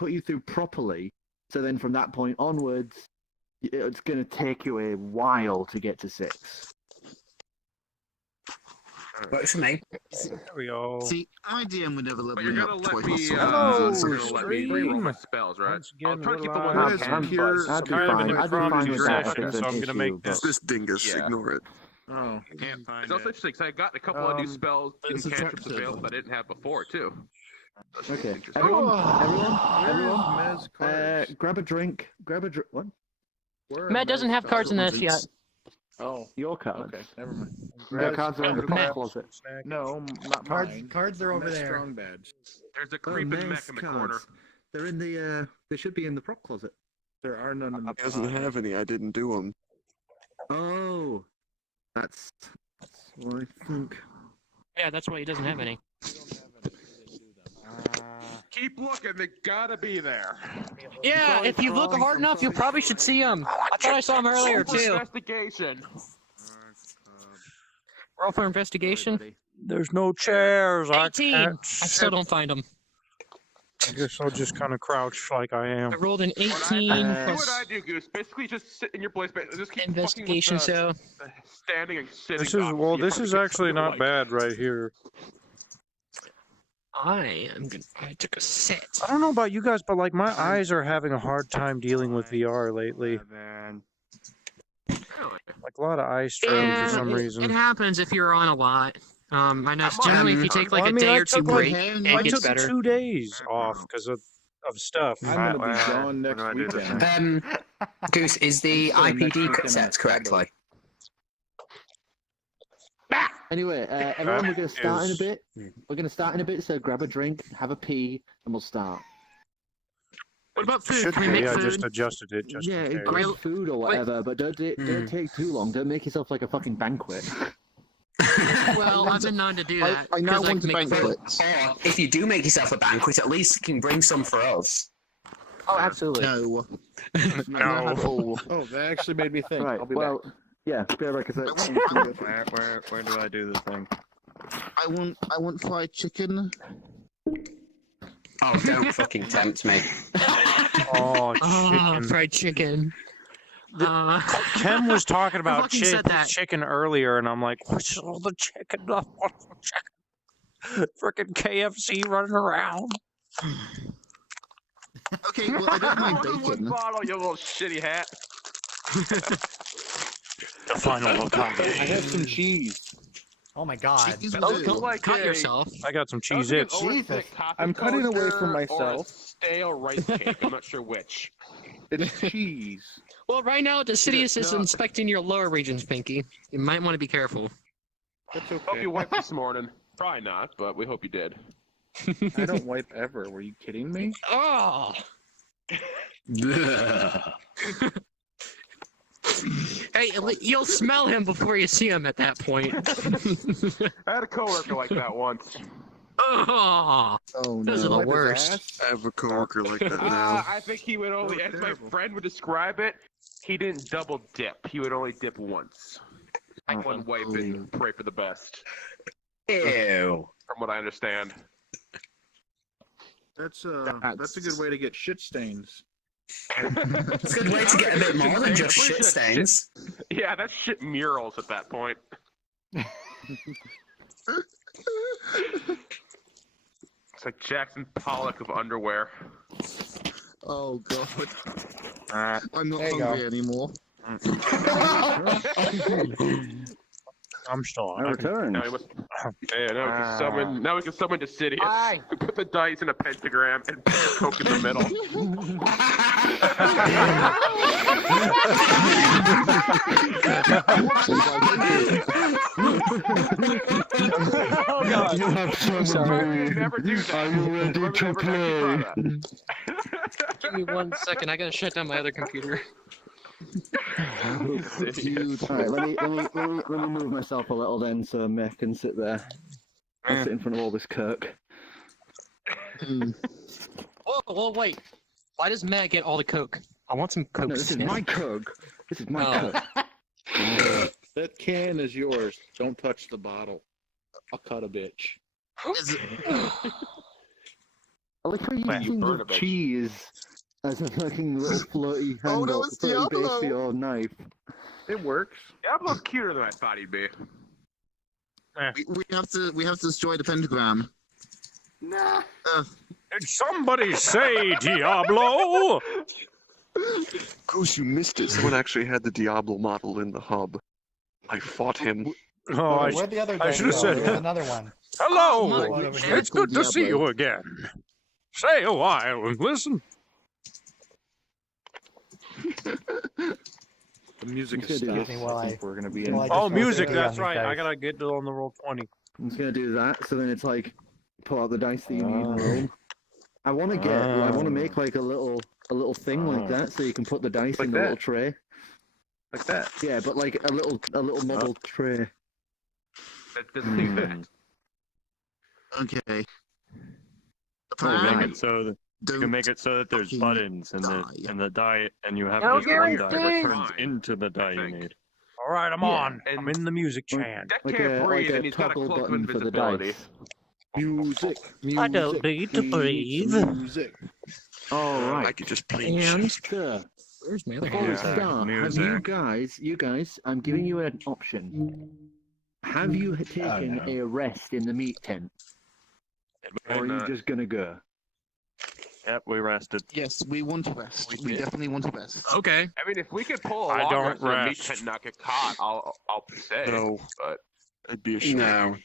put you through properly. So then from that point onwards, it's going to take you a while to get to 6. Works for me. There we go. See, my DM would never let But me you're up gonna let twice. me. Hello, You're gonna let me roll my stream. spells, right? Once I'll again, try to keep the we're one live. I What is can. pure- but- I'd be Kind of fine. an I'd be fine impromptu with that if session, it's so an I'm gonna make issue. this. This dingus, Yeah. ignore it. Oh, can't find It's also it. interesting because I got a couple of new spells and it's a cantrips trap available that I didn't have before too. That's Okay, interesting. everyone, grab a drink. What? Matt doesn't have cards in this yet. Oh, Your cards. okay, never mind. Your cards are in the Matt. prop closet. No, not mine. Cards are over Mess there. Strong badge. There's a creeping mech in the corner. They're in the. They should be in the prop closet. There are none in the. He doesn't have any. I didn't do them. Oh, that's what I think. Yeah, that's why he doesn't have any. Keep looking, they gotta be there. Yeah, if you look hard enough, you probably should see him. I thought I saw him earlier too. Investigation. Roll for investigation. There's no chairs. 18. I I can't still don't find him. I guess I'll just kind of crouch like I am. I rolled an 18 What plus I do, Goose? Basically, just sit in your place, but just keep investigation. fucking with So the standing and sitting. This is well. This is actually not bad right here. I took a set. I don't know about you guys, but like my eyes are having a hard time dealing with VR lately. Like a lot of eye strain for some It reason. happens if you're on a lot. I know generally if you take like Well, I a mean, day I or two took, break, like, it I gets took better. 2 days off because of stuff. I'm gonna be gone next weekend. Goose, is the IPD set correctly? Anyway, everyone, we're gonna start in a is- bit. We're gonna start in a bit. So grab a drink, have a pee, and we'll start. What about food? Should Can we be. make I food? just adjusted it. Just Yeah, in case. grab food or whatever, but don't take too long. Don't make yourself like a fucking banquet. Well, I've been known to do that. I now 'cause want to can make food. banquets. Or if you do make yourself a banquet, at least you can bring some for us. Oh, absolutely. No. No. Oh, that actually made me think. Right. I'll be Well, yeah. Be right back. Where do I do this thing? I want fried chicken. Oh, don't fucking tempt me. Oh, Ah, chicken. fried chicken. Ken was talking about fucking said that. chicken earlier, and I'm like, what's all the chicken? Freaking KFC running around. Okay, well I don't mind One bacon. bottle, you little shitty hat. The final I accomplishment. have some cheese. Oh my god. Cheese Oh, will don't do. like Cut a- yourself. I got some that was like an Cheez-Its. overthick coffee I'm cutting away toaster from or a myself. stale rice cake. I'm not sure which. It's cheese. Well, right now the Sidious is No. inspecting your lower regions, Pinky. You might want to be careful. That's Hope okay. you wiped this morning. Probably not, but we hope you did. I don't wipe ever. Were you kidding me? Oh! Hey, you'll smell him before you see him at that point. I had a coworker like that once. Oh! Oh Those are the no. Wipe his worst. ass? I have a coworker like that now. I think he would only, as my terrible. friend would describe it, he didn't double dip. He would only dip once. One wipe and pray for the best, Ew. from what I understand. That's a good way to get shit stains. It's a good way to get a bit more than just shit stains. Yeah, that's shit murals at that point. It's like Jackson Pollock of underwear. Oh god. I'm not There you hungry anymore. I'm still I return. Now we must. Yeah, now we can summon. Now we can summon Decidius. Aye. We put the dice in a pentagram and put the coke in the middle. Oh god. You have You never do that. Are you ready Remember to never play? actually try Give me 1 second. I gotta shut down my other computer. Alright, let me move myself a little then so Mech can sit there. I'll sit in front of all this Kirk. Whoa, wait. Why does Matt get all the Coke? I want some Coke. No, this is my Kirk. This is my Oh. Kirk. That can is yours. Don't touch the bottle. I'll cut a bitch. I like how you When you think burn a of bitch. cheese as a fucking little floaty Oh, handle, no, it's floaty base Diablo. for your knife. It works. Diablo's cuter than I thought he'd be. We have to destroy the pentagram. Nah. Did somebody say Diablo? Goose, you missed it. Someone actually had the Diablo model in the hub. I fought him. Oh, Where'd the other I guy should've go? said- There's another one. hello. my One over here. It's good to see Diablo. you again. Stay a while and listen. The music is Excuse me stopped. while I I- think we're gonna be in. while I Oh, just music. roll 50 That's on right. these I dice. gotta get it on the roll 20. I'm just gonna do that, so then it's like pull out the dice that you need and roll. I want to make like a little thing like that, so you can put the dice Like in the that? little tray. Like that. Yeah, but like a little model tray. That doesn't do that. Okay. You Plan, make it so that you don't make it so that there's fucking buttons and die. the die, and you have No just one die that guarantee. turns into the die you think. need. All right, I'm Yeah, on. and- I'm in the music chant. Deck Like can't a breathe, and he's got a toggle cloak of button for the invisibility. dice. Music. Music. I don't need to breathe. Music. All I right. could just play And So, Where's my other before we hand? Yeah. start, have Music. you guys, I'm giving you an option. Have you taken no. a rest in the meat tent, or are you just gonna go? Yep, we rested. Yes, we want to rest. We We did. definitely want to rest. Okay. I mean, if we could pull a I long don't rest in a meat rest. tent and not get caught, I'll say. No. But It'd be a shame. No.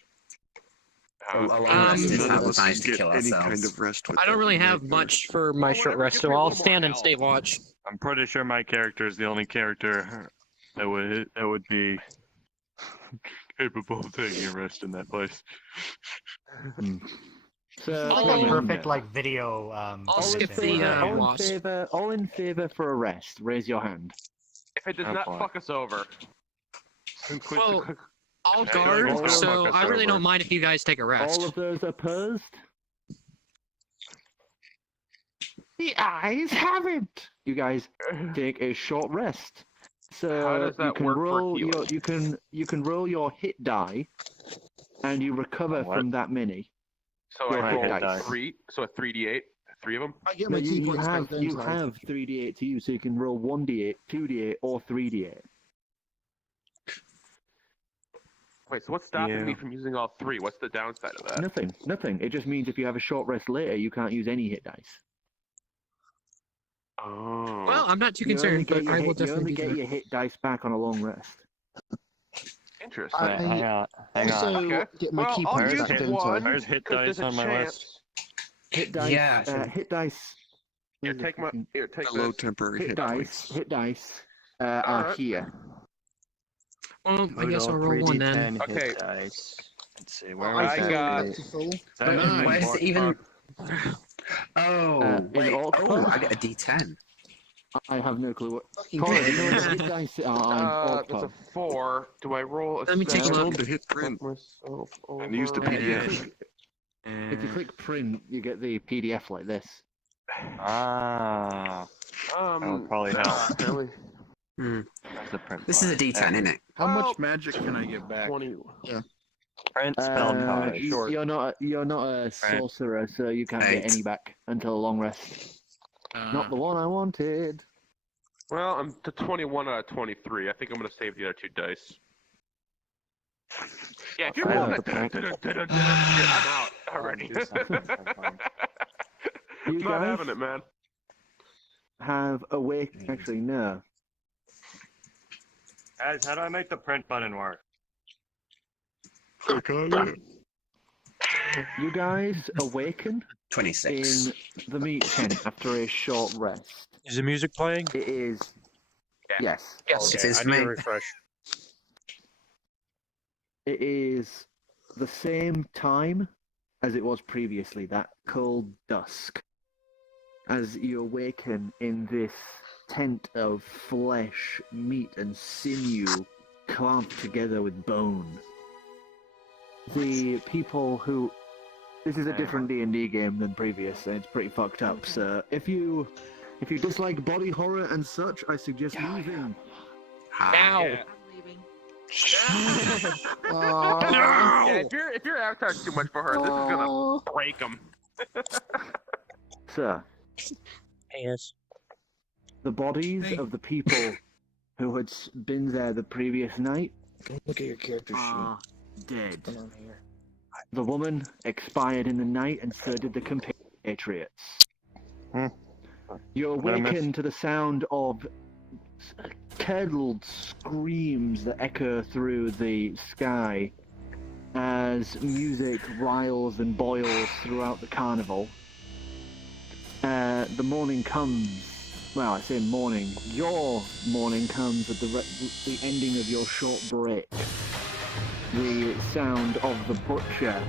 how- Um, None is of not us designed to get kill any ourselves. kind of rest with I don't that really have nightmare. much for my Well, short whatever rest, gives so me a I'll little more stand and health. stay watch. I'm pretty sure my character is the only character that would be capable of taking a rest in that place. So, It's like Oh. a perfect like video. I'll all in skip thing. the, favor, wasp. all in favor for a rest. Raise your hand. if it does Oh, not boy. fuck us over. Well, I'll Yeah, guard, don't so fuck us I really over. don't mind if you guys take a rest. All of those opposed? The eyes have it. You guys take a short rest. So How does that you can work for roll your healing? you can roll your hit die, and you recover What? from that many. So Your I hit roll dice. three, so a 3d8, three of them. I get No, my key you points have back you then, have 3d8 to use, so you can roll 1d8, 2d8, or 3d8. Wait, so what's stopping Yeah. me from using all three? What's the downside of that? Nothing. It just means if you have a short rest later, you can't use any hit dice. Oh. Well, I'm not too You only concerned, get but your I will hit- you definitely only do get that. your hit dice back on a long rest. interesting. I- Hang on. Hang also on. Okay. get my Well, key I'll points use back hit then, one. so There's hit 'Cause dice there's a on my chance. list. Hit dice. Yeah, I should- Hit dice. Here, take my. Here, take Hello, this. temporary Hit hit dice. points. Hit dice. Are Alright. here. Well, I guess I'll roll one then. Okay. Hit dice. Let's see, where I was that? got- Is But that in why the is it even? book? Oh, in wait. Orc Oh, Pub? I get a D10. I have no clue what. fucking Colin, good. you know what hit dice are on Orc That's a Pub? 4. Do I roll a Let me take a Just look. told to hit print myself and use the over? PDF. If you click print, you get the PDF like this. Ah, that would probably help. not really. That's the print This is a part. D10, isn't it? How Well, much magic can I get back? 20. Print spell card. short. You're not a sorcerer, so you can't get 8. any back until a long rest. Not the one I wanted. Well, I'm to 21 out of 23. I think I'm going to save the other 2 dice. Yeah, if you're Oh, rolling okay. that, I'm out already. You Not guys having it, man. have awake. Actually, no. Guys, how do I make the print button work? You guys awaken 26. in the meat tent after a short rest. Is the music playing? It is. Yeah. Yes. Yes. It is I for need me. to refresh. It is the same time as it was previously, that cold dusk. As you awaken in this tent of flesh, meat, and sinew clamped together with bone. The people who... This is a different D&D game than previous, and it's pretty fucked up, so if you dislike body horror and such, I suggest leaving. Now. Yeah, Oh, if your avatar's too much for her, this is gonna break him. Sir, Yes. the bodies of the people who had been there the previous night Look at your character sheet. are dead. Come on here. The woman expired in the night, and so did the compatriots. Hmm. You awaken to the sound of curdled screams that echo through the sky as music riles and boils throughout the carnival. The morning comes. Well, I say morning. Your morning comes at the ending of your short break. The sound of the butcher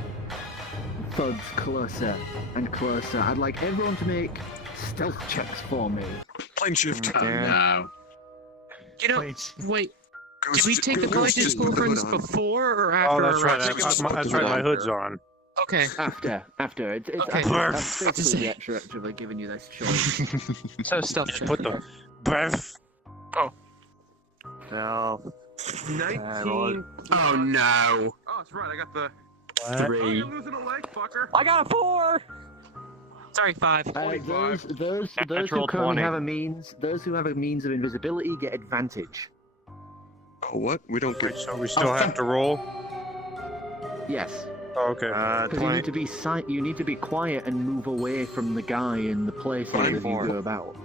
thuds closer and closer. I'd like everyone to make stealth checks for me. Plane shift. Oh, no. You know, wait. Did we take the collected Just put the squadrons hood on. before or Oh, after? that's right. our- That's right. My hood's on. Okay. After. It's Okay. I've basically retroactively given you this choice. So stealth Just check. put the breath. No. 19. Oh no. Oh, that's right. I got the. What? Oh, 3. you're losing a leg, fucker. I got a 4. Sorry, 5. Those who Natural currently 20. have a means, those who have a means of invisibility get advantage. Oh, what? We don't get. So we still have to roll. Yes, Oh, okay. because you 20. need to be you need to be quiet and move away from the guy in the place as you 24. go about.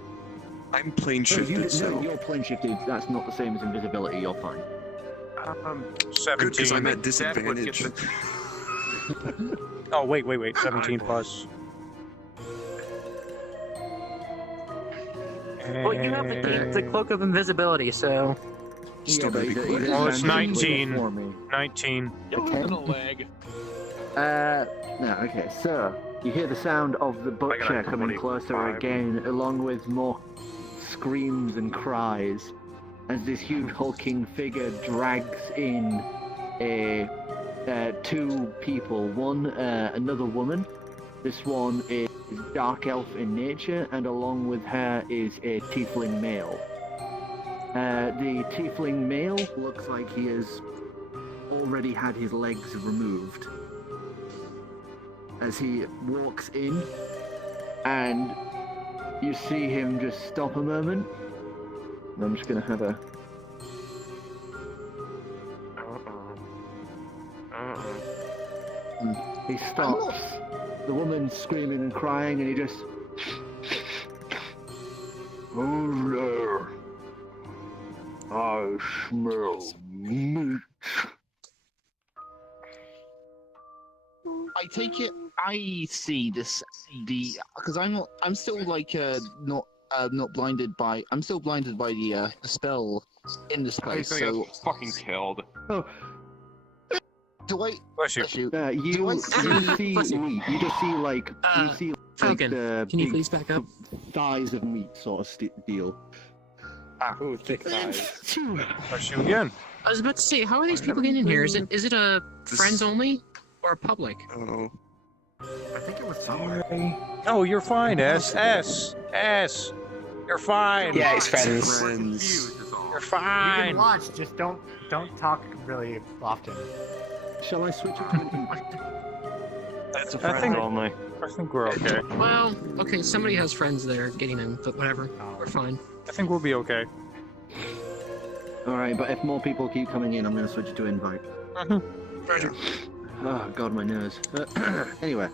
I'm plane No, shifted, so. you're plane shifted. That's not the same as invisibility. You're fine. Good, because I'm 17. at disadvantage. Oh, wait. 17 plus. Well, you have the cloak of invisibility, so. Still but gotta be he's- quick. he's Oh, it's advantage 19. for me. 19. You're losing a leg. No, okay, so you hear the sound of the butcher coming closer 25. again, along with more screams and cries, as this huge hulking figure drags in two people. One, another woman. This one is dark elf in nature, and along with her is a tiefling male. The tiefling male looks like he has already had his legs removed. As he walks in, and you see him just stop a moment. And I'm just gonna have a. He stops. The woman's screaming and crying, and he just. Oh there. I smell meat. I take it I see this because I'm still like not blinded by I'm still blinded by the spell in this place. He's gonna So get fucking killed. Oh, do I Bless you. shoot? you Do I see Bless you. meat. You just see like Falcon, the can you big please back up? thighs of meat sort of deal. Ooh, thick thighs. Bless you again. I was about to say, how are these people getting in here? Is it a friends only or public? Oh. I think it was somewhere. No, you're fine. S. You're fine. Yeah, it's friends. Friends. Confused is all. You're You fine. can watch, just don't talk really often. Shall I switch it to an invite? That's a I friend think- only. I think we're okay. Well, okay, somebody has friends there getting in, but whatever. We're fine. I think we'll be okay. Alright, but if more people keep coming in, I'm going to switch it to invite. Roger. Oh, God, my nose. Anyway.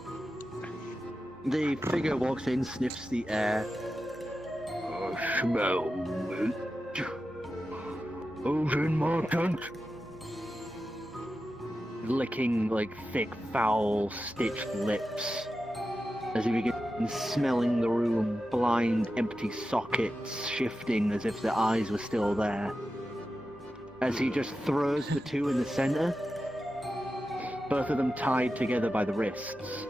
The figure walks in, sniffs the air. I smell meat. Who's in my tent? Licking, like, thick, foul, stitched lips. As he begins smelling the room, blind, empty sockets shifting as if the eyes were still there. As he just throws the two in the center, both of them tied together by the wrists.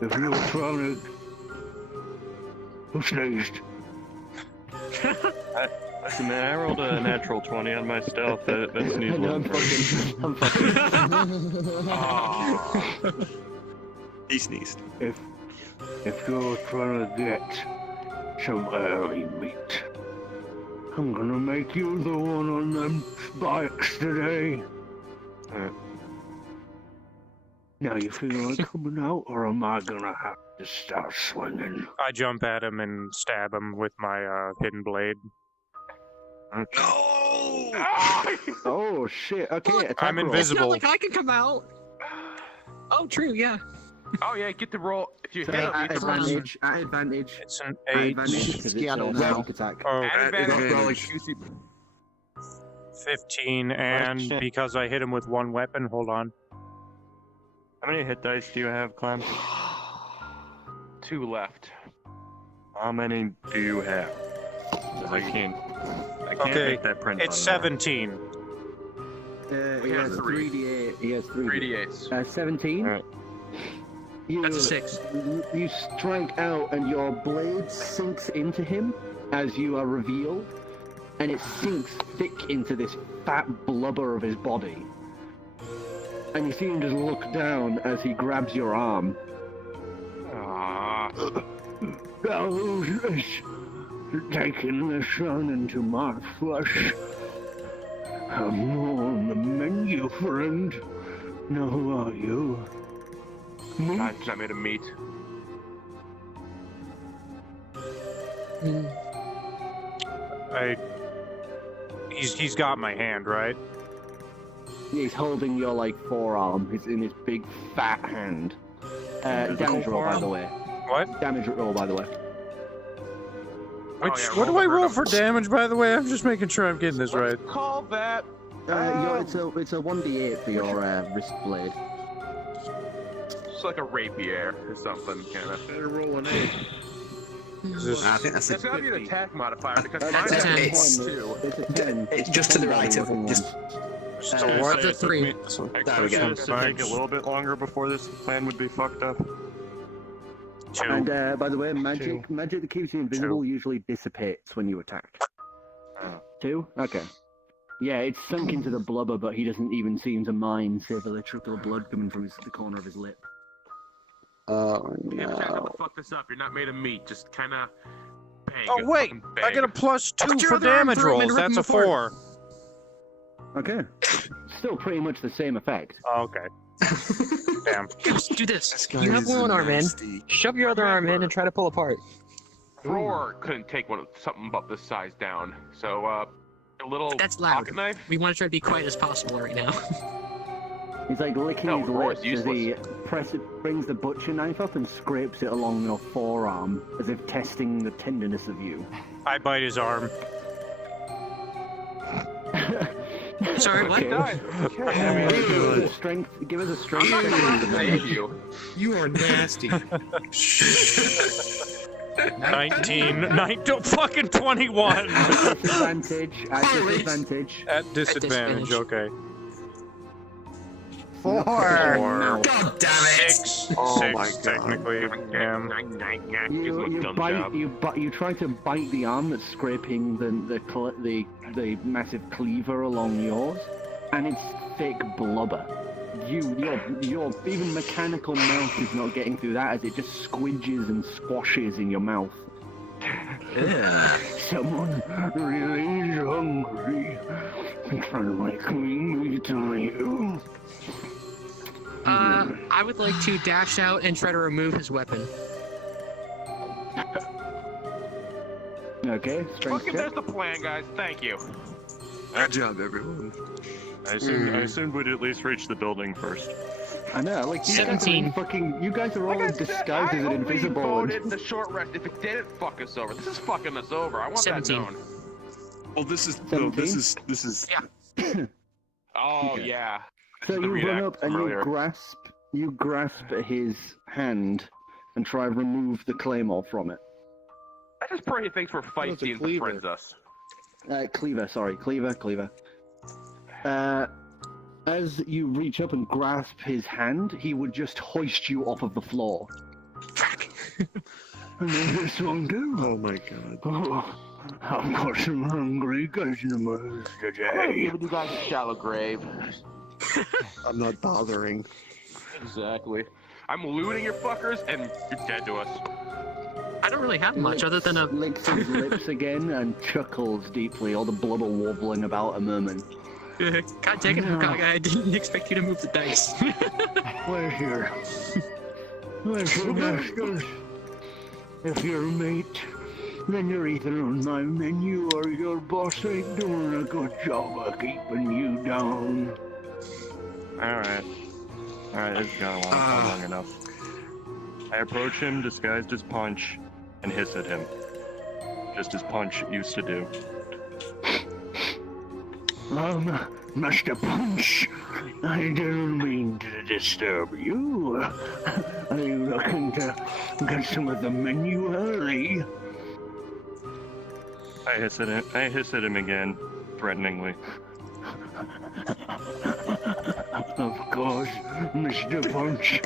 If you're trying to... Who sneezed? Listen, man, I rolled a natural 20 on my stealth. That's I new. know, I'm fucking... He sneezed. If you're trying to get some early meat, I'm gonna make you the one on them bikes today. Now you feel like coming out, or am I gonna have to start swinging? I jump at him and stab him with my hidden blade. Okay. Oh shit! Okay, attack I'm roll. It's not invisible. like I can come out. Oh, true. Yeah. Oh yeah, get the roll. If you So hit him, at get the roll. advantage. At advantage. It's an At 8, advantage because it's Skedaddle a now. sneak attack. oh, At advantage, advantage. roll a juicy. 15, and shit. because I hit him with one weapon, hold on. How many hit dice do you have, Clem? 2 left. How many do you have? 'Cause I can't Okay, make that print. It's on there. 17. He has 3d8. He has 3d8s. 17. Alright. You, That's a 6. You strike out, and your blade sinks into him as you are revealed, and it sinks thick into this fat blubber of his body. And you see him just look down as he grabs your arm. Ah. Taking the sun into my flesh. Have more on the menu, friend. Now who are you? God, I made him meat. He's got my hand, right? He's holding your like forearm. He's in his big fat hand. Damage roll, by the way. What? Damage roll, by the way. Which, yeah, what do roll I the roll rhythm. for damage, by the way? I'm just making sure I'm getting this right. Let's call that. It's a 1d8 for your wrist blade. It's like a rapier or something, kind of. Better roll an 8. Is this- I think that's It's a, gotta be an attack modifier because That's mine's a 10. plus 2. It's a 10. it's just to the right of Looking just one. So Can I what? say The it took 3. me- there we go. It to take a little bit longer before this plan would be fucked up. 2. And by the way, magic that keeps you invisible usually dissipates when you attack. 2? Okay. Yeah, it's sunk into the blubber, but he doesn't even seem to mind, save a trickle of blood coming from the corner of his lip. Oh You ever try to no. fuck this up? You're not made of meat. Just kind of bang. Oh, wait! fucking I get a bang. plus 2 Put your for other arm damage through him and rolls. rip That's him a apart. 4. Okay. Still pretty much the same effect. Oh, okay. Damn. Just do this. This guy You have is one arm in. nasty. Shove your other arm in and try to pull apart. Roar couldn't take something about this size down. So, a little That's loud. pocket knife. We want to try to be quiet as possible right now. He's like licking No, his Roar's lips as he brings the butcher knife up and scrapes it along your forearm, as if testing the tenderness of you. I bite his arm. Sorry, what? Give us a strength. Give us a strength. I'm not check. trying to save you. You are nasty. 19, fucking 21! Disadvantage. At Holy- disadvantage. At disadvantage, disadvantage. okay. 4. 4. God damn it! 6. Oh 6, my God. technically. Yeah. You try to bite the arm that's scraping the massive cleaver along yours, and it's thick blubber. Your even mechanical mouth is not getting through that as it just squidges and squashes in your mouth. Someone really is hungry. I'm trying to make me tell you. I would like to dash out and try to remove his weapon. Okay, strength Fucking, check. there's the plan, guys. Thank you. Good job, everyone. I assumed we'd at least reach the building first. I know, like you guys are 17. fucking. You guys are all Like I said, disguised as I an only invisible. voted the short rest if it didn't fuck us over. This is fucking us over. I want 17. that known. Well, this is 17? Oh, Okay. yeah. So This is the you run react up and from you earlier. grasp his hand and try to remove the claymore from it. I just pray he thinks we're it's a feisty and cleaver. befriends us. Cleaver. As you reach up and grasp his hand, he would just hoist you off of the floor. And then this one do. Oh my god. Oh, I've got some hungry customers I'm today. giving you guys a shallow grave. I'm not bothering. Exactly. I'm looting your fuckers, and you're dead to us. I don't really have much other than a. Licks his lips again and chuckles deeply, all the blubber wobbling about a moment. God dang it, Hokage, I didn't expect you to move the dice. Where's your masters? If you're a mate, then you're either on my menu or your boss ain't doing a good job of keeping you down. Alright. Alright, this has gone on long enough. I approach him disguised as Punch and hiss at him. Just as Punch used to do. Mr. Punch, I didn't mean to disturb you. Are you looking to get some of the menu early? I hiss at him again, threateningly. Of course, Mr. Punch.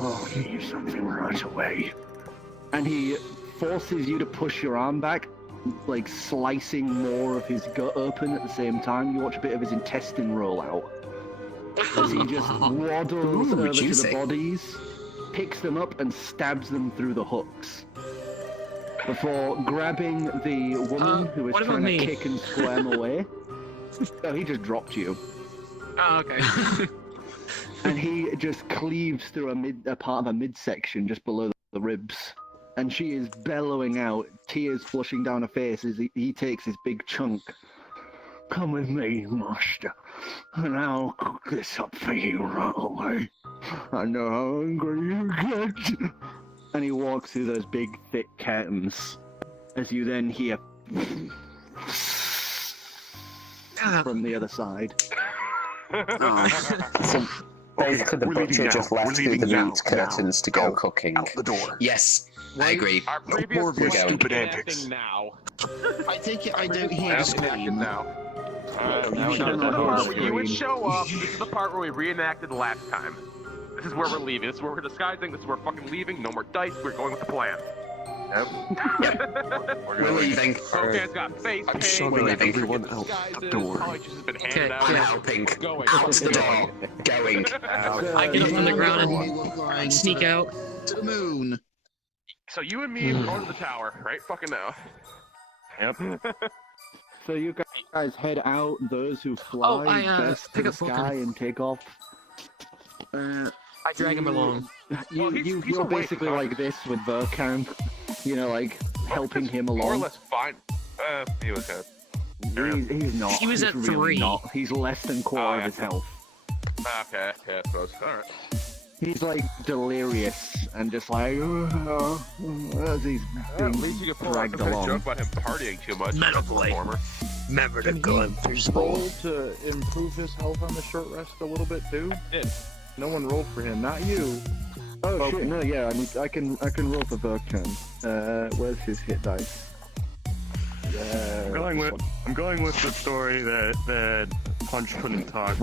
I'll give you something right away. And he forces you to push your arm back, like slicing more of his gut open at the same time. You watch a bit of his intestine roll out. As he just waddles over to the bodies, picks them up and stabs them through the hooks. Before grabbing the woman who was trying to kick and squirm away. Oh, he just dropped you. Oh, okay. And he just cleaves through a part of a midsection just below the ribs. And she is bellowing out, tears flushing down her face as he takes his big chunk. Come with me, master, and I'll cook this up for you right away. I know how hungry you get. And he walks through those big, thick curtains, as you then hear from the other side. So basically, the butcher just left through the meat curtains to go cooking. Out the door. Yes, I agree. Our No previous more of your plan is stupid enacting antics. now. I take it I don't hear the scream. Now. You This don't is know the how part to where you would scream. show up. This is the part where we reenacted last time. This is where we're leaving. This is where we're disguising. This is where we're fucking leaving. No more dice. We're going with the plan. We're leaving. Okay, it's got face I'm paint. shoving leaving. everyone out Disguises. the door. Polishes has been Okay, handed out. get out, Pink. We're going. Out the door. Going. I get up on the ground and We're flying sneak out. to the moon. So you and me are going to the tower, right? Fucking now. Yep. So you guys head out, those who fly best to pick the up Vulcan. sky and take off. I drag him along. Well, he's You're awake, basically huh? like this with Verkan, you know, like helping him More or along. less fine. He was good. He's not. He was He's at really 3. Not. He's less than quarter yeah. of his health. Okay, yeah, I suppose. Alright. He's like delirious and just like as he's At being least you can pull out dragged some kind of along. joke about him partying too much. Metal as a Blade. performer. Remember to go in first. Roll to improve his health on the short rest a little bit too. Did. No one rolled for him, not you. Oh shit! No, yeah, I can roll for Verkan. Where's his hit dice? I'm going with the story that Punch couldn't talk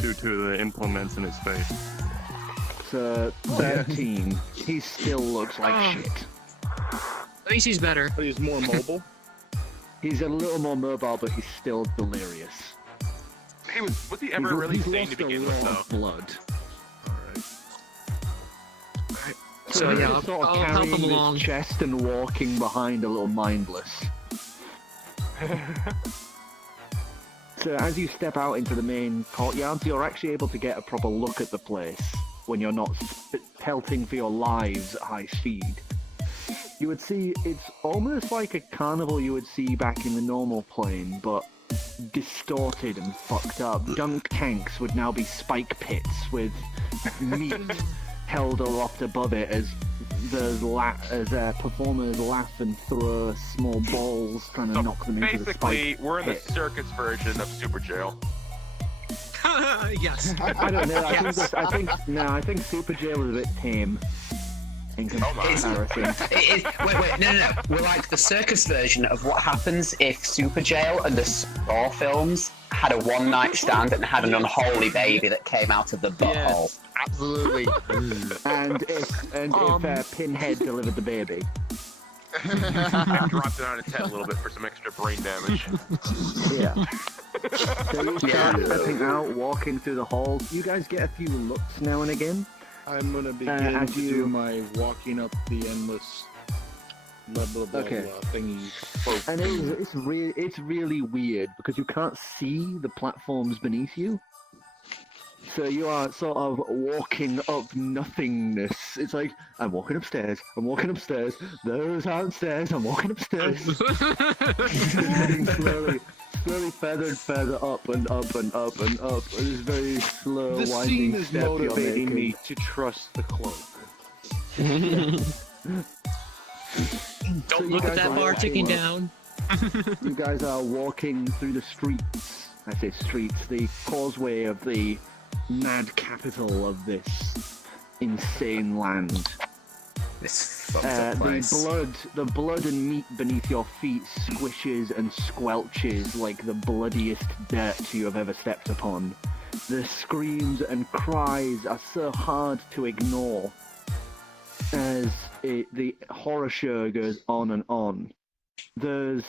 due to the implements in his face. It's 13. He still looks like shit. At least he's better. But he's more mobile. He's a little more mobile, but he's still delirious. Was he ever really He's sane lost to begin a with, lot of though? blood. So he's yeah, just sort of I'll help carrying him his along. chest and walking behind a little mindless. So as you step out into the main courtyards, you're actually able to get a proper look at the place when you're not pelting for your lives at high speed. You would see it's almost like a carnival you would see back in the normal plane, but distorted and fucked up. Dunk tanks would now be spike pits with meat held aloft above it as performers laugh and throw small balls trying to knock them into the Basically, spike we're in the pit. circus version of Super Jail. Yes. I don't know. I think Super Jail was a bit tame in comparison. Wait, no. We're like the circus version of what happens if Super Jail and the Saw films had a one-night stand and had an unholy baby that came out of the butthole. Yes, absolutely. and if Pinhead delivered the baby. I dropped it on its head a little bit for some extra brain damage. Yeah. So you start stepping out, walking through the halls. You guys get a few looks now and again. I'm gonna begin as to you- do my walking up the endless blah blah blah Okay. blah thingy. And it's really weird because you can't see the platforms beneath you. So you are sort of walking up nothingness. It's like, I'm walking upstairs, those aren't stairs, I'm walking upstairs. Walking slowly further and further up and up and up and up. It is very slow, This winding scene is step you're motivating making. me to trust the cloak. Don't you look at guys that are bar walking ticking up. down. You guys are walking through the streets. I say streets, the causeway of the mad capital of this insane land. This fucked up place. The blood and meat beneath your feet squishes and squelches like the bloodiest dirt you have ever stepped upon. The screams and cries are so hard to ignore as the horror show goes on and on. There's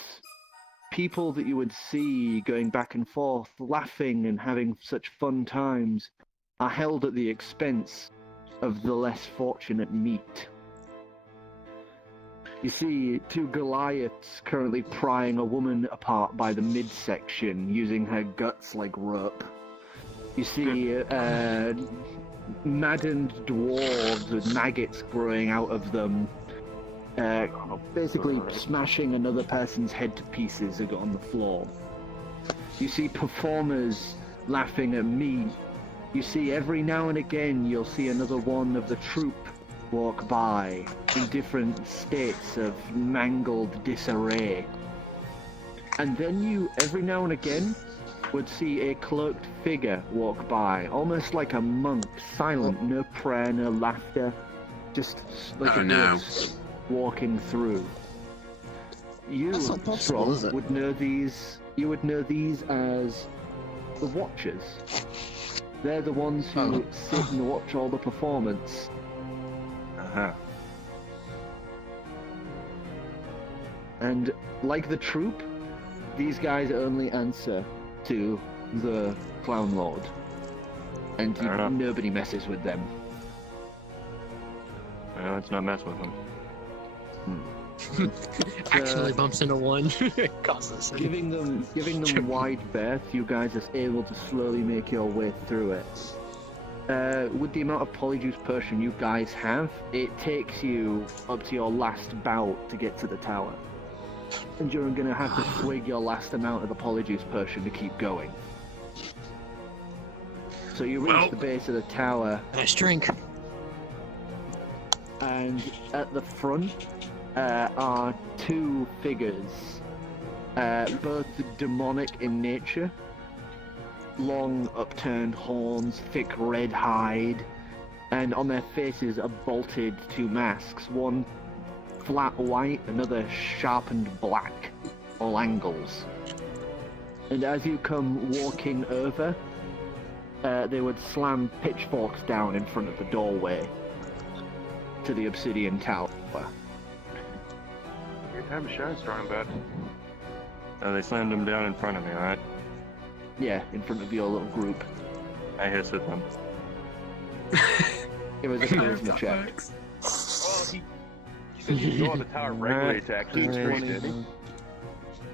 people that you would see going back and forth, laughing and having such fun times, are held at the expense of the less fortunate meat. You see two Goliaths currently prying a woman apart by the midsection, using her guts like rope. You see maddened dwarves with maggots growing out of them, basically smashing another person's head to pieces on the floor. You see performers laughing at me. You see every now and again you'll see another one of the troupe walk by in different states of mangled disarray. And then you, every now and again, would see a cloaked figure walk by, almost like a monk, silent, no prayer, no laughter, just like a ghost walking through. You, That's not possible, Strong, is it? would know these. You would know these as the Watchers. They're the ones who sit and watch all the performance. Uh-huh. And like the troupe, these guys only answer to the Clown Lord. And Fair enough. nobody messes with them. Well, let's not mess with them. Accidentally bumps into one. Causes a Giving them wide berth, you guys are able to slowly make your way through it. With the amount of Polyjuice Potion you guys have, it takes you up to your last bout to get to the tower. And you're going to have to swig your last amount of the Polyjuice Potion to keep going. So you reach the base of the tower. nice drink. And at the front are two figures, both demonic in nature. Long upturned horns, thick red hide, and on their faces are bolted two masks, one flat white, another sharpened black, all angles. And as you come walking over, they would slam pitchforks down in front of the doorway to the obsidian tower. Your time to shine, strong bad. They slammed them down in front of me, alright? Yeah, in front of your little group. I hiss at them. It was a charisma check. Well, he said you go on the tower regularly to actually increase it.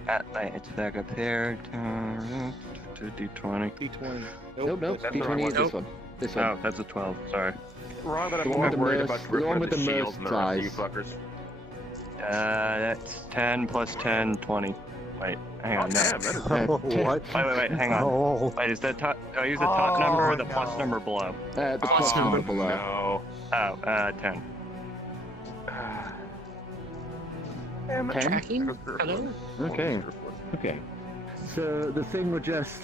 At my attack up here. To D20. D20. Nope, That's D20 the wrong is one. this one. This one. Oh, that's a 12. Sorry. Wrong, but The I'm one with more the worried most- about the ripping one with with the the shields most and the rest of you size. fuckers. That's 10 plus 10, 20. Wait, hang on. No. Damn, that is What? Wait, hang on. Oh. Wait, is that top? Do I use the top number or the plus number below? The plus number below. No. Oh, 10. Damn it. 10? Tracking? Hello? Okay. Okay. So the thing will just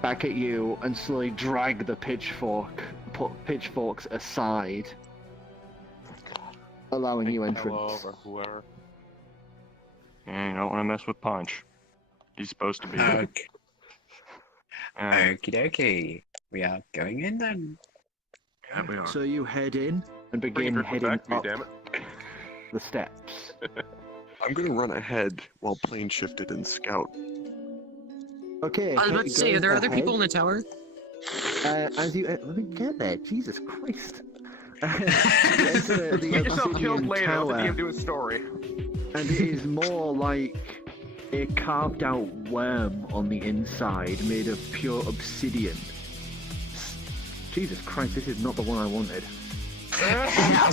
back at you and slowly drag the pitchforks aside, allowing you Hello, entrance. or whoever. Yeah, you don't want to mess with Punch. He's supposed to be. Okay. Alright. Okie dokie. We are going in then. Yeah, we are. So you head in and Bring begin your Griffin heading back to me, up damn it. the steps. I'm gonna run ahead while plane shifted and scout. Okay. I was about to say, are there other people in ahead. the tower? As you let me get there. Jesus Christ. enter the Get yourself killed obsidian later. Let the tower, DM do his story. and it is more like a carved out worm on the inside made of pure obsidian. Jesus Christ, this is not the one I wanted. I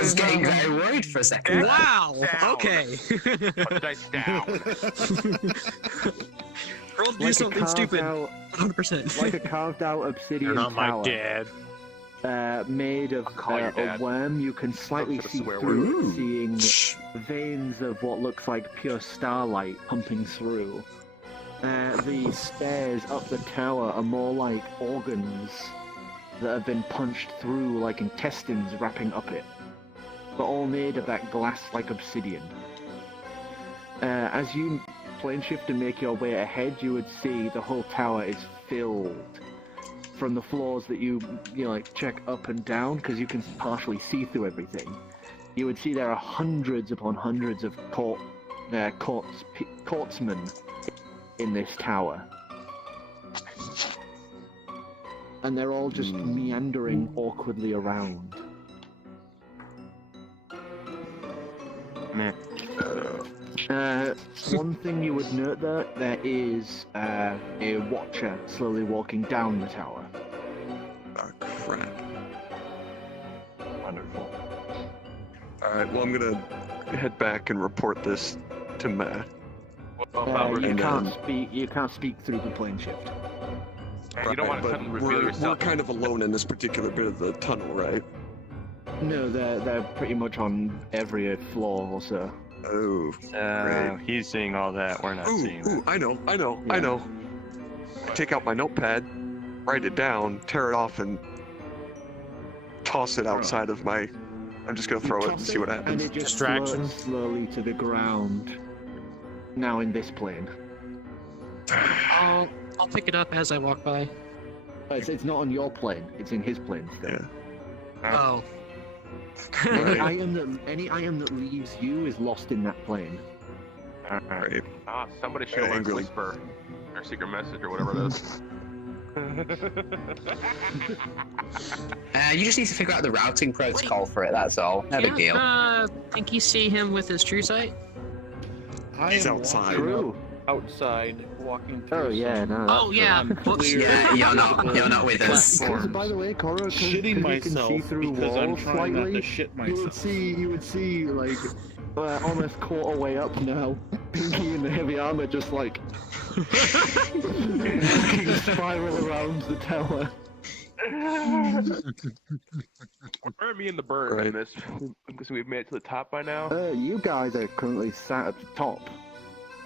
was getting very worried for a second. Wow. Down. Okay. Put the dice down. Girl, do Like a something carved stupid. out, 100%. like a carved out obsidian You're not my tower. dad. Made of call your a dad. worm. You can slightly That's a see swear through word. it, seeing veins of what looks like pure starlight pumping through. The stairs up the tower are more like organs that have been punched through, like intestines wrapping up it, but all made of that glass-like obsidian. As you plane shift and make your way ahead, you would see the whole tower is filled from the floors that you like check up and down, because you can partially see through everything. You would see there are hundreds upon hundreds of courtsmen in this tower, and they're all just meandering awkwardly around. Meh. One thing you would note there is a watcher slowly walking down the tower. Oh, crap. Wonderful. Alright, well, I'm gonna head back and report this to Matt. You and can't then- speak. You can't speak through the plane shift. And you don't want to but suddenly reveal we're yourself. kind of alone in this particular bit of the tunnel, right? No, they're pretty much on every floor or so. Oh. Great. He's seeing all that. We're not seeing that. I know. I Yeah. know. I take out my notepad, write it down, tear it off, and toss it outside of my... I'm just gonna throw it and see what And happens. it just Distraction. floats slowly to the ground. Now in this plane. I'll pick it up as I walk by. It's not on your plane. It's in his plane still. Yeah. Oh. Any item that leaves you is lost in that plane. Right. Ah, somebody should have learned Angrily. whisper or secret message or whatever it is. You just need to figure out the routing protocol for it, that's all. No big deal. Think you see him with his true sight? He's outside. True. Outside, walking through. Oh yeah, no. Oh yeah. Whoops. Yeah, you're not with us. Because, by the way, Coro, Shitting you can myself see through because I'm walls trying not slightly. to shit You myself. would see like almost quarter way up now. Pinky in the heavy armor just like walking spiral around the tower. Where are me and the bird Right. in this? Because we've made it to the top by now. You guys are currently sat at the top.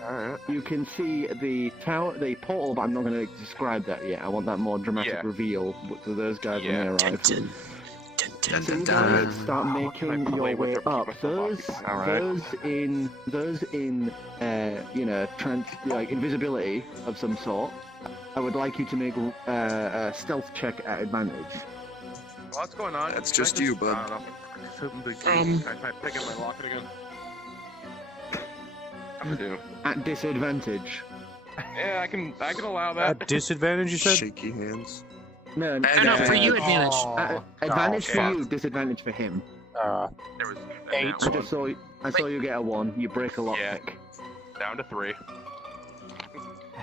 Alright. You can see the tower, the portal, but I'm not going to describe that yet. I want that more dramatic Yeah. reveal to those guys Yeah. when they arrive. Dun, dun, So you dun, guys dun. start making I your play with way her, keep up. myself occupied. Those in invisibility of some sort. I would like you to make a stealth check at advantage. What's going on? That's Can I just you, bud. I don't know. Can I pick up my locket again? I'm gonna do. At disadvantage. Yeah, I can allow that. At disadvantage, you said? Shaky hands. No, No, for you advantage. advantage for fuck. you, disadvantage for him. There was Eight. I saw you get a 1. You break a lockpick. Yeah. Down to 3.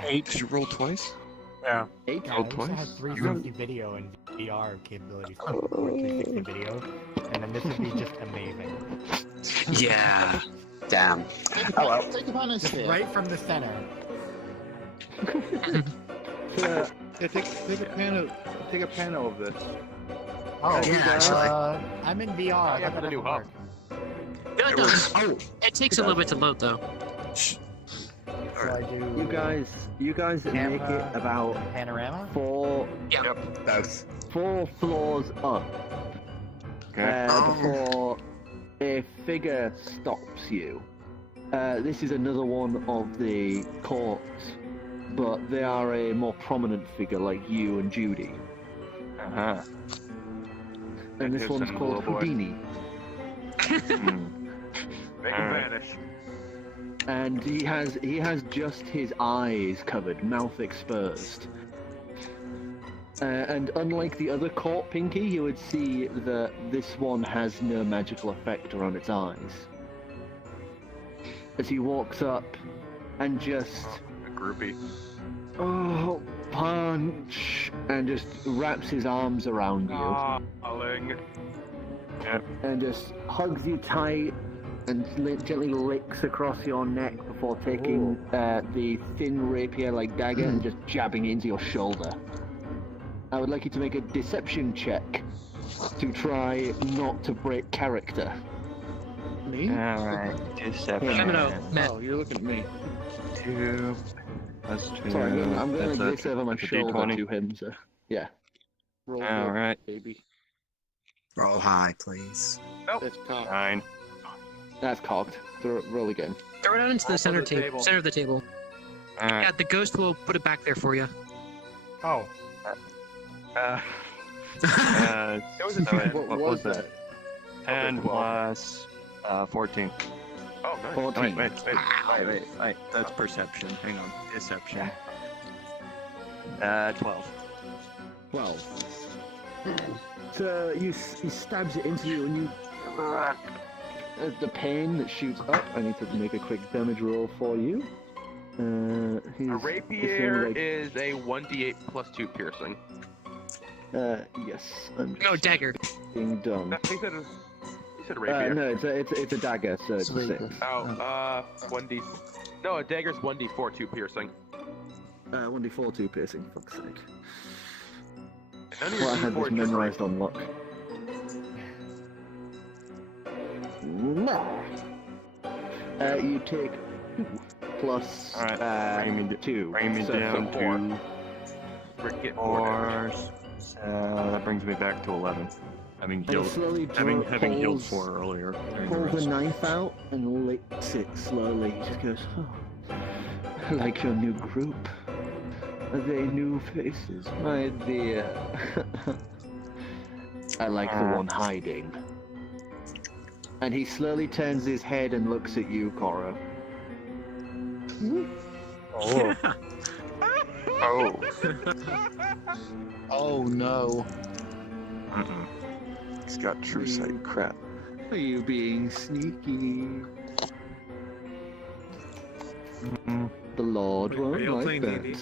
8. Did you roll twice? Yeah. 8. Yeah, I Roll used to twice? have 360 video and VR capabilities for 360 video, and then this would be just amazing. Yeah. Damn. Oh well. Take a bonus Just here. right from the center. So, Yeah, take a panel of this. Oh, Yeah, actually. I'm in VR. Yeah, How for the does new that hub. work? No, it does. Oh, It takes a little bit to load though. So I do you guys make it Camera. about panorama. 4 both. 4 floors up before a figure stops you. This is another one of the courts, but they are a more prominent figure like you and Judy. Uh-huh. And this Here's one's some called little boy. Houdini. Make him vanish. And he has just his eyes covered, mouth exposed. And unlike the other caught Pinky, you would see that this one has no magical effect on its eyes. As he walks up and just... A groupie. Oh, punch! And just wraps his arms around you. Darling. And just hugs you tight and gently licks across your neck before taking the thin rapier-like dagger and just jabbing it into your shoulder. I would like you to make a deception check to try not to break character. Me? Alright, deception. Oh, you're looking at me. 2 plus 2. Sorry, I'm going That's like this over my that's a shoulder D20. to him, so yeah. Roll good, Alright. baby. Roll high, please. That's cocked. 9. That's cocked. Roll again. Throw it out into the center table. Center of the table. Alright. Yeah, the ghost will put it back there for you. Oh. It was a 10. What was that? 10 plus 14. Oh, nice. 14. Wait. That's perception. Hang on. Deception. 12. 12. So he stabs it into you and you... the pain that shoots up, I need to make a quick damage roll for you. A rapier is a 1d8 plus 2 piercing. Yes. I'm No, dagger. being done. He said rapier. No, it's a dagger, so it's 6. Oh, 1d... No, a dagger's 1d4, 2 piercing. 1d4, 2 piercing, fuck's sake. None of Well, I your had this D4s are memorized on luck. No. You take 2 plus Alright, 2. Bring me so down to Get 4. That brings me back to 11. Having And he healed, slowly having healed pulls- 4 earlier. Pulls the knife out and licks it slowly. He just goes, oh, I like your new group. Are they new faces, my dear? I like the one hiding. And he slowly turns his head and looks at you, Cora. Oh. Oh. Oh no. He's got true sight. Crap. Are you being sneaky? The Lord won't you like playing that. D&D?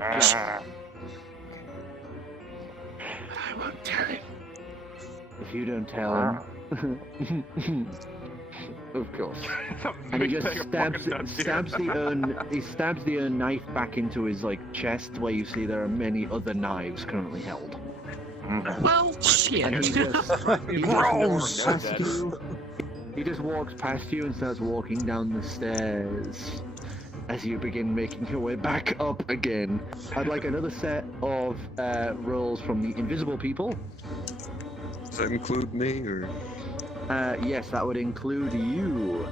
Ah. I won't tell him. If you don't tell him. Of course. And he just stabs the urn knife back into his chest, where you see there are many other knives currently held. Well, shit. And he walks past you. He just walks past you and starts walking down the stairs. As you begin making your way back up again, I'd like another set of rolls from the invisible people. Does that include me, or? Yes, that would include you,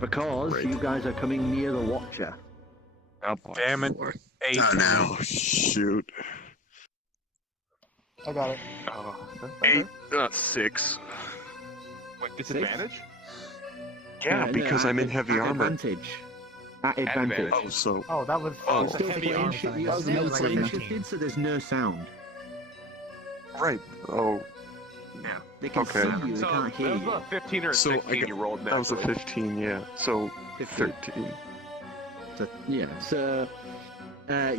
because Great. you guys are coming near the Watcher. Oh, boy. Damn it. 8. Oh no. Oh, shoot. I got it. 8, 6. Wait, disadvantage? Yeah, because I'm in heavy armor. Advantage. At advantage. Oh, so. Oh, that was. Oh. that was Still heavy plane armor shit. thing. You That have was no like plane 19. shifted, so there's no sound. Right. Oh, They can Okay. see you, they So, can't hear that was you. a 15 or a So, 16 you rolled that was a naturally. 15, yeah. So, 13. So, yeah, so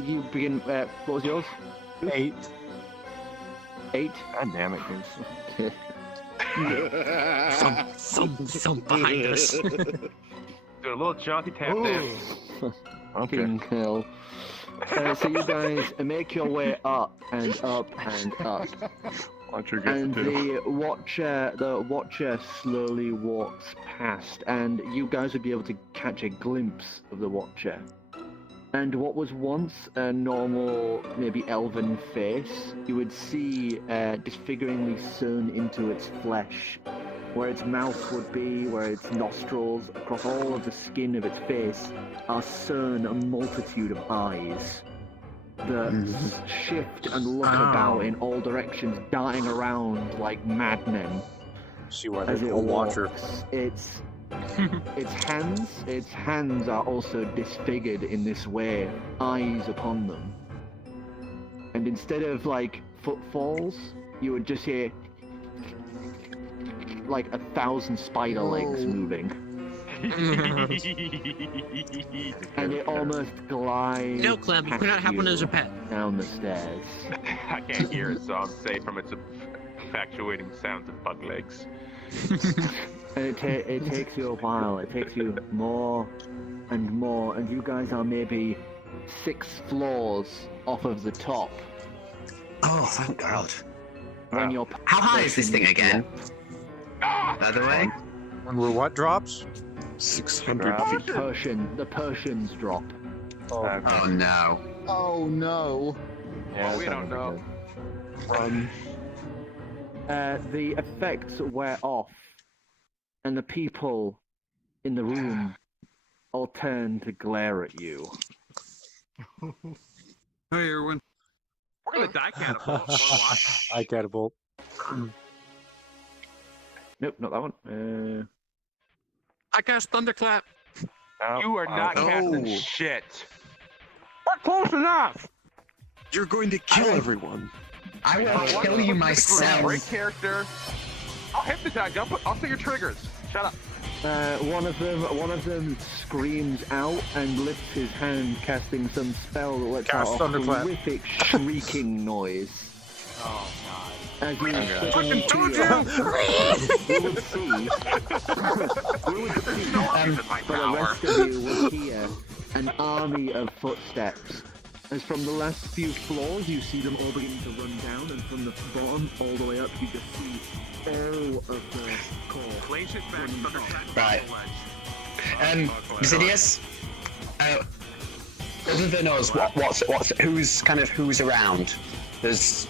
you begin. What was yours? 8. 8. God damn it, dude. Okay. Some behind us. Do a little jaunty tap dance. Okay. Fucking hell. So you guys make your way up and up and up. Watcher gets And 2. the watcher slowly walks past, and you guys would be able to catch a glimpse of the watcher. And what was once a normal, maybe elven face, you would see disfiguringly sewn into its flesh, where its mouth would be, where its nostrils, across all of the skin of its face, are sewn a multitude of eyes that shift and look about in all directions, darting around like madmen. See why they As it call Watcher. walks. Its hands are also disfigured in this way, eyes upon them. And instead of like footfalls, you would just hear like 1,000 spider legs moving. And it almost glides. No, Clem, you cannot have one as a pet. Down the stairs. I can't hear it, so I'm safe from its infatuating sounds of bug legs. And it takes you a while. It takes you more and more, and you guys are maybe 6 floors off of the top. Oh, thank God. When you're How high is this thing again? By the way? When we're what drops? 600 feet. The Persians drop. Oh no. Oh no. Well, we don't know. The effects wear off, and the people in the room all turn to glare at you. Hey, Erwin. We're gonna die catapult. Watch. I catapult. Nope, not that one. I cast Thunderclap. You are not casting Oh. shit. We're close enough. You're going to kill everyone. I will kill you myself. Great character. I'll hypnotize you. I'll say your triggers. Shut up. One of them screams out and lifts his hand, casting some spell that lets Cast out a Thunderclap. horrific shrieking noise. Oh As you Fucking told you would see, for the rest of you will hear an army of footsteps. As from the last few floors, you see them all beginning to run down, and from the bottom all the way up, you just see all of the core. Right. Xenius, other than us, who's around? There's,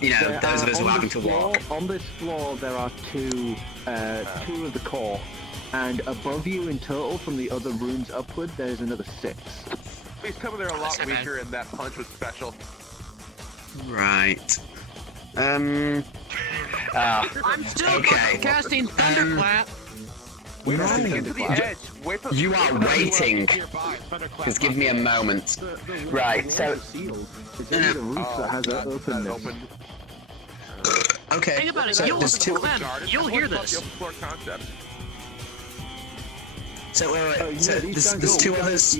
you know, those of us who are having to walk. On this floor, there are two of the core, and above you in total, from the other rooms upward, there's another 6. Please tell me they're a lot weaker and that punch was special. Right. I'm still fucking casting Thunderclap. Wait till we get to the edge. Wait till You are waiting. Just give me a moment. Right, so... It's only the roof that has an openness. Okay, Think about it. so there's two... Clem, you'll hear this. So wait, Oh, yeah, so these there's guys- two you guys- others.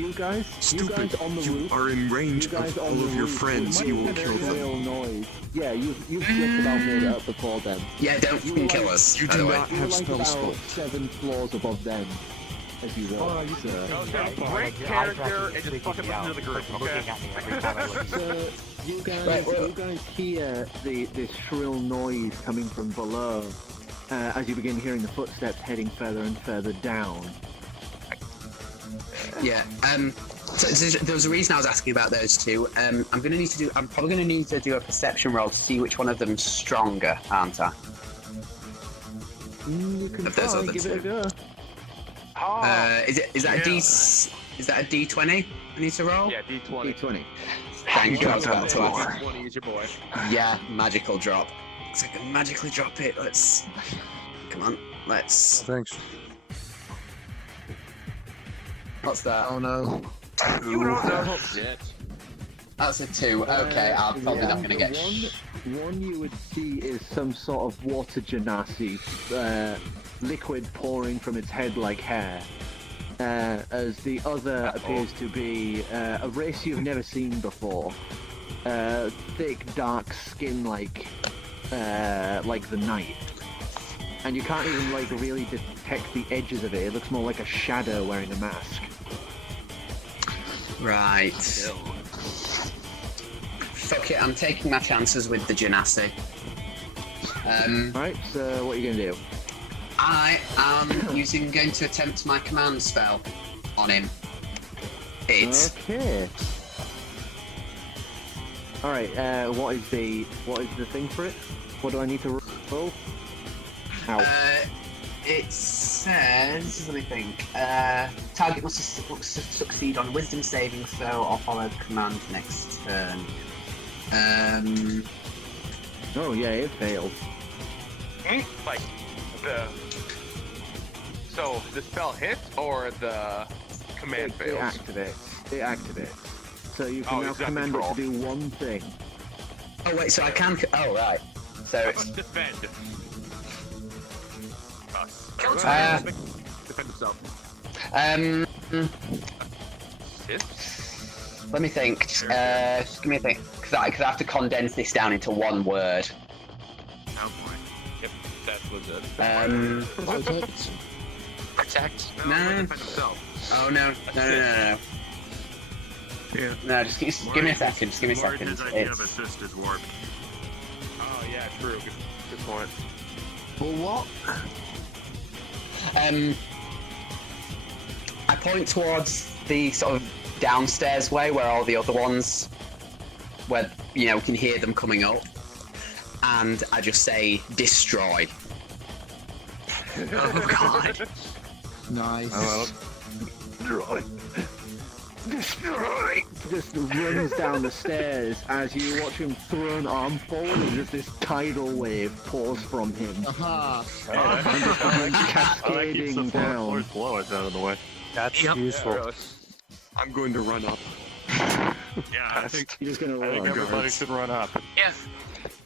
You guys on the roof. are in range You guys of on all the of your roof, friends. it You might will be a kill very them. real noise. Yeah, you've just about made it up before them. Yeah, don't You fucking were kill like- us, You by do the way. not You were have like spell about spot. 7 floors above them as you walk. Great character and just fucking listen to the group, okay? Looking at me every time I look at you. So you guys, Right, well- you guys hear this shrill noise coming from below as you begin hearing the footsteps heading further and further down. Yeah, so there was a reason I was asking about those two. I'm probably gonna need to do a perception roll to see which one of them's stronger, aren't I? You can Of those try, other give it a two. go. Is that a D20 I need to roll? Yeah, D20. D20. Thank you. I got was that about to ask. before. D20 is your boy. Yeah, magical drop. So I can magically drop it. Come on, let's. Thanks. What's that? Oh no. You don't know. Shit. That's a 2. Okay, I'm probably not gonna get. One you would see is some sort of water genasi, liquid pouring from its head like hair. As the other appears to be a race you've never seen before. Thick, dark skin like the night. And you can't even really detect the edges of it. It looks more like a shadow wearing a mask. Right. Fuck it, I'm taking my chances with the Genasi. Right, so what are you gonna do? I am going to attempt my command spell on him. It's Okay. All right. What is the thing for it? What do I need to roll? Ow. it says, let me think. Target must succeed on Wisdom saving throw or follow the command next turn. Oh yeah, it failed. Like so the spell hits or the command It fails? activates. It activates. So you can Oh, now he's got command it control. to do one thing. Oh wait, so I can. Oh right. So it's. Defend. Defend himself. Let me think. Just give me a think, because I have to condense this down into one word. Oh boy. Yep, that's legit. Protect. No. Defend himself. Oh no. No. Yeah. No, just give me a second. Just give me a second. His idea of assist is warped. Oh yeah, true. Good point. For what? I point towards the sort of downstairs way where all the other ones, where we can hear them coming up, and I just say destroy. Oh god. Nice. Oh, Destroy. Destroy. Just runs down the stairs as you watch him throw an arm forward, and just this tidal wave pours from him. Aha. And just cascading down. Floor's below us out of the way. That's useful. I'm going to run up. Yeah, I think You're just gonna run. everybody should run up. Yeah.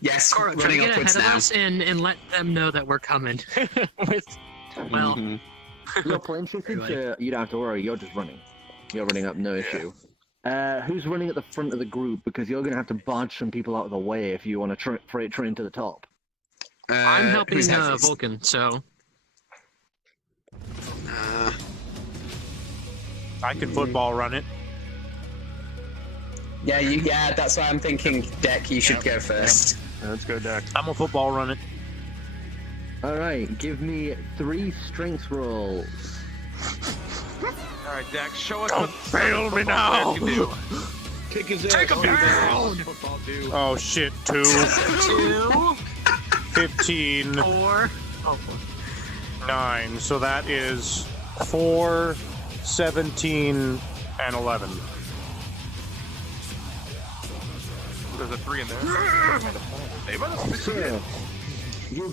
Yes, Cora, try to running get upwards ahead of now. us and let them know that we're coming. Well, You're plane shifted, so you don't have to worry. You're just running. You're running up, no issue. Who's running at the front of the group? Because you're going to have to barge some people out of the way if you want to freight train to the top. I'm helping who's next? Vulcan, so. I can football run it. Yeah, that's why I'm thinking, Deck, you should go first. Let's go, Deck. I'm a football run it. Alright, give me 3 strength rolls. All right, Dax, show us Don't what fail me now. can do. Kick his ass. Take him down! Football do. Oh shit, 2, 2, 15, 4. Oh, 9. So that is 4, 17, and 11. There's a 3 in there. Hey, So, you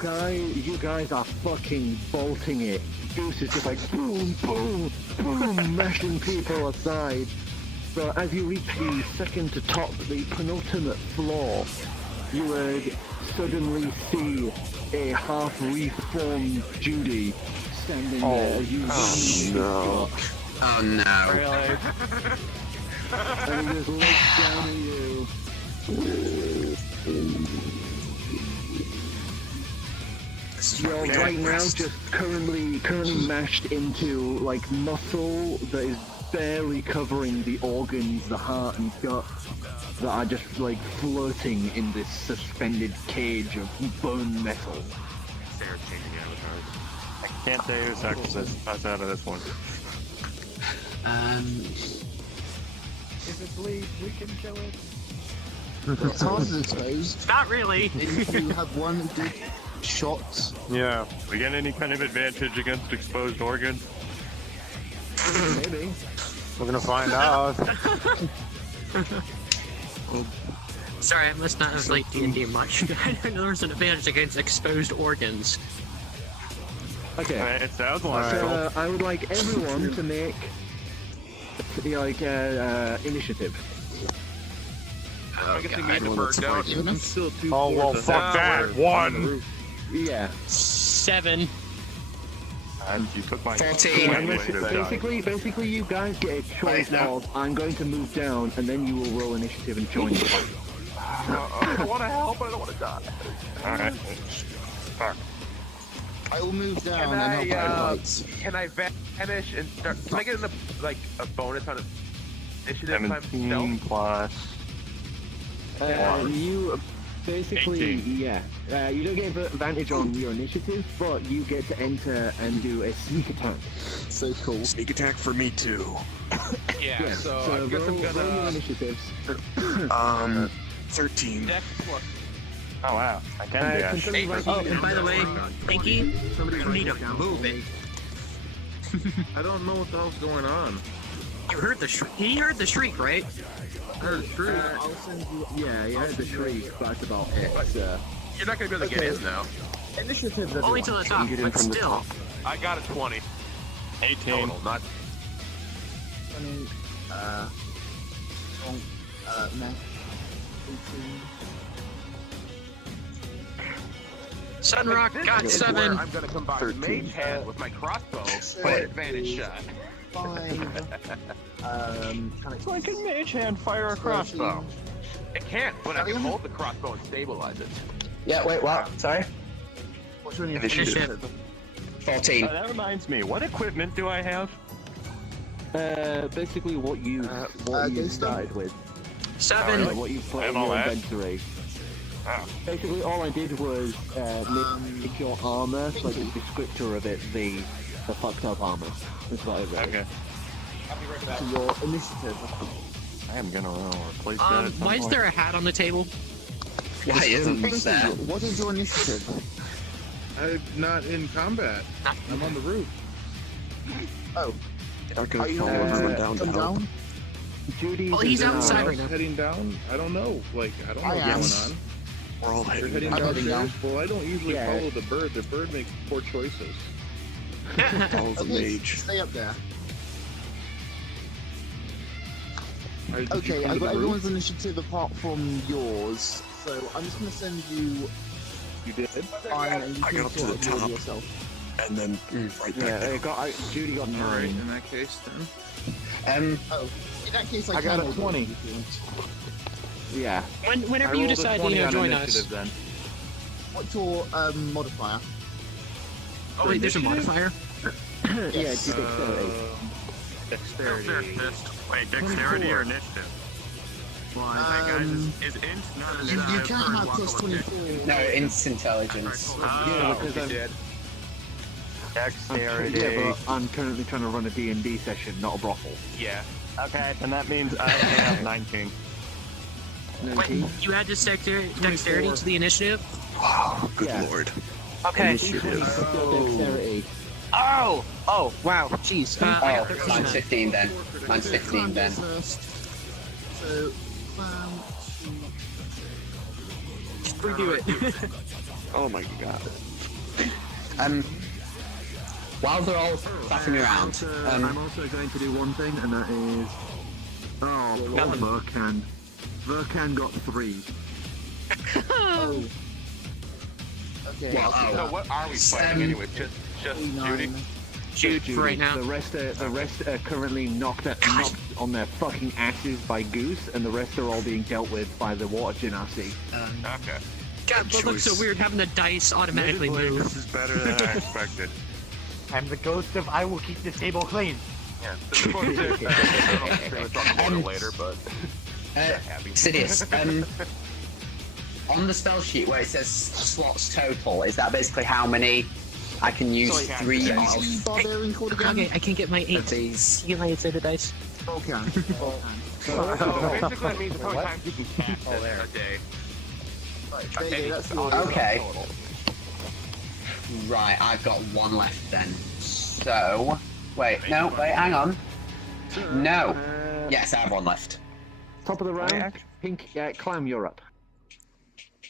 guys are fucking bolting it. Goose is just like boom, boom, boom, mashing people aside. So as you reach the second to top, the penultimate floor, you would suddenly see a half-reformed Judy standing there. You no. Oh no. Really? And he just looks down at you. You're right now just currently mashed into like muscle that is barely covering the organs, the heart and gut that are just like floating in this suspended cage of bone metal. Sarah's changing avatars. I can't say who's that's out of this one. If it bleeds, we can kill it. It's hard to dispose. Not really. If you have one good shot. Yeah. We get any kind of advantage against exposed organs? Maybe. We're gonna find out. Sorry, I must not have played D&D much. I didn't know there was an advantage against exposed organs. Okay. It sounds like So I would like everyone to make initiative. I guess we made the bird down. I'm still too Oh well, fuck that. 1. Yeah. 7. And you took my 14. Basically, you guys get a choice of I'm going to move down, and then you will roll initiative and join the party. I want to help, but I don't want to die. Alright. Fuck. I will move down Can and help out I, lights. can I vanish and start? Can I get a bonus on initiative if I'm 17 stealth? plus. You basically, 18. yeah. You don't get advantage on your initiative, but you get to enter and do a sneak attack. So cool. Sneak attack for me too. Yeah, so I guess roll, I'm roll your gonna. initiatives. 13. Dex plus. Oh wow, I can dash. Oh, and by the way, Pinky, you need to move it. I don't know what the hell's going on. You heard the he heard the shriek, right? I heard a shriek. I'll send you. Yeah, you heard the shriek, but that's about it. So. You're not gonna be able to get in now. Initiative. Only to the top, get in but from the still. top. I got a 20. 18. Total, not. Meh. 18. Sunrock This got is 7. where I'm gonna combine Mage Hand with my crossbow for an advantage shot. 5. So I can mage hand fire a crossbow. It can't, but I can hold the crossbow and stabilize it. Yeah, wait, what? Sorry? What's your Initiative. 14. That reminds me, what equipment do I have? Basically what you started with. 7. What you put I have in all your that. inventory. Oh. Basically, all I did was make your armor, like the descriptor of it, the fucked up armor. That's what I read. Okay. to your initiative? I am gonna replace that. at some Why is point. there a hat on the table? Why isn't there? What is your initiative? I'm not in combat. I'm on the roof. Oh. Okay, Are you not I'm going down to to come help. down? Judy, Well, he's outside right Else now. heading down? I don't know. Like, I don't know I what's am. going on. We're all You're heading heading down. I'm heading downstairs? down. Well, I don't usually Yeah. follow the bird. The bird makes poor choices. Follow the Okay, mage. stay up there. Did you Okay, come I've to got the everyone's roof? initiative apart from yours, so I'm just going to send you You did? fine and you I can got up to sort the of top. yourself. And then right back down. Judy got 9. In that case, then. Oh, in that case, I got can a 20. if you want. Yeah. Whenever I you rolled a decide 20 to on join us. initiative, then. What's your modifier? Oh wait, there's a Initiative? modifier. Yeah, it's dexterity. Dexterity. Wait, dexterity or initiative? Is int not You can't have plus 24. No, instant intelligence. Yeah, because I'm, Dexterity. yeah, but I'm currently trying to run a D&D session, not a brothel. Yeah. Okay, then that means I have 19. Wait, 19? you add this dexterity to the initiative? Oh, good Yeah. lord. Okay. Initiative. Dexterity. Oh! Oh, wow. Jeez. I got Oh, 13 mine's then. 15 then. Mine's 15 then. First. So, Just redo it. Oh my god. While they're all faffing around, I'm also going to do one thing, and that is... Oh, Verkan. Verkan got 3. oh. Okay. Well, I'll do So oh. what are we fighting anyway? Just Judy? Jude for right now. The rest are currently knocked on their fucking asses by Goose, and the rest are all being dealt with by the water genasi. Okay. God, that looks so choice. weird having the dice automatically Admittedly, move. this is better than I expected. I'm the ghost of I will keep this table clean. Yeah. This is what it is. I don't know if we'll talk about it later, but happy. Sidious, on the spell sheet where it says slots total, is that basically how many I can use? 3 of Barbarian called again? Okay, I can get my 8 these. You might say the dice. Volcan. So basically that means how many times you can cast it a day. Right, there you go, that's your Okay. Total. Right, I've got 1 left then. So, wait, hang on. No. Yes, I have 1 left. Top of the round, Pink, Clam, you're up.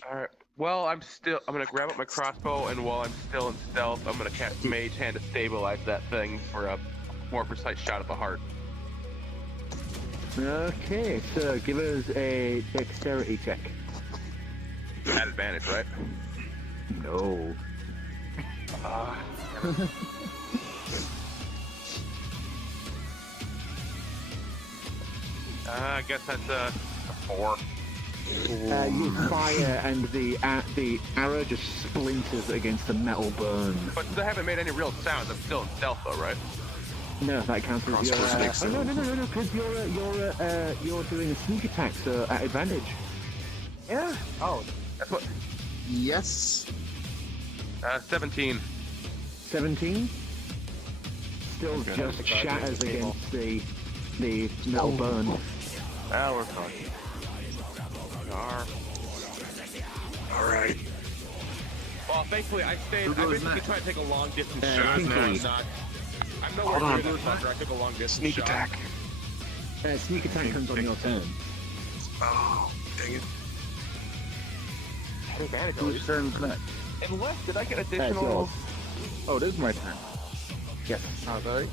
Alright. Well, I'm gonna grab up my crossbow, and while I'm still in stealth, I'm gonna cast Mage Hand to stabilize that thing for a more precise shot at the heart. Okay, so give us a dexterity check. At advantage, right? No. I guess that's a 4. You fire, and the arrow just splinters against the metal burn. But I haven't made any real sounds. I'm still in stealth, though, right? No, that counts as your. Crossbows make No, because you're doing a sneak attack, so at advantage. Yeah. Oh, that's what. Yes. 17. 17. Still just shatters against the metal burn. Now we're fine. Alright. Well, thankfully, I basically tried to take a long distance Uh, shot. Pinky. I'm nowhere near that fucker. I took a long distance Sneak shot. attack. Sneak attack comes on your turn. Oh, dang it. Had advantage, at Whose least. turn's next? Unless, did I get Yours. additional? Oh, it is my turn. Yes. Alright.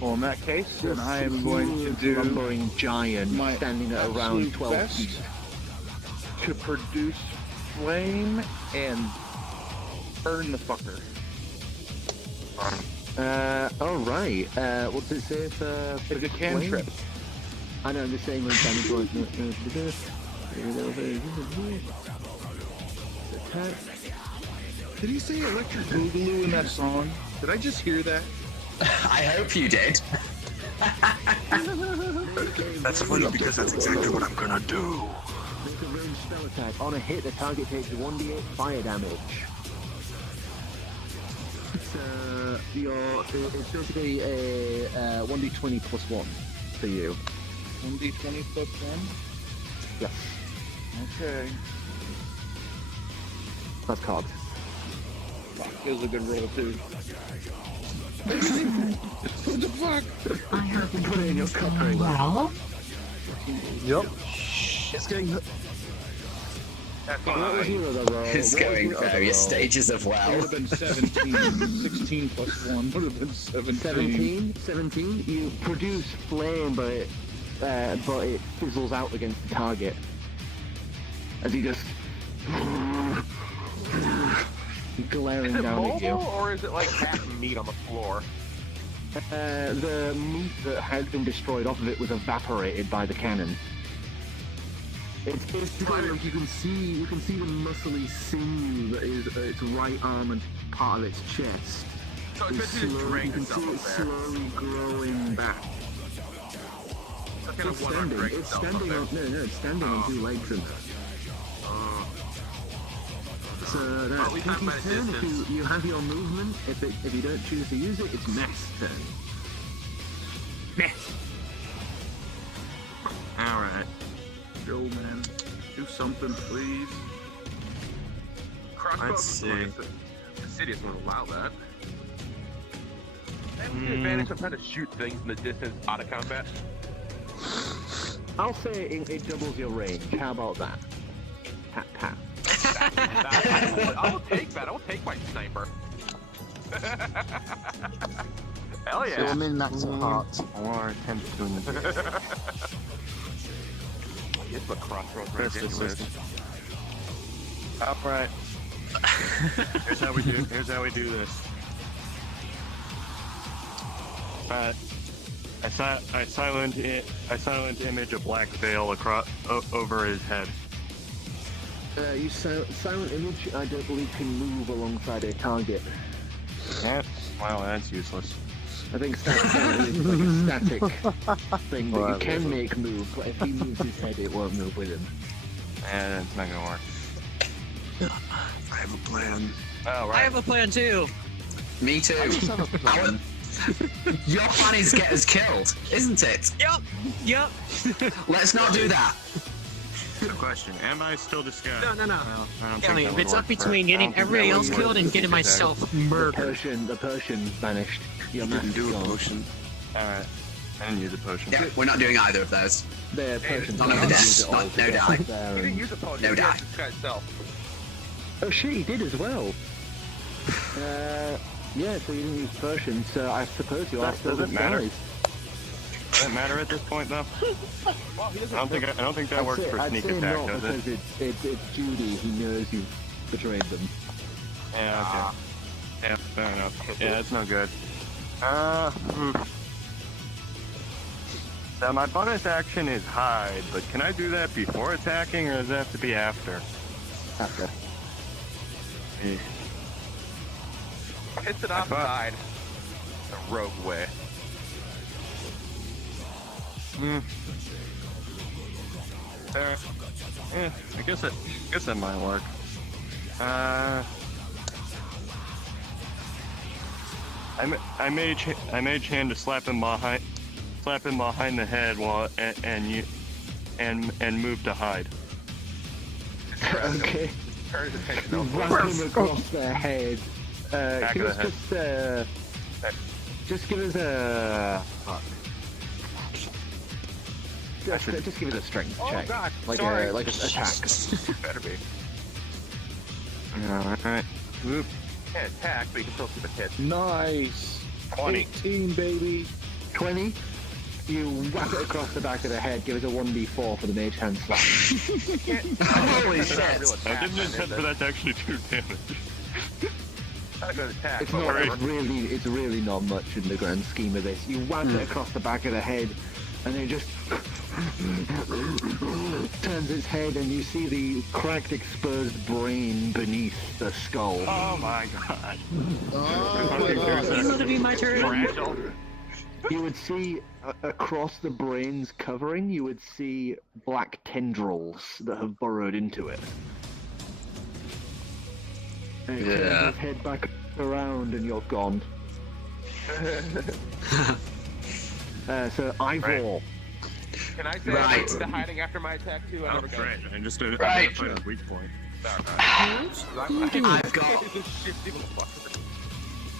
Well, in that case, then I am going to do lumbering giant my standing at around absolute 12 best feet. to produce flame and burn the fucker. Alright. What does it say for... It's a cantrip. I know, I'm just saying when damage was... Did he say electric boogaloo in that song? Did I just hear that? I hope you did. That's funny because that's exactly what I'm gonna do. Make a ranged spell attack. On a hit, the target takes 1d8 fire damage. It's basically a 1d20 plus 1 for you. 1d20 plus 1? Yes. Okay. That's cogs. Fuck, it was a good roll, too. What the fuck? I have Put it in your cup. well. Yep. It's going... That's What was fine. your other roll? It's What was going your other various roll? stages of It well. would have been 17. 16 plus 1 would have been 17. 17? You produce flame, but it fizzles out against the target. As you just... glaring Is it down at you. mobile, or is it like half meat on the floor? The meat that had been destroyed off of it was evaporated by the cannon. It's basically like you can see the muscly sinew that is its right arm and part of its chest. So it's basically just You drained can see itself it up there. slowly growing back. So kind It's of one-arm standing. drain It's itself up standing there. on it's standing on two legs in there. So Well, that's at least I'm Pinky's at a turn. If distance. you have your movement, if you don't choose to use it, it's Mess' turn. Alright. Joe, man. Do something, please. Crossbow. Let's see. The city won't allow that. That would be an advantage of trying to shoot things in the distance out of combat. I'll say it doubles your range. How about that? Tap tap. I'll take that. I'll take my sniper. Hell yeah. So I'm in max heart. Or attempt to It's a crossroads right First anyways. assistant. Alright. Here's how we do this. I silent image a black veil across over his head. You silent image, I don't believe can move alongside a target. That's useless. I think static is like a static thing that you can make move, but if he moves his head, it won't move with him. It's not gonna work. I have a plan. Oh, right. I have a plan too. Me too. Your plan is get us killed, isn't it? Yep. Let's not do that. Good question. Am I still disguised? No. I don't think Elliot, that if would it's work up between for- I getting don't think everybody that else would work killed and for getting Super myself Jack. murdered. The Persian vanished. Your You can mask do a gone. potion. Alright. I didn't use a potion. Yeah, we're not doing either of those. The Persian. None of the deaths. No die. He didn't use a potion. No He die. has this guy himself. Oh shit, he did as well. Yeah, so you didn't use Persian, so I suppose you are still Does it matter? disguised. Does that matter at this point, though? Well, he I doesn't. don't think that works for sneak I'd say attack, not, does it? because it's Judy. He knows you've betrayed them. Yeah, okay. Yeah, fair enough. Yeah, that's no good. So my bonus action is hide, but can I do that before attacking, or does it have to be after? After. Piss it offside. The rogue way. I guess that might work. I mage hand to slap him behind the head while and move to hide. Okay. Turn his attention You over. whack him across their head. Back Give of us the just give us a... Fuck. Just give us a strength Oh check. god, Like sorry. a attack. Better be. Alright. Whoop. Can't attack, but you can still keep a hit. Nice. 20. 18, baby. 20. You whack it across the back of the head. Give us a 1d4 for the mage hand slap. Holy shit. I didn't intend for that to actually do damage. Not a good attack. It's but not. whatever. It's really not much in the grand scheme of this. You whack it across the back of the head, and it just turns its head, and you see the cracked, exposed brain beneath the skull. Oh my god. You want to be my turn? You would see across the brain's covering, you would see black tendrils that have burrowed into it. And it turns its head back around, and you're gone. So Ivor. Can I say Right. the hiding after my attack too? I never got it. And just Right. identify the weak point.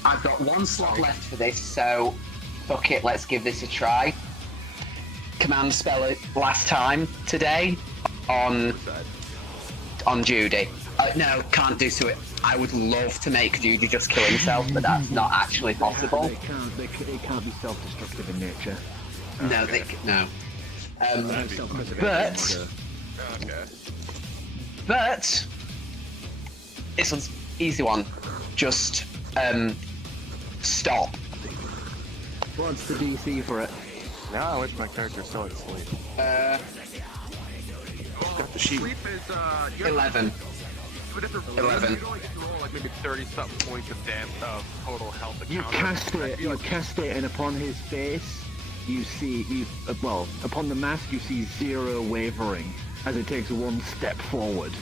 I've got one slot left for this, so fuck it, let's give this a try. Command spell it last time today on Judy. No, can't do so. I would love to make Judy just kill himself, but that's not actually possible. It can't be self-destructive in nature. No, no. But this one's easy one. Just stop. What's the DC for it? Now I wish my character's still asleep. Got the sheet. Sleep is 11. 11. You can only roll like maybe 30-something points of total health. You cast it, and upon his face, you see, upon the mask, you see 0 wavering as it takes 1 step forward.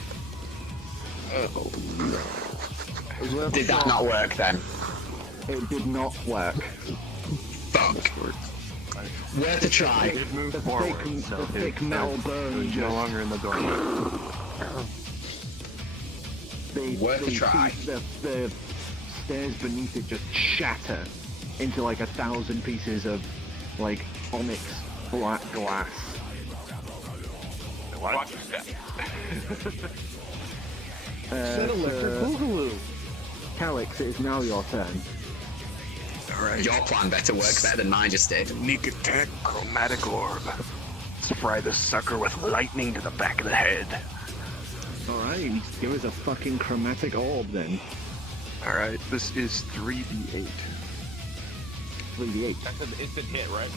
Did that not work then? It did not work. Fuck. Worth a try. It moved The forward, thick, so the thick metal bone he's no just... longer in the door. Worth a try. The stairs beneath it just shatter into like 1,000 pieces of like onyx black glass. Watch your step. Boogaloo. Calyx, it is now your turn. Alright. Your plan better work better than mine just did. Sneak attack, chromatic orb. Let's fry the sucker with lightning to the back of the head. Alright, give us a fucking chromatic orb then. Alright, this is 3d8. 3d8. That's an instant hit, right?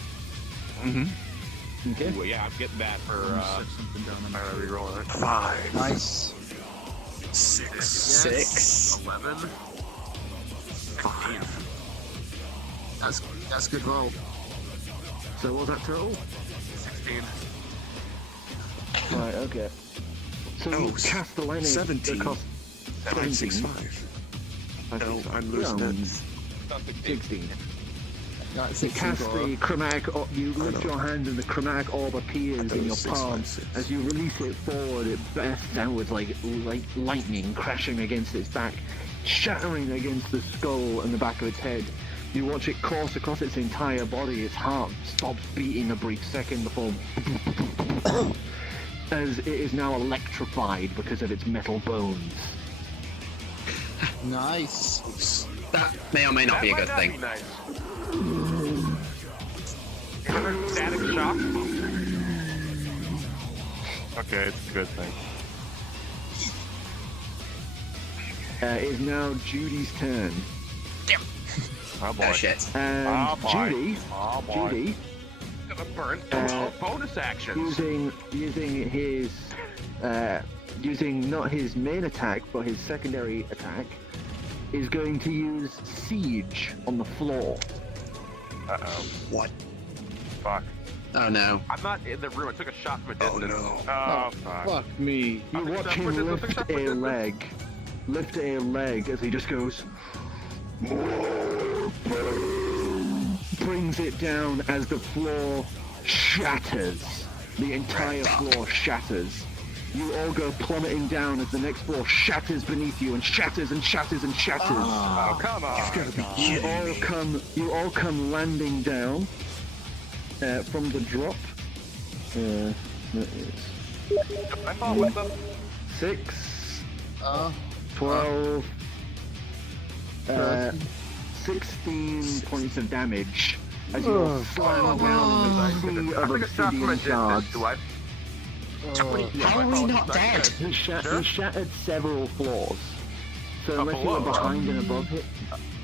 Mm-hmm. Okay. Ooh, yeah, I'm getting that for. Alright, we roll it. 5. Nice. 6. 6. 11. 5. That's good roll. So what was that total? 16. Right, okay. So Oh, you cast the lightning. 17. 965. No, I'm losing it. 16. Right, You 16 cast for the chromatic orb, you lift your hand and the chromatic orb appears in your palm. As you release it forward, it bursts outwards like lightning crashing against its back, shattering against the skull and the back of its head. You watch it course across its entire body. Its heart stops beating a brief second before as it is now electrified because of its metal bones. Nice. That may or may not be a good thing. Be nice. Another static shock. Okay, it's a good thing. It is now Judy's turn. Oh boy. Oh shit. And Oh, boy. Judy, Oh boy. Judy, Gonna burn bonus actions. using his using not his main attack but his secondary attack, is going to use siege on the floor. Uh-oh. What? Fuck. Oh no. I'm not in the room. I took a shot from a Oh distance. no. Oh, fuck. Fuck me. You watch him lift a leg as he just goes, brings it down as the floor shatters. The entire floor shatters. You all go plummeting down as the next floor shatters beneath you and shatters and shatters and shatters. Oh, come on. You all come landing down from the drop. That is I thought with them. 6, Uh, 12, 16 points of damage as you all slam down in the sea of obsidian shards. Do I? How are we not dead? He shattered several floors. So unless you were below. behind and above it,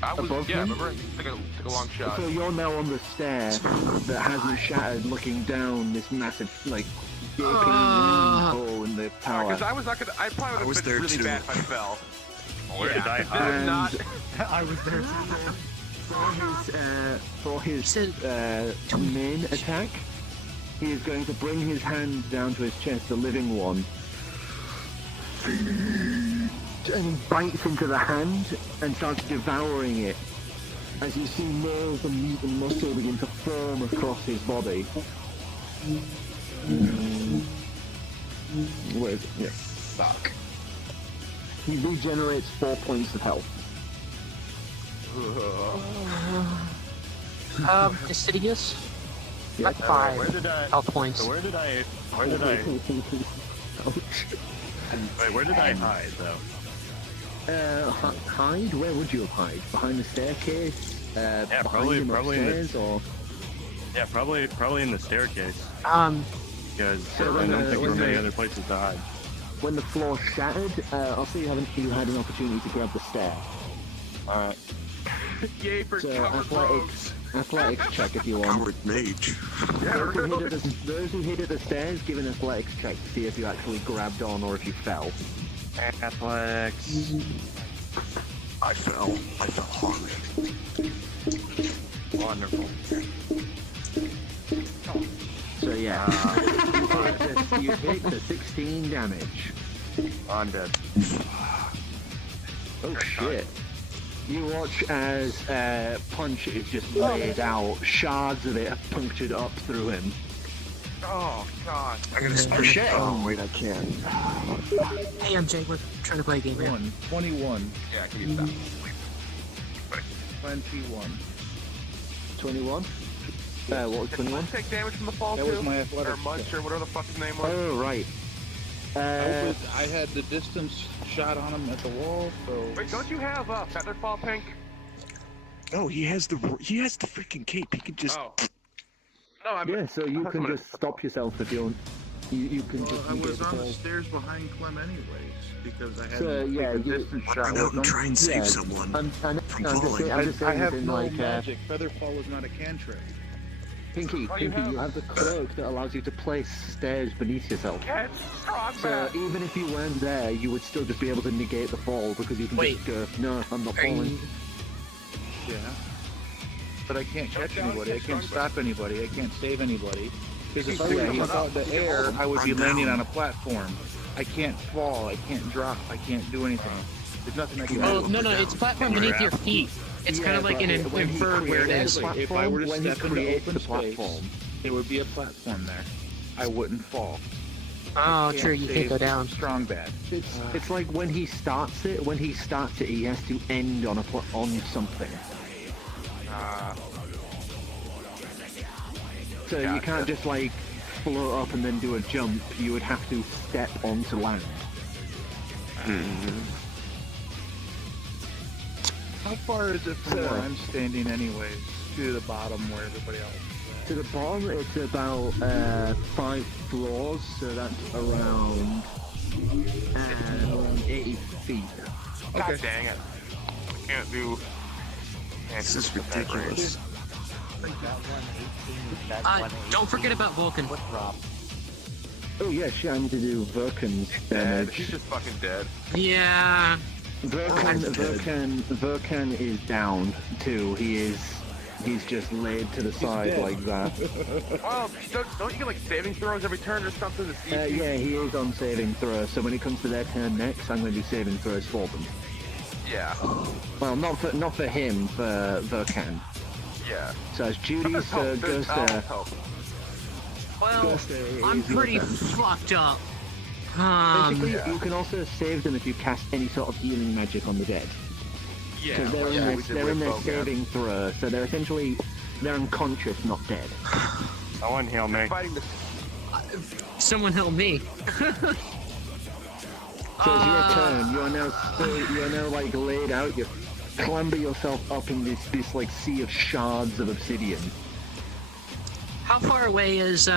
I was, above yeah, him? remember? Took a long shot. So you're now on the stair that hasn't shattered, looking down this massive, like, gaping hole in the tower. Because I was not gonna. I probably would have been really bad if I fell. Where did I Did hide? not. I was there. For his main attack, he is going to bring his hand down to his chest, the living one, and he bites into the hand and starts devouring it. As you see nerves and meat and muscle begin to form across his body. Where is it? Yeah. Fuck. He regenerates 4 points of health. Fastidious? Yeah. Like 5 Where did I? health points. So where did I? Where did I? Wait, where did I hide though? Hide? Where would you have hide? Behind the staircase? Yeah, behind probably him in the. upstairs, or? Yeah, probably in the staircase. Because So I don't think there were when many the- other places to hide. When the floor shattered, also you had an opportunity to grab the stair. Alright. Yay for So coward rogues. athletics check if you want. Coward mage. Those who hit at the stairs, give an athletics check to see if you actually grabbed on or if you fell. Athletics. I fell hard. Wonderful. So yeah, you take the 16 damage. I'm dead. Oh shit. You watch as Punch is just laid out, shards of it have punctured up through him. Oh god. I'm gonna spin. shit. Oh wait, I can't. Hey, MJ, we're trying to play a game here. 21. Yeah, can you stop? 21. 21? What was 21? Take damage from the fall That too? was my athletics Or Munch check. or whatever the fuck his name was. Oh, right. I had the distance shot on him at the wall, so... Wait, don't you have Feather Fall Pink? No, he has the freaking cape. He can just. Oh. No, I'm. Yeah, so you I'm can gonna- just stop yourself if you want. You can Well, just I negate was the on the fall. stairs behind Clem anyways, because I had So, to yeah, take a you- distance I shot know, with them. try and save Yeah, someone I'm from just falling. saying, I'm just I saying have in no like, magic. Featherfall is not a cantrip. Pinky, Oh, you you have the cloak that allows you to place stairs beneath yourself. Get strong, So man. even if you weren't there, you would still just be able to negate the fall because you can Wait. just go, no, I'm not falling. Yeah. But I can't catch anybody, I can't stop anybody, I can't save anybody. Because if I Yeah, were to he's- jump out in the air, I would be landing on a platform. I can't fall, I can't drop, I can't do anything. There's nothing I can Oh, do. no, it's platform beneath your feet. It's kind of like an when he inferred where it creates is. the If I were to when he step into creates open the space, platform. there would be a platform there. I wouldn't fall. Oh, true, you save can't go down. Strong bad. It's like when he starts it, he has to end on on something. So you can't just like float up and then do a jump. You would have to step onto land. How far is it from where I'm standing anyways, to the bottom where everybody else is? To the bottom, it's about 5 floors, so that's around 80 feet. God dang it. I can't do. This is ridiculous. Don't forget about Vulcan. Oh yeah, shit, I need to do Vulcan's Dead. damage. He's just fucking dead. Yeah. Vulcan is down too. He's just laid to the side like that. Well, don't you get like saving throws every turn or something to see? if you- Yeah, he is on saving throw, so when it comes to their turn next, I'm going to do saving throws for them. Yeah. Well, not for him, for Vulcan. Yeah. So it's Judy, so goes to... Well, I'm pretty fucked up. Basically, you can also save them if you cast any sort of healing magic on the dead. Yeah. Because they're yeah, in their Vulcan. saving throw, so they're unconscious, not dead. Someone heal me. Fighting the. Someone help me. So it's your turn. You are now like laid out. You clamber yourself up in this like sea of shards of obsidian. How far away is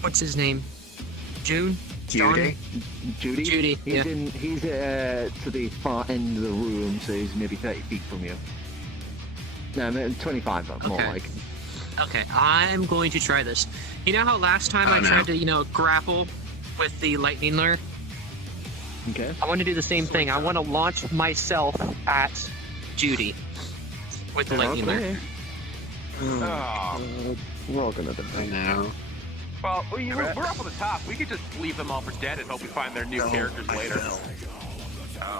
what's his name? June? Judy. Judy? Judy, He's yeah. he's to the far end of the room, so he's maybe 30 feet from you. No, 25, more Okay. like. Okay, I'm going to try this. You know how last time I tried to, grapple with the lightning lure? Okay. I want to do the same thing. I want to launch myself at Judy with the lightning lure. We're all gonna die. No. Well, we're up on the top. We could just leave them all for dead and hope we find their new characters later.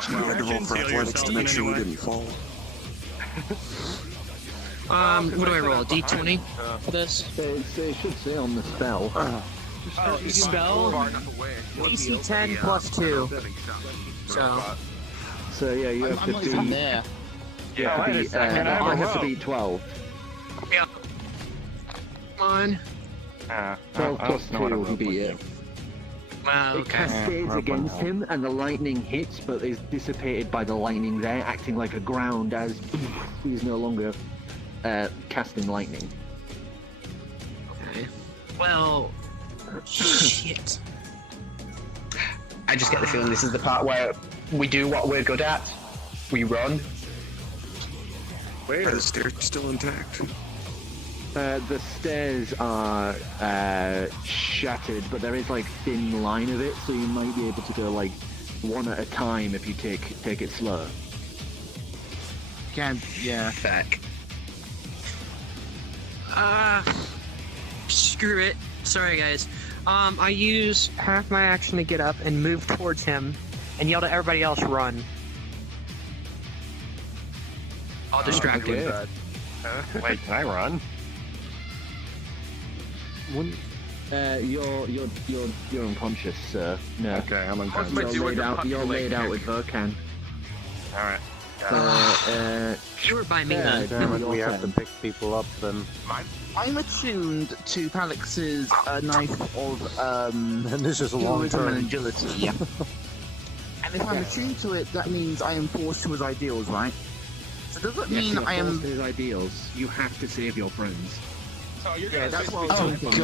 We had to roll for athletics to make sure we didn't fall. What do I roll? D20 for this? It should say on the spell. Spell? AC 10 plus 2. So yeah, you have I'm to not beat. even there. Yeah, You have to beat 12. Yeah. Come on. 12 plus 2 will be it. Wow, It okay. cascades against him, and the lightning hits, but is dissipated by the lightning there, acting like a ground as he's no longer casting lightning. Okay. Well, shit. I just get the feeling this is the part where we do what we're good at. We run. Are the stairs still intact? The stairs are shattered, but there is like thin line of it, so you might be able to go like one at a time if you take it slow. Yeah. Feck. Screw it. Sorry, guys. I use half my action to get up and move towards him and yell to everybody else, run. I'll distract him. Wait, can I run? You're unconscious, sir. No. Okay, I'm unconscious. You're laid out with Verkan. Alright. Sure, by me Yeah, then. Damn it, we have to pick people up then. I'm attuned to Palix's knife of And this is a long heroism and turn. agility. And if I'm attuned to it, that means I am forced to his ideals, right? So does that mean I am? His ideals. You have to save your friends. Yeah, that's what I was thinking.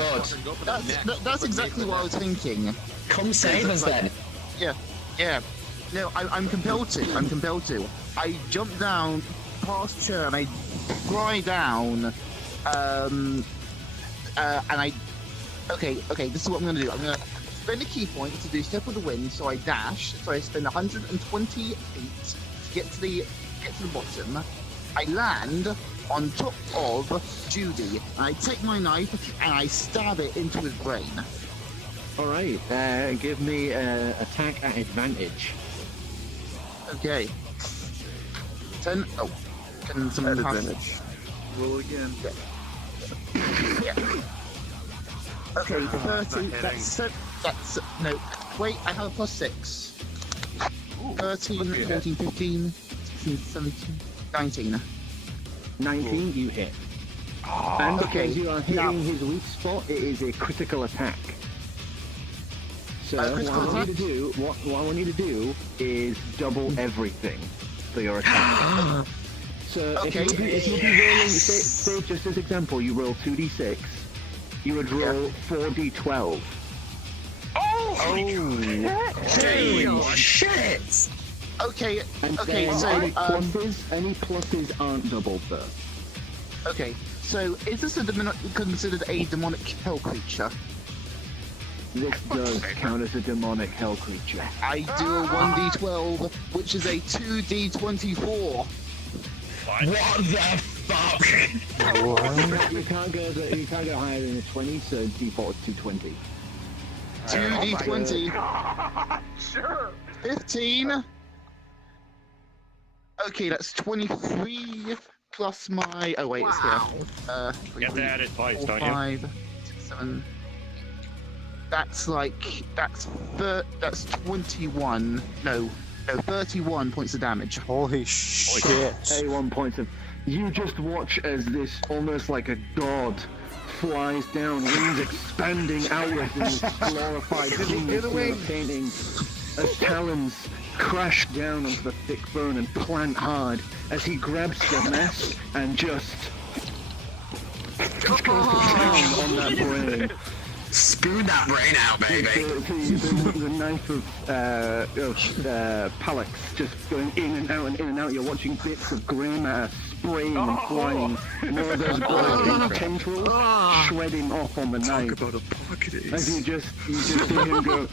God. That's exactly what I was thinking. Come save us then. Yeah. No, I'm compelled to. I jump down past Chur and I fly down. And I. Okay. This is what I'm gonna do. I'm gonna spend a key point to do Step of the Wind. So I dash. So I spend 120 feet to get to the bottom. I land on top of Judy. And I take my knife and I stab it into his brain. All right. Give me attack at advantage. Okay. 10. Oh. Can someone At pass? advantage. Roll again. Yeah. Okay, 30. That's no. Wait, I have a plus 6. 13, 14, 15, 16, 17, 19. 19, you hit. And because Okay, you are hitting now- his weak spot, it is a critical attack. So critical what I want attack? you to do, what I want you to do is double everything for your attack. So Okay. if you'll be rolling, say just as example, you roll 2d6, you would roll 4d12. Holy shit! Okay, And okay, then so any pluses aren't doubled though. okay, so is this considered a demonic hell creature? This does count as a demonic hell creature. I do a 1d12, which is a 2d24. What the fuck? You can't go higher than a 20, so default is 220. 2d20. Sure. 15. Okay, that's 23 plus my. Oh wait, it's here. You have to add it twice, 4, don't you? 5, 6, 7. That's like that's 21. No, 31 points of damage. Holy shit. 81 points of. You just watch as this almost like a god flies down, wings expanding outwards in this glorified painting as talons crash down onto the thick bone and plant hard as he grabs the mask and just goes to town on that brain. Spoon that brain out, baby. The knife of Palix just going in and out and in and out. You're watching bits of grey matter spraying and flying. More of those glowing tendrils shredding off on the knife. Talk about a pocket ace. As you just see him go.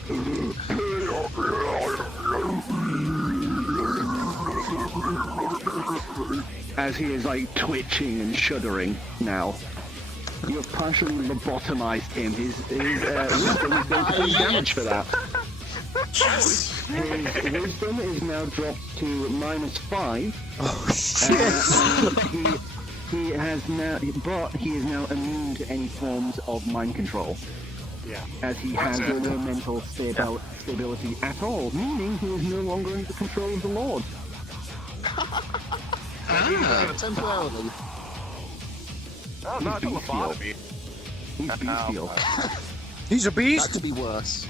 As he is like twitching and shuddering now. You have partially lobotomized him. His wisdom is going to take damage for that. His wisdom is now dropped to -5. Oh shit! And he has now, but he is now immune to any forms of mind control. Yeah. As he has no mental stability at all, meaning he is no longer under the control of the Lord. Temporarily. Oh, not a lobotomy. He's bestial. He's a beast. That could be worse.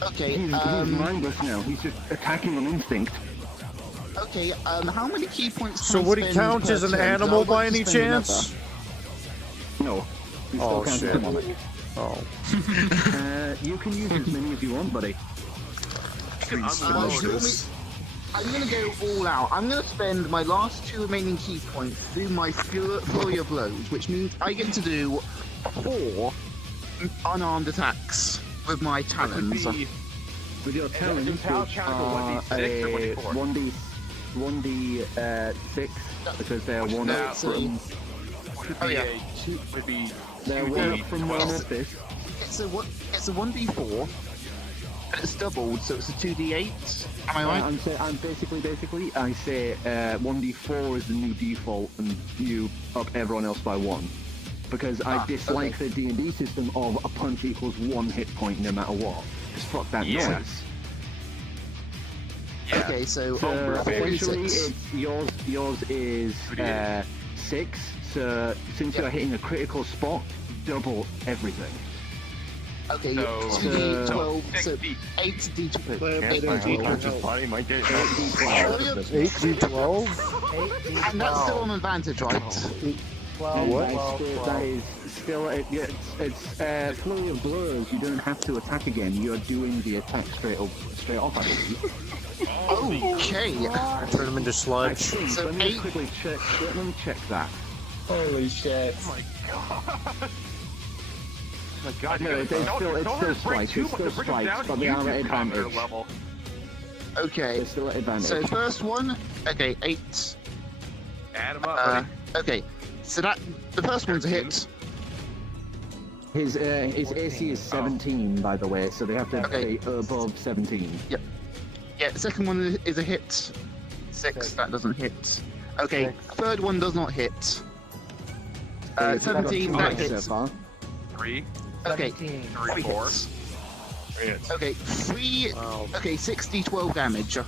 Okay. He's mindless now. He's just attacking on instinct. Okay. How many key points? So would he count as an animal by any chance? No. He still counts as demonic. Oh. You can use as many as you want, buddy. I'm gonna go all out. I'm gonna spend my last 2 remaining key points to do my flurry of blows, which means I get to do 4 unarmed attacks with my talons. With your talons, which are a 1d6, because they're one up from. Oh yeah. They're one up from one of this. It's a 1d4. And it's doubled, so it's a 2d8. Am I right? I'm basically, I say 1d4 is the new default, and you up everyone else by 1. Because I dislike the D&D system of a punch equals 1 hit point no matter what. Just fuck that noise. Yeah. Okay, so essentially, yours is 6. So since you're hitting a critical spot, double everything. Okay, so 2d12, so 8d12. 8d12? And that's still an advantage, right? What? That is still, it's flurry of blows. You don't have to attack again. You're doing the attack straight off, I believe. Okay. Turn him into sludge. So let me quickly check. Let me check that. Holy shit! Oh my god! Oh my god! No, it's still spikes. It's still spikes, but they are at advantage. Level. Okay. They're still at advantage. So first one, okay, 8. Add him up, buddy. Okay, so that the first one's a hit. His AC is 17, by the way, so they have to be above 17. Yep. Yeah, the second one is a hit. 6, that doesn't hit. Okay, third one does not hit. 17, that hits. So far. 3. Okay, 3, 3 4. hits. Okay, 3. Okay, 6d12 damage.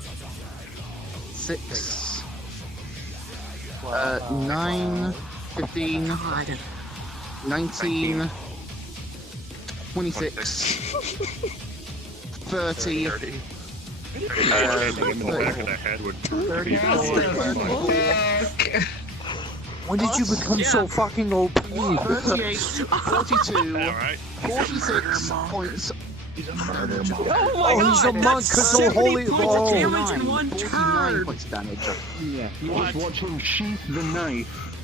6. 9, 15, 19, 26, 30. When did you become so fucking OP? 38, 42, 46 points. Oh my god! He's a monk, That's so 70 holy. points of damage in one 49 turn! points of damage. Yeah, you just watch him sheath the knife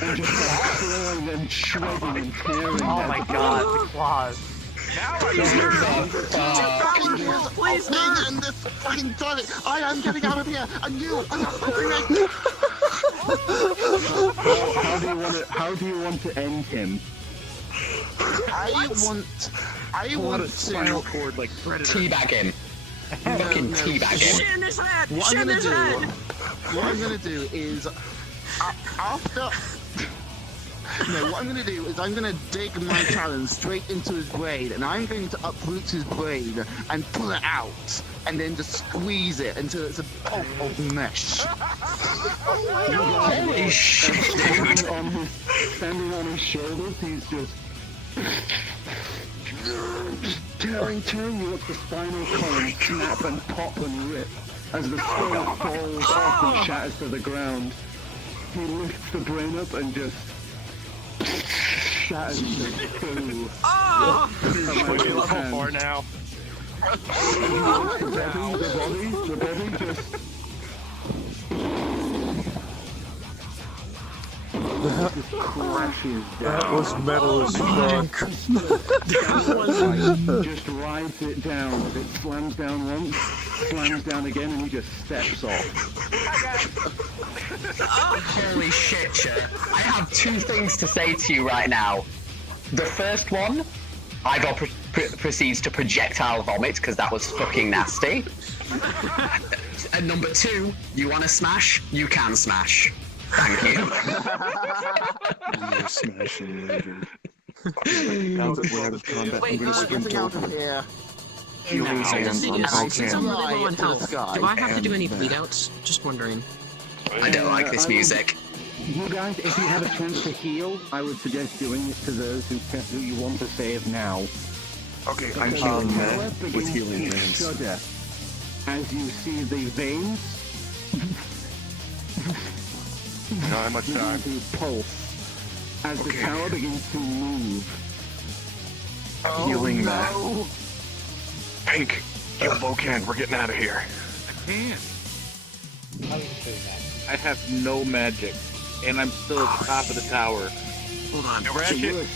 and just throwing and shredding and tearing. Oh my god, the claws. Now Please, and this fucking toilet. I am getting out of here, and you are not fucking How do you want to end him? I want to cord like Predator. Teabag him. Fucking teabag him. Shit in his head! What Shit I'm in gonna his do, head! what I'm gonna do is after. No, what I'm gonna do is I'm gonna dig my talons straight into his brain, and I'm going to uproot his brain and pull it out, and then just squeeze it until it's a pulp of mesh. Holy shit! Standing on his shoulders, he's just tearing you up the spinal column, snap and pop and rip as the skull falls off and shatters to the ground. He lifts the brain up and just shatters into two. We're level 4 now. The body just... Just crashes down. That was metal as fuck. Just rides it down. It slams down once, slams down again, and he just steps off. Holy shit, Cher. I have two things to say to you right now. The first one, Igor proceeds to projectile vomit because that was fucking nasty. And number two, you want to smash? You can smash. Thank you. I'm gonna smash him later. Now that we're out of combat, I'm gonna sprint over. Here. Healing hands on Since I'm really low on Right, health, guy. do I have to do any And bleed outs? Just wondering. I don't like this music. You guys, if you have a chance to heal, I would suggest doing it to those who you want to save now. Okay, I'm Because healing the that tower with begins healing to hands. shudder as you see the veins No, how much time? begin to pulse as the tower begins to move. Healing that. Pink, heal Bocan, we're getting out of here. I can't. How are you doing that? I have no magic, and I'm still at the top of the tower. Hold on. New ratchet.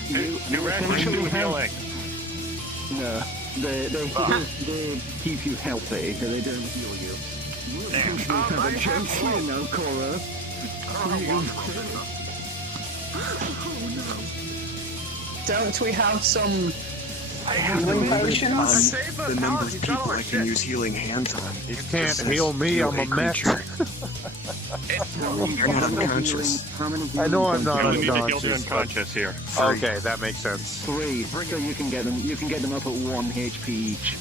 New ratchet. New healing. No, they keep you healthy, so they don't heal you. You essentially have a chance here now, Cora. Don't we have some I have healing the potions? number of people I can use healing hands on. You can't heal me, I'm a mech. You're not unconscious. I know I'm not You only need to heal the unconscious. unconscious here. Okay, that makes sense. 3, so you can get them. You can get them up at 1 HP each.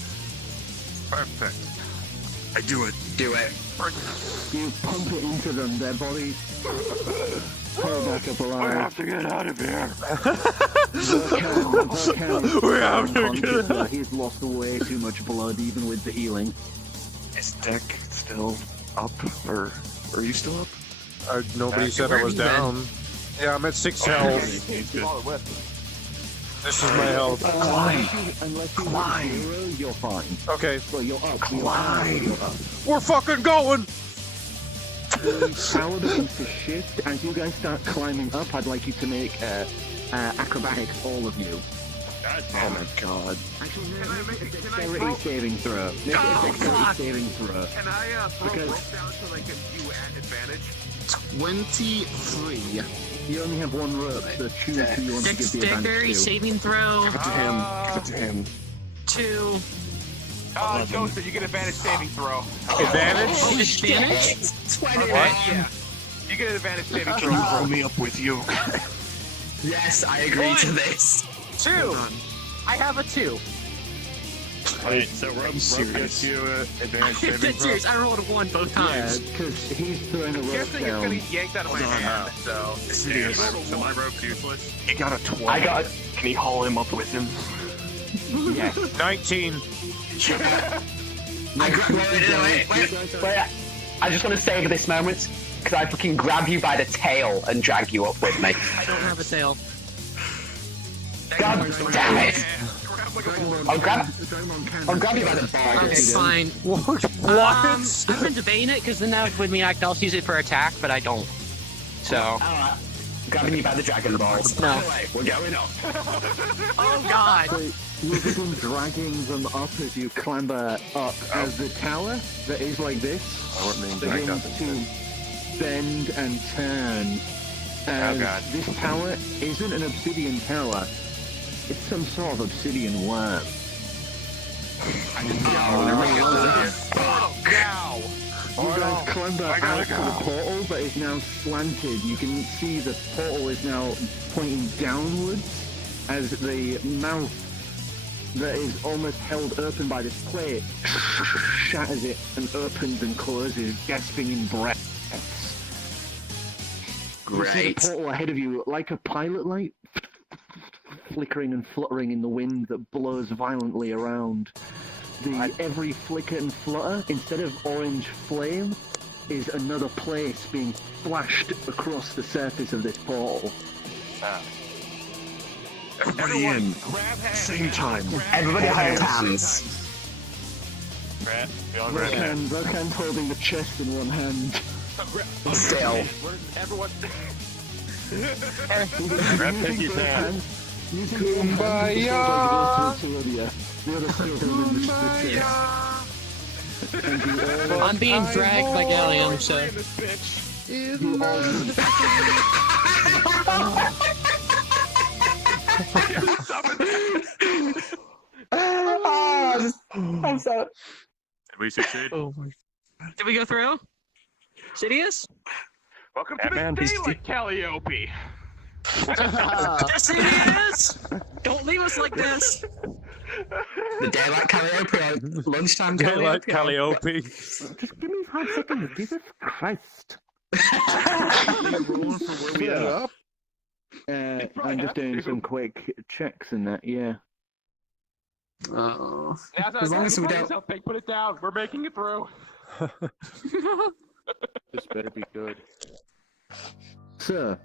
Perfect. I do it. Do it. You pump it into them. Their bodies pull back up I alive. have to get out of here. We have to get out. He's lost way too much blood, even with the healing. Is Deck still up, or are you still up? Nobody said I was down. Yeah, I'm at 6 health. He's good. This is my health. Unless you have 0, you're fine. Okay. Well, you're up. You're up. We're fucking going! The tower begins to shift. As you guys start climbing up, I'd like you to make acrobatics, all of you. Oh my god. Actually, no, make a dexterity saving throw. Make a dexterity saving throw. Can I throw Because- rope down so I can do at advantage? 23. You only have 1 rope, so choose who you want to give the advantage Dexterity to. saving throw. Give it to him. Give it to him. 2. Joseph, you get advantage saving throw. Advantage? Advantage? 20. Yeah. You get an advantage saving throw. Roll me up with you. Yes, I agree to this. 2. I have a 2. Alright, so Rob gets you advanced saving That's throw. serious. I rolled a 1 both Yeah, times. because he's throwing a rope Guessing it's gonna down. get yanked out of my hand, so. So my rope's useless. He got a 20. I got. Can he haul him up with him? Yes. 19. Wait. I just want to savor this moment because I fucking grab you by the tail and drag you up with me. I don't have a tail. God damn it! I'll grab you by the balls. It's fine. What? I've been debating it because then that would mean I could also use it for attack, but I don't. So. Grabbing you by the dragon balls. No. We're going up. Oh god. So you begin dragging them up as you clamber up, as the tower that is like this begins to bend and turn. As God. this tower isn't an obsidian tower, it's some sort of obsidian worm. Now! You guys clamber out to the portal that is now slanted. You can see the portal is now pointing downwards as the mouth that is almost held open by this plate shatters it and opens and closes, gasping in breaths. You see the Great. portal ahead of you like a pilot light flickering and fluttering in the wind that blows violently around. Every flicker and flutter, instead of orange flame, is another place being flashed across the surface of this portal. Everybody in. Same time. Everybody hold hands. Both hands holding the chest in one hand. Still. Everyone. Grab Pinky's hand. Kumbaya! I'm being dragged by Gallium, so. I'm so. Did we succeed? Oh my. Did we go through? Sidious? Welcome to the Batman. daylight, Calliope. Sidious! Don't leave us like this. The daylight Calliope. Lunchtime Daylight Calliope. Calliope. Just give me 5 seconds, Jesus Christ. I'm just doing some quick checks and that, yeah. Oh. As long as we don't. Put it down. We're making it through. This better be good. Sir,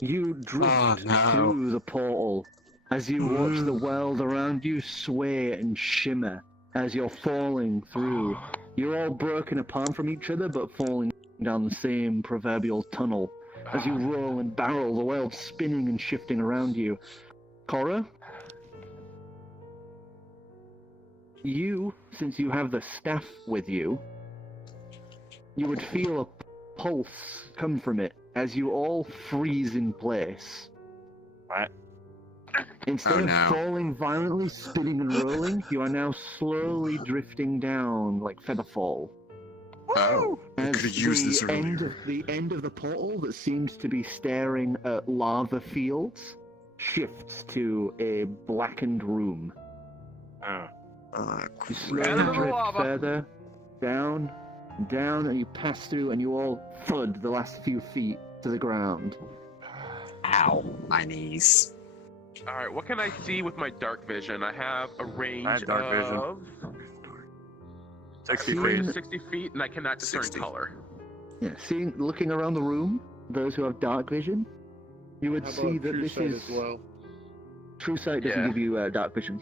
you drift through the portal as you watch the world around you sway and shimmer as you're falling through. You're all broken apart from each other, but falling down the same proverbial tunnel. As you roll and barrel, the world spinning and shifting around you. Cora? You, since you have the staff with you, you would feel a pulse come from it as you all freeze in place. What? Instead of falling violently, spinning and rolling, you are now slowly drifting down like featherfall. Oh, I As could have used this earlier. the end of the portal that seems to be staring at lava fields shifts to a blackened room. Oh. You slowly drift further, down, down, and you pass through, and you all thud the last few feet to the ground. Ow, my knees. Alright, what can I see with my dark vision? I have a range I have dark vision. of 60 range feet. of 60 feet, and I cannot discern color. Yeah, looking around the room, those who have dark vision, you would How see about that True this Sight is as well? True Sight doesn't Yeah. give you dark vision.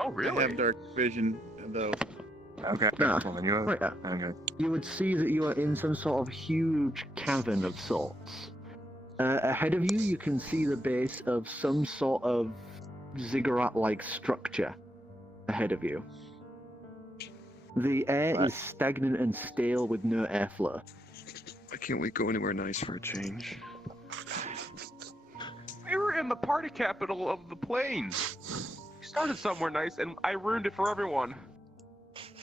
Oh, I really? have dark vision though. Okay. Nah, Well, you have... right, Okay. You would see that you are in some sort of huge cavern of sorts. Ahead of you, you can see the base of some sort of ziggurat-like structure ahead of you. The air is stagnant and stale with no airflow. Why can't we go anywhere nice for a change? We were in the party capital of the plains. We started somewhere nice, and I ruined it for everyone.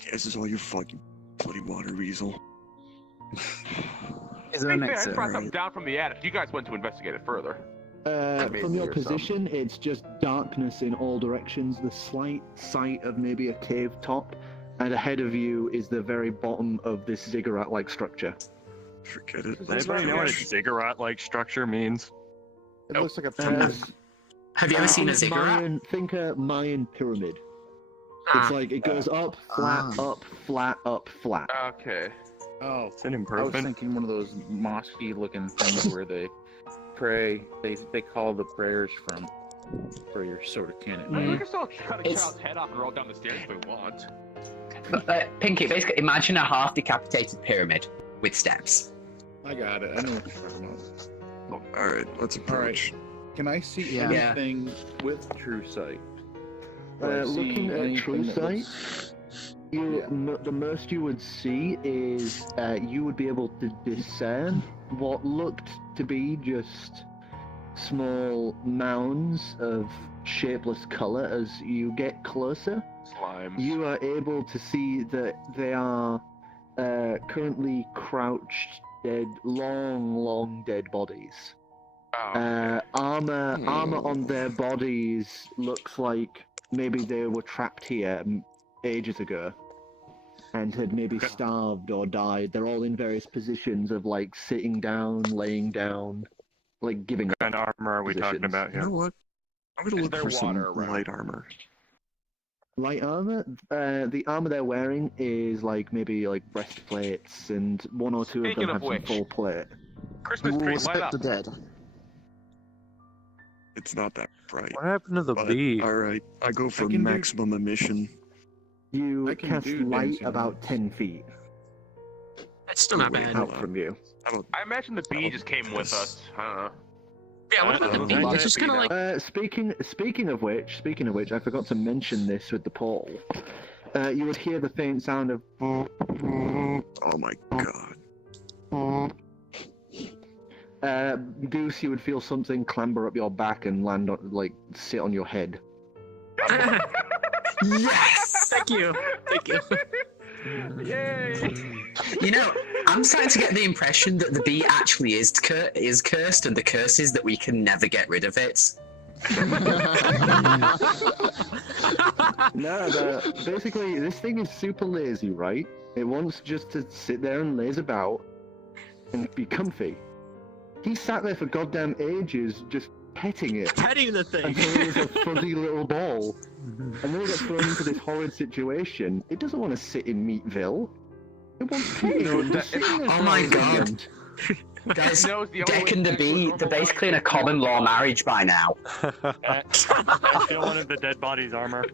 Yeah, this is all your fucking bloody water weasel. Is there I brought something down from the attic. You guys went to investigate it further. From your position, it's just darkness in all directions. The slight sight of maybe a cave top, and ahead of you is the very bottom of this ziggurat-like structure. Forget it. Does anybody know what a ziggurat-like structure means? It looks like a Have you ever seen a ziggurat? Think a Mayan pyramid. It's like it goes up, flat, up, flat, up, flat. Okay. Oh, It's an I was improvement. thinking one of those mosque-y looking things where they pray. They call the prayers from for your soda cannon. I mean, we can still cut a It's- child's head off and roll down the stairs if we want. Pinky, basically, imagine a half decapitated pyramid with steps. I got it. I know what you're talking about. Alright, let's approach. Can I see Yeah. anything with True Sight? Do I see Looking at anything True that Sight, looks- the most you would see is you would be able to discern what looked to be just small mounds of shapeless color. As you get closer, Slimes. you are able to see that they are currently crouched, dead, long dead bodies. Oh, Armor on their bodies looks like maybe they were trapped here ages ago and had maybe starved or died. They're all in various positions of like sitting down, laying down, like giving What up. kind of armor are we talking positions. about You know here? what? I'm gonna Is look there for some water around? light armor. Light armor? The armor they're wearing is like maybe like breastplates, and one or two of Speaking them of have which- some full plate. Christmas tree, light up. dead. It's not that. Right. What happened to the But, bee? Alright, I go for can do- maximum emission. You I can cast do light dancing about lights. 10 feet That's still not Wait, bad. out from you. I imagine the bee just came with us. I don't know. Yeah, what about the bee? It's just kind of like. Speaking of which, I forgot to mention this with the portal. You would hear the faint sound of. Oh my god. Goose, you would feel something clamber up your back and land on, sit on your head. Yes! Thank you. Thank you. Yay! You know, I'm starting to get the impression that the bee actually is cursed, and the curse is that we can never get rid of it. No, basically, this thing is super lazy, right? It wants just to sit there and laze about and be comfy. He sat there for goddamn ages just petting it. Petting the thing. Until it was a fuzzy little ball. And then it got thrown into this horrid situation. It doesn't want to sit in Meatville. It wants petting. Oh my god. Guys, Deck and the bee, they're basically in a common law marriage by now. I still wanted the dead body's armor.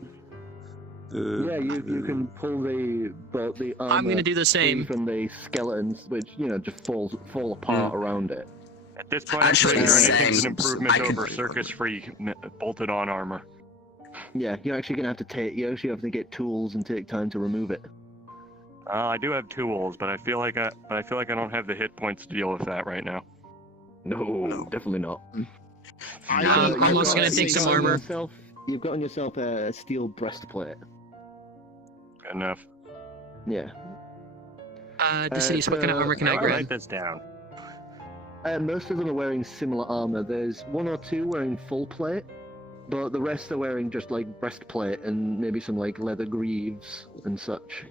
Yeah, you can pull the armor I'm gonna do the same. from the skeletons, which just fall apart around it. At this point, Actually, I'm it's pretty sure anything's the an same. improvement I could- over circus-free bolted-on armor. Yeah, you're actually gonna have to get tools and take time to remove it. I do have tools, but I feel like I don't have the hit points to deal with that right now. No, definitely not. I'm also gonna take some armor. You've got on yourself a steel breastplate. Good enough. Yeah. Denise, what kind of armor can I I'll grab? write this down. Most of them are wearing similar armor. There's one or two wearing full plate, but the rest are wearing just breastplate and maybe some leather greaves and such.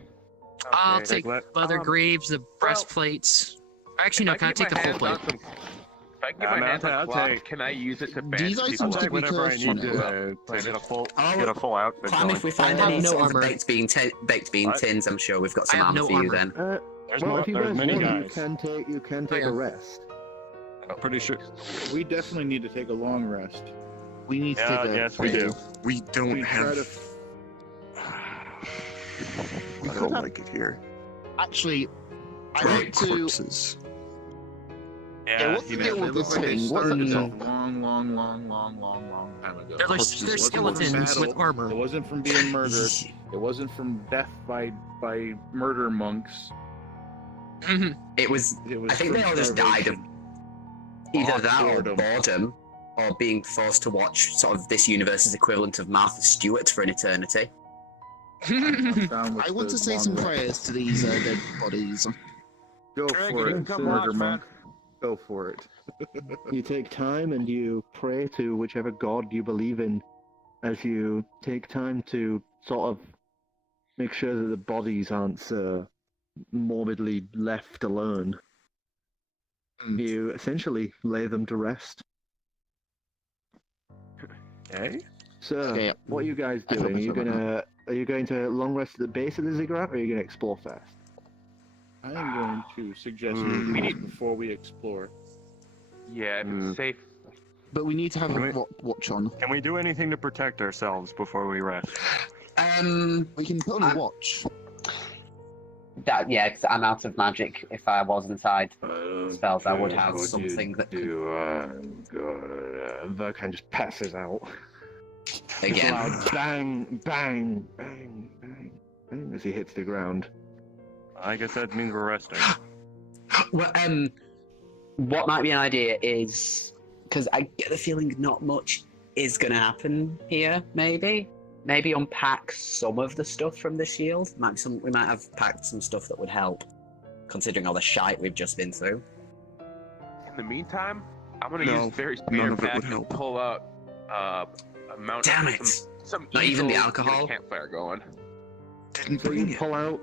I'll take leather greaves, the breastplates. Actually, no, can I take the full plate? If I can get my hands on cloth, can I use it to bandage guys people seem to up? be Whatever I cursed need from to get a full outfit Clam, going. if we find I have any no sort of armor. baked bean tins, I'm sure we've got some I have armor no for you armor. then. If you there's guys many want, guys. you can take a rest. Pretty sure. We definitely need to take a long rest. We need to Yeah, take a yes, we do. We don't We try have. to. I don't like it here. Actually, I Dry want to. corpses. Yeah, what's the you deal know, with this They thing? What's started up? a long time ago. They're It wasn't from skeletons with battle. armor. It wasn't from being murdered. It wasn't from death by murder monks. Mhm. It was. It was I think from they all just died of starvation. either that or Boredom. boredom, or being forced to watch sort of this universe's equivalent of Martha Stewart for an eternity. I'm down with I want the to say long some rest. prayers to these dead bodies. Go for it, murder monk. Go for it. You take time and you pray to whichever god you believe in, as you take time to sort of make sure that the bodies aren't morbidly left alone. You essentially lay them to rest. Okay. So, Okay. what are you guys I doing? hope I Are you going to long rest at the base of the ziggurat, or are you going to explore first? I am going to suggest we We do need- this before we explore. Yeah, if it's safe. But we need to have Can a we- watch on. Can we do anything to protect ourselves before we rest? We can put on a watch. Yeah, 'cause I'm out of magic. If I was inside spells, I would have something that could... Verkan just passes out. Again. Loud bang, bang, bang, bang, bang as he hits the ground. I guess that means we're resting. Well, what might be an idea is, because I get the feeling not much is going to happen here, maybe unpack some of the stuff from the shield. We might have packed some stuff that would help, considering all the shite we've just been through. In the meantime, I'm gonna No, use Fairy none Speeder of it would Pack and help. pull out a mountain. Damn it! Some Not even the easels, alcohol? Get a campfire going. Didn't So bring you it. pull out,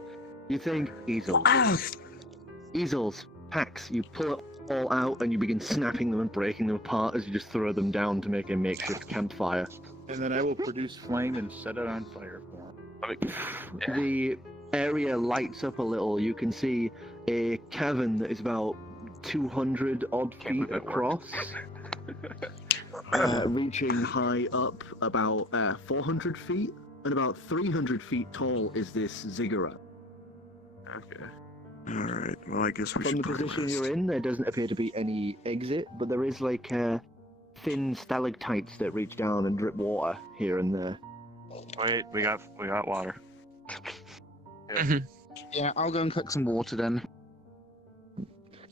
you think easels, easels, packs. You pull it all out and you begin snapping them and breaking them apart as you just throw them down to make a makeshift campfire. And then I will produce flame and set it on fire for him. The area lights up a little. You can see a cavern that is about 200 odd feet across, reaching high up about 400 feet, and about 300 feet tall is this ziggurat. Okay. Alright, well, I guess we From should the probably position rest. you're in, there doesn't appear to be any exit, but there is like thin stalactites that reach down and drip water here and there. Wait, we got water. Yeah, I'll go and collect some water then.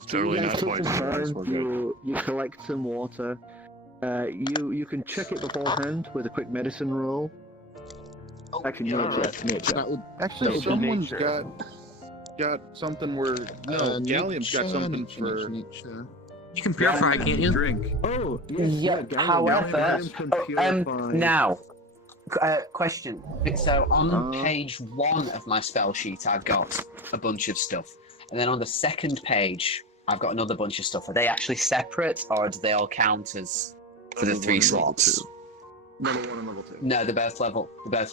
Totally you not guys take poison, some guys, time, we're good. you collect some water. You can check it beforehand with a quick medicine roll. Actually, nature. That would Actually, That would be someone's nature. got something where Gallium's got something for. You can purify, can't you? Drink. Oh, yes, Yeah, Gallium. however, Gallium can purify. now, question. So on page 1 of my spell sheet, I've got a bunch of stuff, and then on the second page, I've got another bunch of stuff. Are they actually separate, or do they all count as for the Level 3 1 and level slots? 2. Level 1 and level 2. No, they're both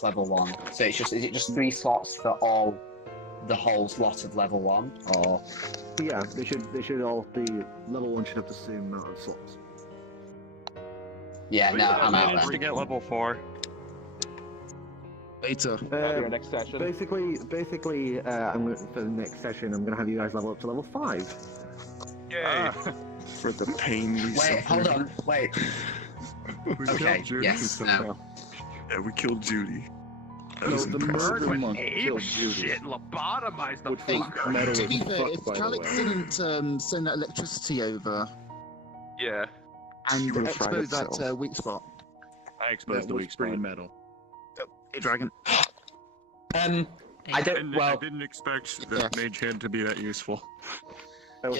level 1. So is it just 3 slots for all the whole slot of level 1, or? Yeah, they should all be level 1 should have the same amount of slots. Yeah, no, I'm out managed then. to get level 4. Later. Your next session. Basically, I'm gonna, for the next session, I'm gonna have you guys level up to level 5. Yay! For the pain we Wait, suffered. hold on, wait. We Okay, killed Judy. yes, no. Yeah, we killed Judy. That No, was the impressive. murder monk Ape killed Judy. shit, lobotomized the Which was fucker. metal To be as fair, fuck, if by the Calix way. didn't send that electricity over Yeah. and It would've fried expose that itself. weak spot, I exposed That the was weak pretty spot. metal. hey, Dragon. I don't. I Well, didn't expect the Yes. mage hand to be that useful. Yeah,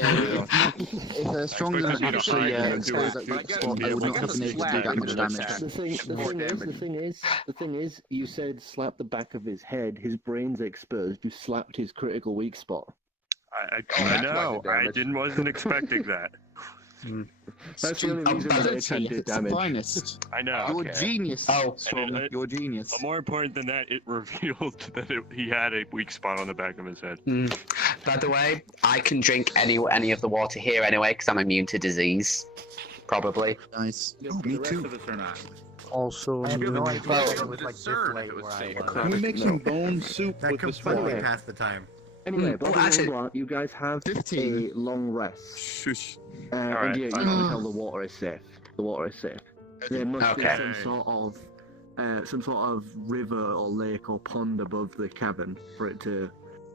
if they're strong enough to expected you to actually hide and expose do that it. weak spot, I would not have been able to do that much damage. The thing is, you said slap the back of his head. His brain's exposed. You slapped his critical weak spot. I that's why know. the I damage. wasn't expecting that. That's the only reason that it Ability, did it's the damage. finest. I know. You're Okay. genius. Oh. Storm, you're genius. But more important than that, it revealed that he had a weak spot on the back of his head. By the way, I can drink any of the water here anyway because I'm immune to disease. Probably. Nice. Yeah, but me the rest too. of us are not. Also, I have no idea Well, if it was like this late it was where I safe. was. Can we make some No. bone soup That with this completely water? passed the time. Anyway, Oh, blah, blah, actually- blah, blah, you guys have 15. a long rest. Shush. And Alright, yeah, you fine. can tell the water is safe. The water is safe. There must Okay. be some sort of river or lake or pond above the cavern for it to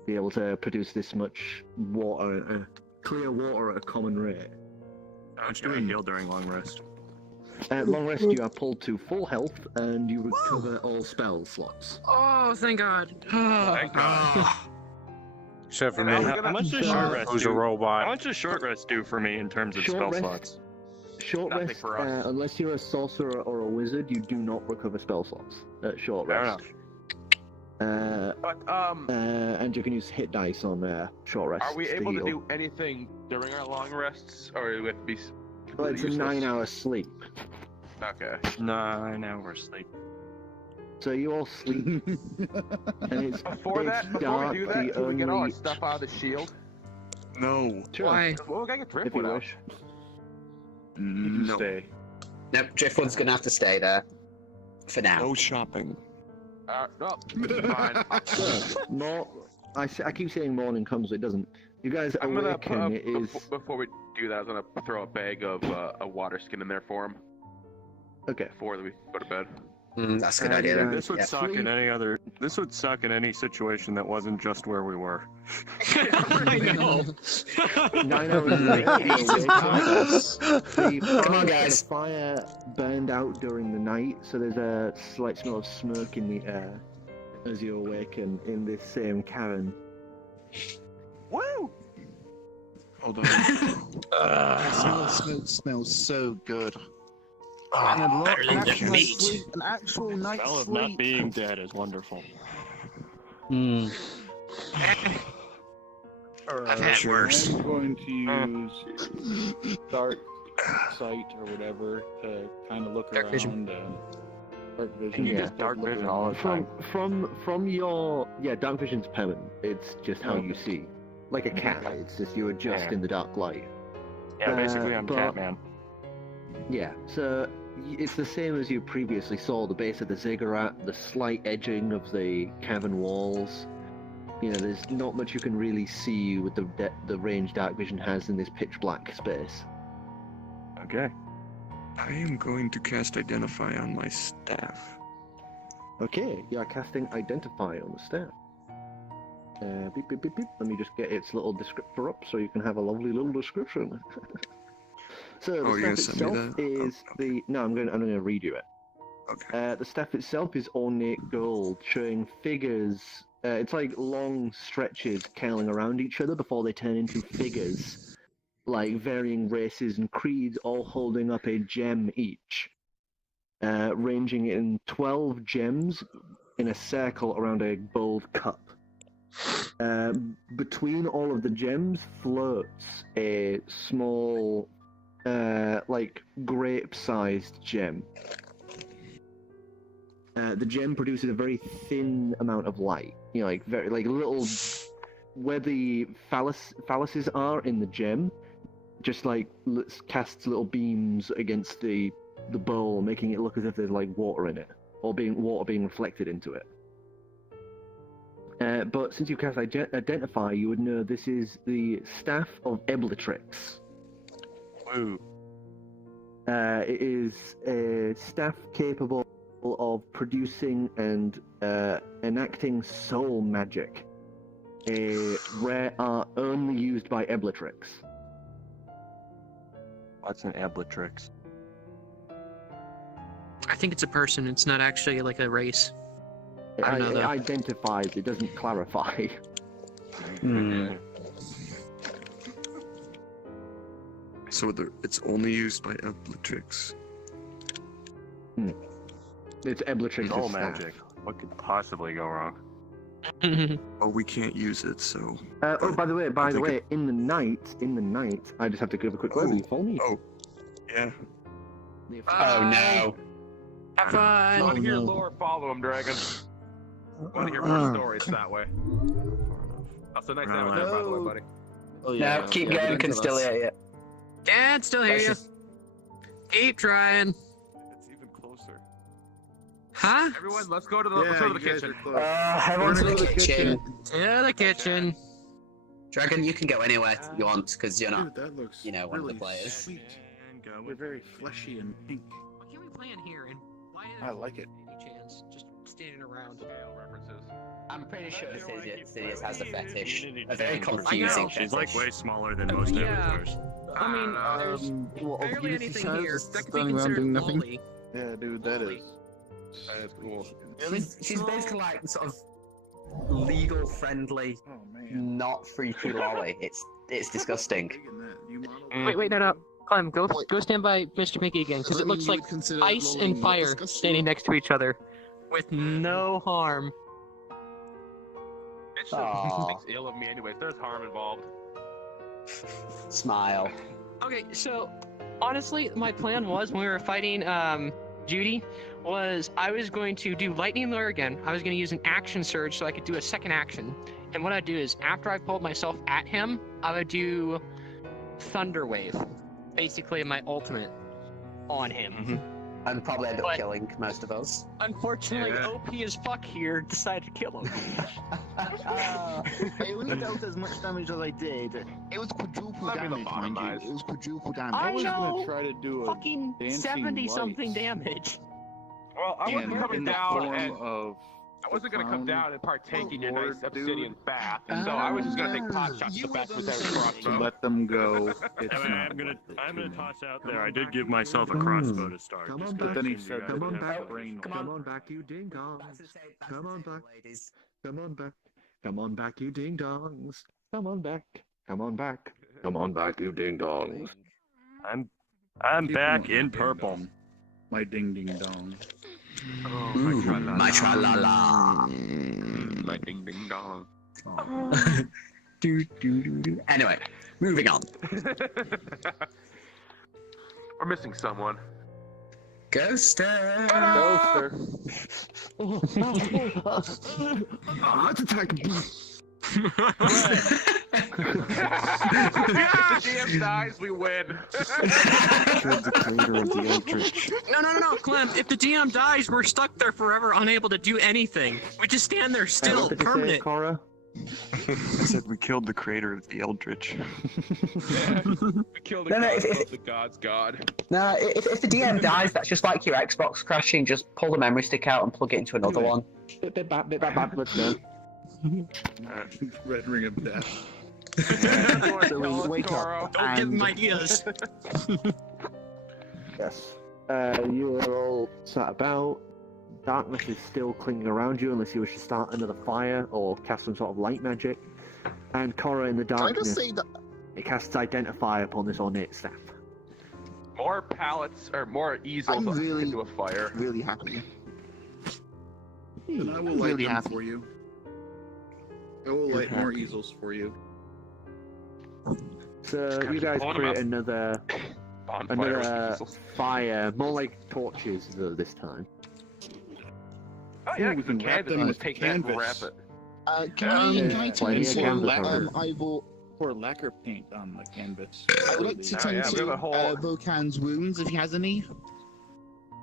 be able to produce this much water, clear water at a common rate. How much do we heal during long rest? Long rest, you are pulled to full health and you recover all spell slots. Oh, thank God. Thank God. except for Hey, me, how much does short rest who's a do? How robot. much does short rest do for me in terms of Short spell rest? slots? Short Nothing rest, for us. unless you're a sorcerer or a wizard, you do not recover spell slots at short Fair rest. But And you can use hit dice on short rest. are we able to heal. do anything during our long rests, or do we have to be Well, completely it's a useless? 9-hour sleep. Okay. 9 hours sleep. So you all sleep, and it's Before it's that, before dark. we do the that, can we get all our only stuff out of the shield? No. Sure. Why? Well, we gotta get If you Driftwood out. wish. You can No. stay. Nope, Driftwood's gonna have to stay there. For now. No shopping. No, fine. More. I keep saying morning comes, but it doesn't. You guys I'm gonna awaken. It is before we do that, I'm gonna throw a bag of a water skin in there for him okay. before we go to bed. That's a good idea then. This would Yeah. suck in any other. This would suck in any situation that wasn't just where we were. I know. 9 hours later, you awaken. Come on, guys. The fire burned out during the night, so there's a slight smell of smoke in the air as you awaken in this same cavern. Woo! Hold on. Smoke smells so good. Ah, And a lot, better than an the actual meat. night's sleep, an actual night's Smell of sleep. not being dead is wonderful. I've had worse. I'm going to use dark sight or whatever to kind of look Dark around. vision. Dark vision. Yeah. just Dark look vision around. all the time. From your dark vision's permanent. It's just how Okay. you see, like a cat. It's just you adjust Yeah. in the dark light. Yeah, basically I'm but- Catman. Yeah, so it's the same as you previously saw, the base of the ziggurat, the slight edging of the cavern walls. You know, there's not much you can really see with the range dark vision has in this pitch black space. Okay. I am going to cast Identify on my staff. Okay, you are casting Identify on the staff. Beep, beep, beep, beep. Let me just get its little descriptor up so you can have a lovely little description. So the Oh, you're staff gonna send me itself that? is the... No, I'm going to redo it. Okay. The staff itself is ornate gold, showing figures. It's like long stretches curling around each other before they turn into figures, like varying races and creeds, all holding up a gem each, ranging in 12 gems in a circle around a gold cup. Between all of the gems floats a small, like grape-sized gem. The gem produces a very thin amount of light. You know, like very like little where the phalluses are in the gem, just like casts little beams against the bowl, making it look as if there's like water in it, or water being reflected into it. But since you cast Identify, you would know this is the Staff of Eblatrix. Woo. It is a staff capable of producing and enacting soul magic, a rare art only used by Eblatrix. What's an Eblatrix? I think it's a person. It's not actually like a race. It I don't know, though. identifies, it doesn't clarify. So it's only used by Eblatrix. It's Eblatrix's Soul staff. magic. What could possibly go wrong? Oh, we can't use it, so... Oh, by the way, in the night, I just have to give a quick word. Will you follow me? Oh, yeah. Oh no. Have fun. Want to hear lore? Follow him, Dragon. Want to hear more stories that way? That's a nice name there, by the way, buddy. Oh, yeah. No, keep going. Can still hear you. Can't still hear you. Keep trying. It's even closer. Huh? Everyone, let's go to the kitchen. Everyone to the kitchen. To the kitchen. Dragon, you can go anywhere you want because you're not, Dude, that looks one of the really players. sweet. They're very fleshy and pink. What can we play in here? And why I like it. any chance? Just standing around. References. I'm pretty sure Sidious has a fetish. A very I know. confusing She's fetish. like way smaller than most avatars. I mean, there's Well, barely Beauty anything says here. it's That could be standing around considered doing nothing. lowly. Yeah, dude, that is cool. She's basically like sort of legal friendly, not freaky lolly. It's disgusting. Wait, no. Clem, go stand by Mr. Mickey again, because it looks like ice and fire standing next to each other, with no harm. It just thinks ill of me anyways. There's harm involved. Smile. Okay, so honestly, my plan was when we were fighting Judy, was I was going to do Lightning Lure again. I was going to use an action surge so I could do a second action. And what I'd do is, after I pulled myself at him, I would do Thunder Wave, basically my ultimate on him. And probably end up killing most of us. Unfortunately, OP as fuck here decided to kill him. I only dealt as much damage as I did. It was quadruple damage, mind you. It was quadruple damage. I was know. gonna try to do a Fucking dancing 70-something damage. Well, I wasn't in coming the down form and of I wasn't gonna come down and partake in your nice Lord, obsidian dude. bath, and so I was just gonna take pot shots at the back with every to crossbow. let them go. It's I mean, not I'm gonna toss out there. I did give myself a crossbow to start. Come just on because back. then he you said guys that didn't he have has a brain. Come on back, you ding dongs. Come on back. Come on back. Come on back, you ding dongs. Come on back. Come on back. Come on back, you ding dongs. I'm back in purple. My ding ding dong. Oh, My tra-la-la. my ding ding dong. Anyway, moving on. We're missing someone. Ghoster. Heart attack. If the DM dies, we win. Killed the creator of the Eldritch. No, Clem. If the DM dies, we're stuck there forever, unable to do anything. We just stand there still, What did you say, permanent. Cora? I said we killed the creator of the Eldritch. We killed the god of the god's god. No, if the DM dies, that's just like your Xbox crashing. Just pull the memory stick out and plug it into another one. Bit back, let's go. Red Ring of Death. So we wake up. Don't give him ideas. Yes. You are all sat about. Darkness is still clinging around you unless you wish to start another fire or cast some sort of light magic. And Cora in the Can I darkness, just say that it casts Identify upon this ornate staff. More pallets or more easels I'm really, into a fire. really happy. And I will light them for you. I will light more easels for you. So you guys create another fire, more like torches though this time. Oh yeah, we can wrap them with take that and wrap canvas. it. Can I plenty tend of canvas to over. Ivor? Pour lacquer paint on the canvas. I would like to Oh, tend yeah, we have a to whole- Vokan's wounds if he has any.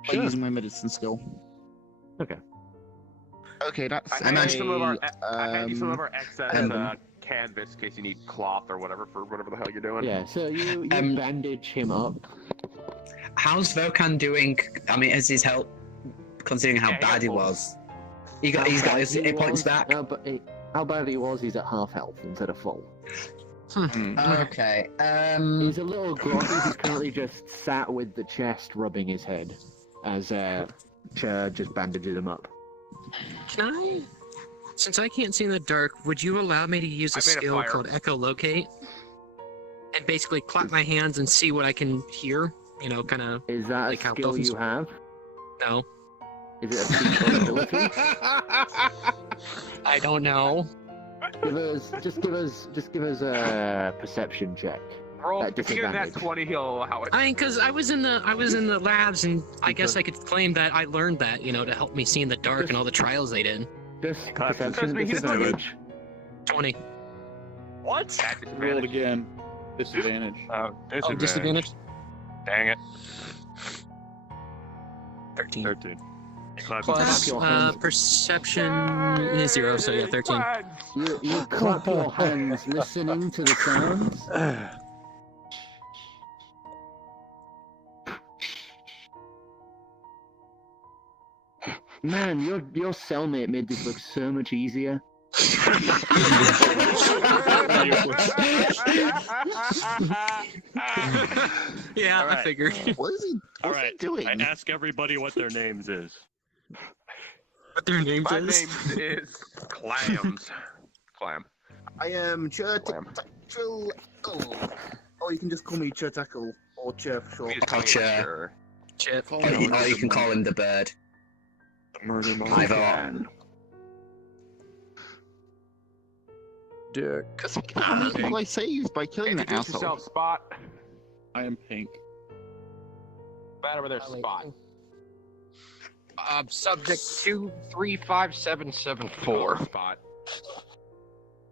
By Sure. using my medicine skill. Okay. Okay, that's I hand you some of our, I hand you some of um, our excess canvas in case you need cloth or whatever for whatever the hell you're doing. Yeah, so you bandage him up. How's Vokan doing? I mean, is his health, considering how bad he was? He's got his hit points back. No, but how bad he was, he's at half health instead of full. Okay. He's a little groggy. He's currently just sat with the chest rubbing his head as Cher just bandages him up. Can I? Since I can't see in the dark, would you allow me to use a I made a skill fire. called echolocate? And basically clap my hands and see what I can hear? You know, kind of. Is that like a how skill dolphins- you have? No. Is it a feat or ability? I don't know. Just give us a perception check. Roll. At If you get that disadvantage. 20, he'll allow it. I mean, because I was in the labs, and I guess I could claim that I learned that, you know, to help me see in the dark and all the trials they did. Just Trust perception me, he's not disadvantage. 20. What? Roll it again. Disadvantage. Oh, disadvantage? Dang it. 13. 13. Plus perception is 0, so yeah, 13. You clap your hands listening to the sounds. Man, your cellmate made this look so much easier. Yeah, All right. I figured. What is he? All What's right. he doing? I ask everybody what their names is. What their names My is? name is Clams. Clam. I am Clam. Churtackle. Oh, you can just call me Churtackle or Chur for short. We just call you Chur. Chip. Or you can call him the bird. The murder Either man. Dick. How many people I saved by killing that Introduce asshole? yourself, Spot. I am pink. Right over there, Spot. Subject 235774. Spot.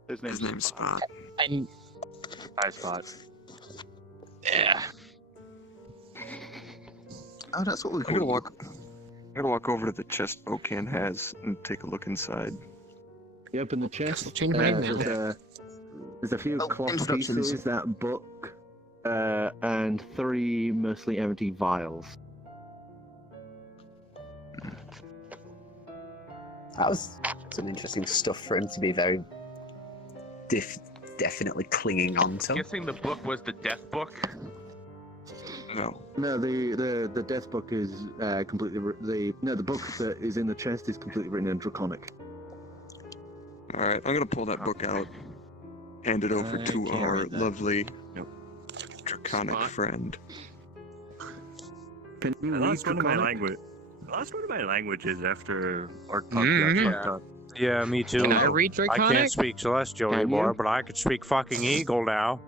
His name's Spot. And Hi, Spot. yeah. Oh, that's what we I'm call gonna you. walk over to the chest Bocan has and take a look inside. You open the chest. Change my name now. There's a few Oh, cloth instructions. pieces, that book, and 3 mostly empty vials. That was some interesting stuff for him to be very definitely clinging on to. Guessing the book was the death book. No. No, the death book is completely the book that is in the chest is completely written in Draconic. Alright, I'm gonna pull that book out. Hand it over to can't our read that. lovely Draconic Spot. friend. Can you I read lost one of my Draconic? language. I lost one of my languages after Ark Mhm. got fucked up. Yeah, me too. Can I read I can't Draconic? speak Celestial Can anymore, you? but I could speak fucking Eagle now.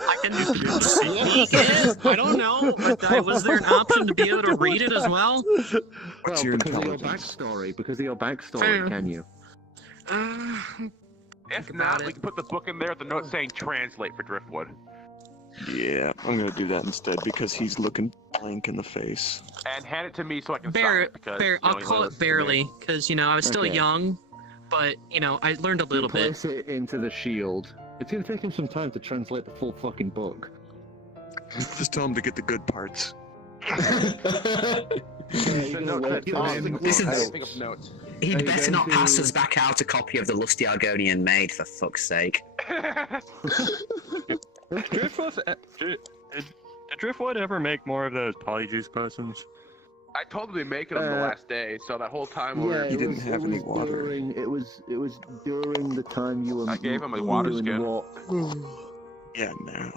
I can speak it. I don't know. But was there an option to be able to read it as well? Well, What's your because of your intelligence? Because of your backstory, Fair. can you? If about not, it. we can put the book in there with the note saying translate for Driftwood. Yeah, I'm gonna do that instead because he's looking blank in the face. And hand it to me so I can sign Bear, it because bear. you I'll only call listen it to me. barely, because I was still Okay. young, but I learned a little You bit. place it into the shield. It's gonna take him some time to translate the full fucking book. Just tell him to get the good parts. The note says, This is- I don't think of notes. He'd Are you better going not pass to- us back out a copy of the Lusty Argonian Maid, for fuck's sake. Did Driftwood ever make more of those polyjuice potions? I told him to make it on the last day, so that whole time we Yeah, were... it was during it was during the time you were. I gave him a water doing skin. The walk. Yeah, now.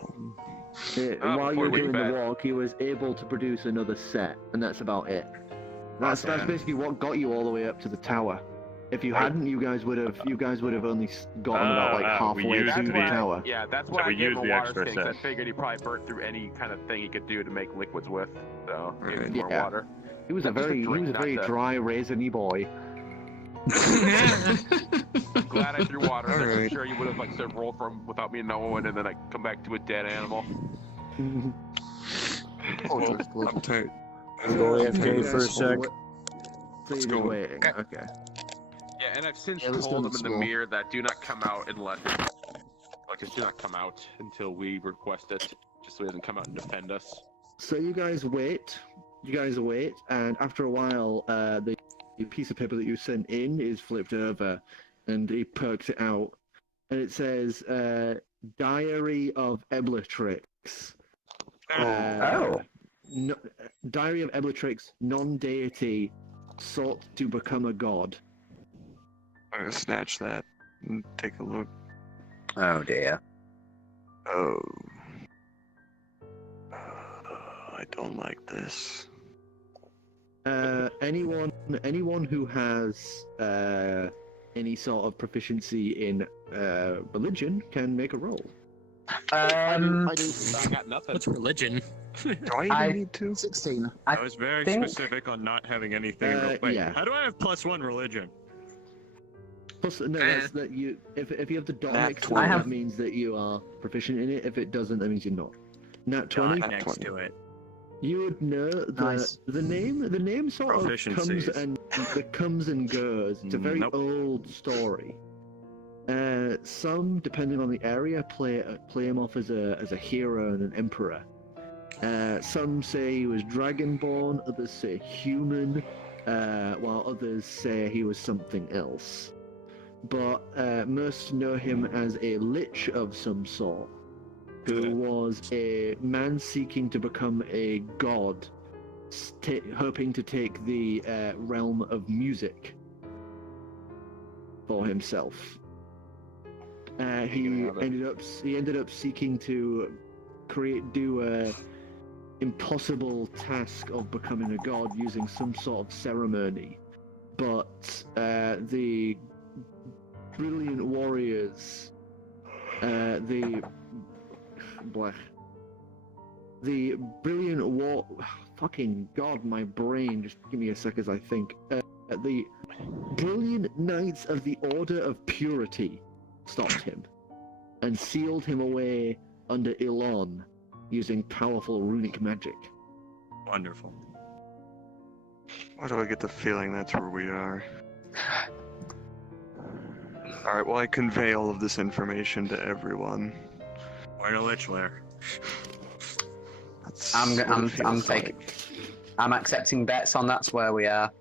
While you were before you doing bet. the walk, he was able to produce another set, and that's about it. That's basically what got you all the way up to the tower. If you hadn't, you guys would have only gotten about like halfway we used to That's the why, tower. yeah, that's So why I we gave him used a the water extra skin, 'cause I set. figured he probably burnt through any kind of thing he could do to make liquids with, so gave him more Yeah. water. He was a Just very drink, not to- dry, raisiny boy. Glad I threw water in there, 'cause I'm Alright. sure you would have like said roll from without me knowing, and then I come back to a dead animal. I'm tired. Go AFK for a sec. So you're just waiting. Okay. Yeah, and I've since Yeah, let's told do him it in the slow. mirror that do not come out unless just do not come out until we request it, just so he doesn't come out and defend us. So you guys wait. And after a while, the piece of paper that you sent in is flipped over, and he perks it out, and it says "Diary of Eblatrix." No, Diary of Eblatrix, non-deity, sought to become a god. I'm gonna snatch that and take a look. Oh dear. Oh. I don't like this. Anyone who has any sort of proficiency in religion can make a roll. I got nothing. What's religion? Do I even I- need to? 16. I was very think- specific on not having anything. Wait, yeah. how do I have +1 religion? Plus, no, that's that you. If you have the dot Nat next to 20. it, I have- that means that you are proficient in it. If it doesn't, that means you're not. Nat 20. Dot next to it. You would know Nice. the name. The name sort of comes and goes. It's a very Nope. old story. Some, depending on the area, play him off as a hero and an emperor. Some say he was dragonborn. Others say human. While others say he was something else. But most know him as a lich of some sort, who was a man seeking to become a god, hoping to take the realm of music for himself. He ended up seeking to do a impossible task of becoming a god using some sort of ceremony, but the brilliant warriors, the brilliant fucking god, my brain, just give me a sec as I think. The brilliant knights of the Order of Purity stopped him and sealed him away under Elon using powerful runic magic. Wonderful. Why do I get the feeling that's where we are? Alright, well, I convey all of this information to everyone. We're in a lich lair. That's I'm what it feels taking. like. I'm accepting bets on that's where we are.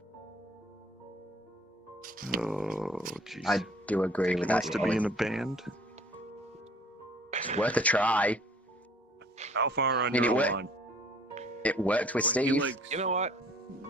Oh, jeez. I do agree He with wants that. to be Yoli. in a band. Worth a try. How far I under mean, one? it worked with Steve. You know what?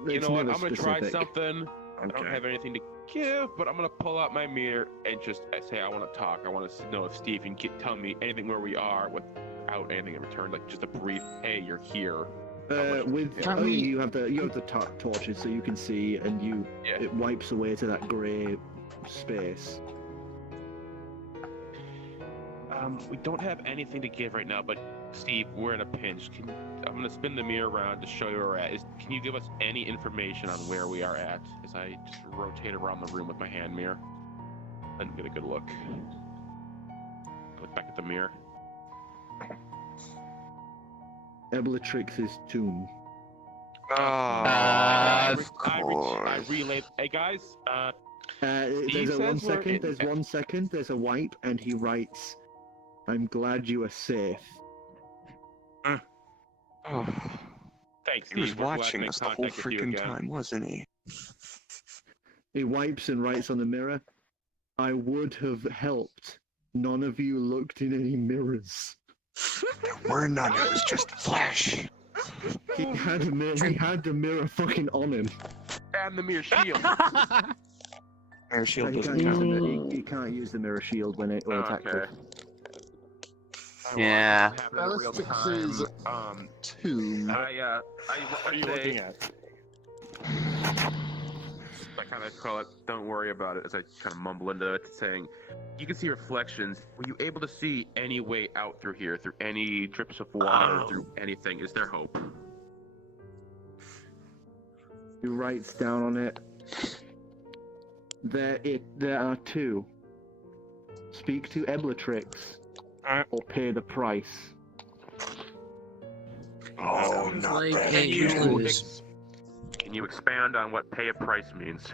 It's I'm never gonna try specific. something. I don't Okay. have anything to give, but I'm gonna pull out my mirror and just say I want to talk. I want to know if Steve can tell me anything where we are without anything in return, like just a brief, "Hey, you're here." You have the torches, so you can see, and it wipes away to that grey space. We don't have anything to give right now, but Steve, we're in a pinch. I'm gonna spin the mirror around to show you where we're at. Can you give us any information on where we are at? As I just rotate around the room with my hand mirror and get a good look. Look back at the mirror. Eblatrix's tomb. I relay. Hey guys. There's a 1 second. There's 1 second. There's a wipe, and he writes, "I'm glad you are safe." Oh, Thanks, he was Steve. We're glad to watching make us the whole contact with you freaking again. time, wasn't he? He wipes and writes on the mirror, "I would have helped. None of you looked in any mirrors." There were none. It was just flesh. He had the mirror fucking on him. And the mirror shield. Mirror shield He doesn't can't, count. he can't use the mirror shield when it's active. Yeah. Alestrix's tomb. What are you looking at? I kind of call it, don't worry about it, as I kind of mumble into it, saying, you can see reflections. Were you able to see any way out through here, through any drips of water, through anything? Is there hope? He writes down on it, there are two. Speak to Eblatrix, or pay the price. Oh, not Like bad. a useless. Can you expand on what pay a price means?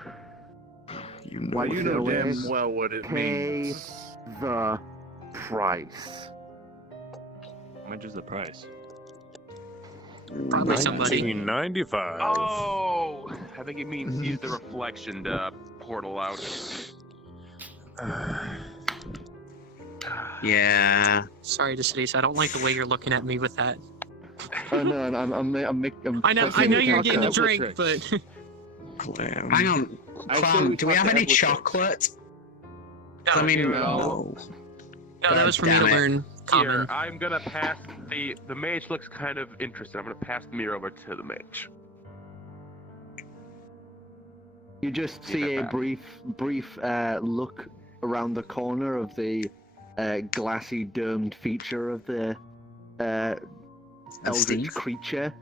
You know, Why You know damn well what it Pay means. the price. How much is the price? Probably somebody. $19.95. Oh! I think it means use the reflection to portal out. Yeah. Sorry, Deciduous. I don't like the way you're looking at me with that. Oh no, I'm I know you're getting a drink, but Clam. Hang on. Clam, do we have any chocolate? I mean, no, that was for me to Damn it. learn common. Here, I'm gonna pass the mage looks kind of interested. I'm gonna pass the mirror over to the mage. You just see a brief look around the corner of the glassy domed feature of the eldritch Steve? creature.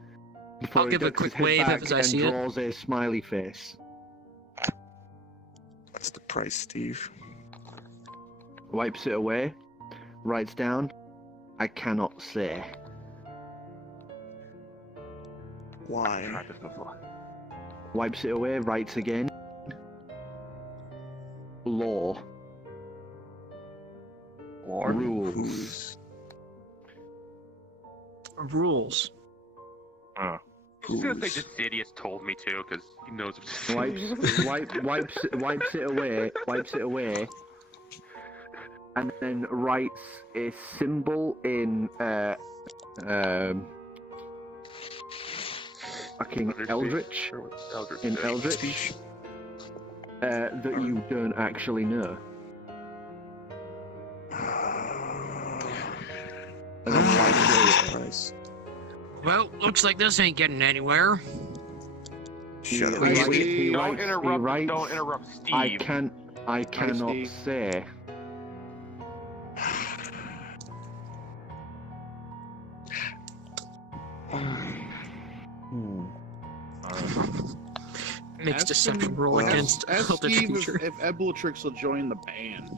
I'll he give a ducks his quick head wave back as I and see it. draws a smiley face. That's the price, Steve. Wipes it away. Writes down, "I cannot say." Why? Tried this before. Wipes it away. Writes again. Law. Rules. Rules. Oh. He's gonna say Decidius told me to, because he knows. Wipes it away, and then writes a symbol in fucking Eldritch, in Eldritch, that you don't actually know. And then wipes it away. Well, looks like this ain't getting anywhere. Shut up. Don't interrupt Steve. I cannot say. Makes Ask deception him- roll ask- against Ask Eldritch Steve creature. if Eblatrix will join the band.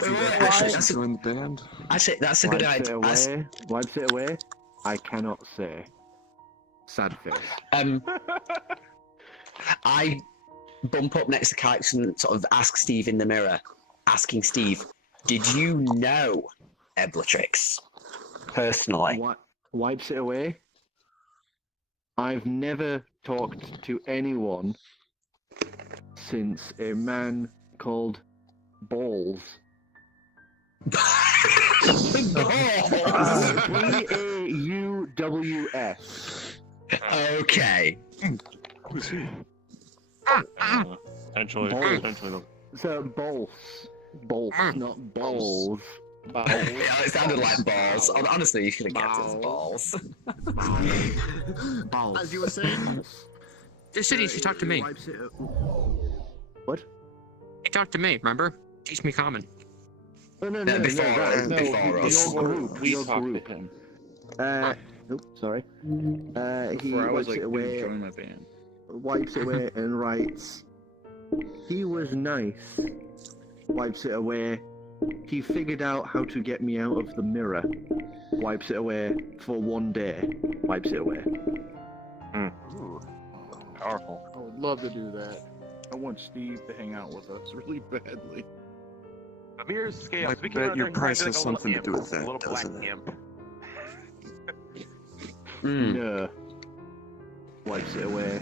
Join the band. That's a good idea. Wipes it away. I cannot say. Sad face. I bump up next to Kikes and sort of ask Steve in the mirror, asking Steve, did you know Eblatrix personally? Wipes it away. I've never talked to anyone since a man called Balls. Bauws. Okay. Who's he? Potentially. So balls, not balls. Yeah, it sounded like balls. Honestly, you should have guessed it as balls. As you were saying, Deciduous, you talked to me. What? You talked to me, remember? Teach me common. No, Before us. Your group. We Your talked group. to him. Oops, sorry. He Before I was wipes like, it "Please away. join my band." Wipes it away and writes, "He was nice. wipes it away. He figured out how to get me out of the mirror. Wipes it away for 1 day. Wipes it away. Ooh. Powerful. I would love to do that. I want Steve to hang out with us really badly. The mirror's scale. I Speaking bet of your that, price like has a little something to imp, do with a that, little black doesn't it? imp. No. Wipes it away.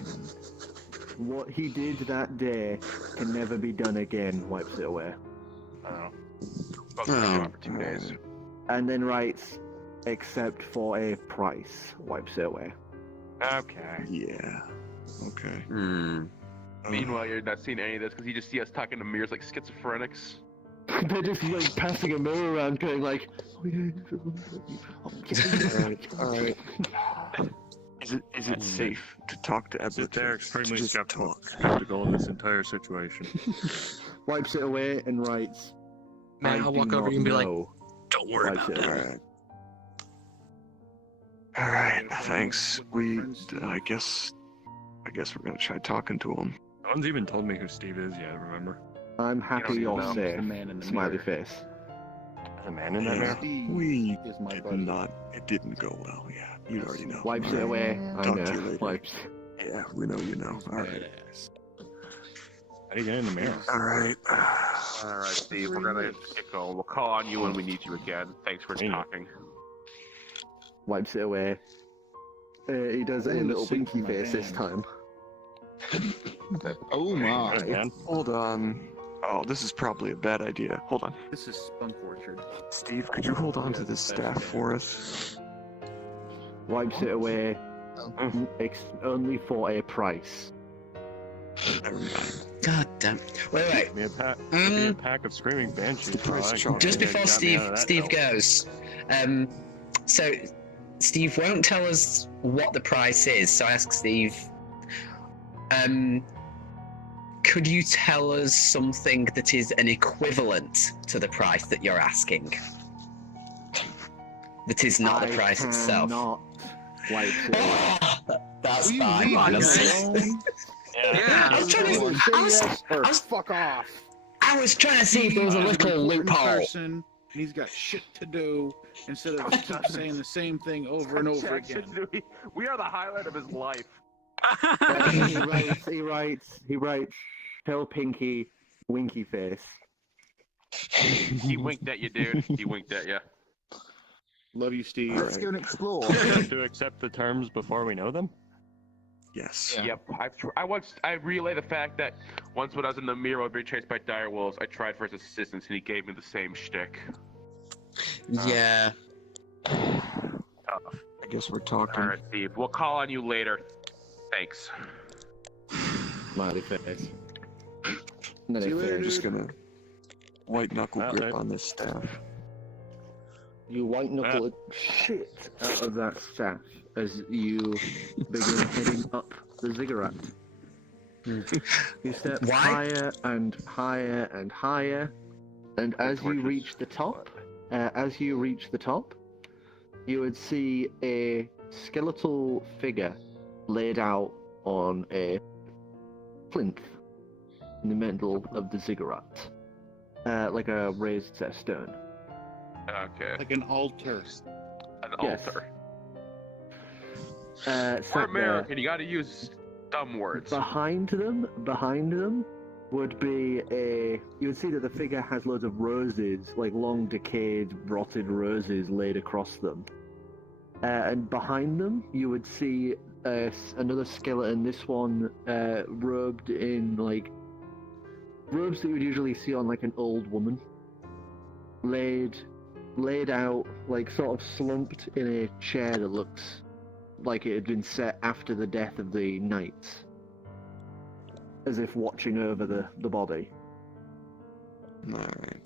What he did that day can never be done again. Wipes it away. Oh. For 2 days. And then writes, except for a price. Wipes it away. Okay. Yeah. Okay. Meanwhile, you're not seeing any of this because you just see us talking to mirrors like schizophrenics. They're just like passing a mirror around, going like, "Oh yeah." Alright. Is it safe to talk to Eblet? They're extremely Just skeptical in this entire situation. Wipes it away and writes, Man, I I'll do walk over not and be like, know. don't worry Wipes about it it. away. Alright, thanks. I guess we're gonna try talking to him. No one's even told me who Steve is yet, remember? I'm happy You don't you're know. safe. The man in the Smiley mirror. face. There's a man in that mirror? We Is my did buddy. not. It didn't go well. Yeah, you already know. Wipes it Alright. away. I Talk to you know. later. Wipes. Yeah, we know you know. Alright. How do you get in the mirror? Alright. Alright, Steve, we're gonna get going. We'll call on you when we need you again. Thanks for talking. Wipes it away. He does a Ooh, little the winky sync from my face this band. time. Oh my. Man. Hold on. Oh, this is probably a bad idea. Hold on. This is Spunk Orchard. Steve, could you hold on to this staff for us? Wipes it away. Only for a price. Never mind. God damn. Wait. Give me a pack of screaming banshees. price Alright, chart. Just yeah, before got me out of that Steve hell. goes, so Steve won't tell us what the price is. So I ask Steve, could you tell us something that is an equivalent to the price that you're asking? That is not the price itself. Not wipes it away. That's Will you fine. leave man. me alone? Yeah, I was trying to. Say I was, yes or I was- fuck off. I was trying to see if there was a He's an little important loophole. person, and he's got shit to do instead of keep saying the same thing over and over again. We are the highlight of his life. He writes, tell Pinky, winky face. He winked at you, dude. He winked at you. Love you, Steve. Let's go and explore. To accept the terms before we know them? Yes. Yep. I relay the fact that once when I was in the mirror being chased by dire wolves, I tried for his assistance and he gave me the same shtick. Yeah. I guess we're talking. All right, Steve. We'll call on you later. Thanks. Smiley face. And then See you he later, I'm just dude. gonna white knuckle grip Alright. on this staff. You white knuckle the shit out of that staff as you begin heading up the ziggurat. You step Why? higher and higher and higher, and as you reach the top, you would see a skeletal figure laid out on a plinth in the middle of the ziggurat, like a raised set of stone. Okay. Like an altar. An Yes. altar. Sat We're there. American. You gotta use dumb words. Behind them would be you would see that the figure has loads of roses, like long decayed, rotted roses laid across them. And behind them, you would see another skeleton, this one robed in, like, robes that you would usually see on, like, an old woman. Laid out, like, sort of slumped in a chair that looks like it had been set after the death of the knights, as if watching over the body. Alright.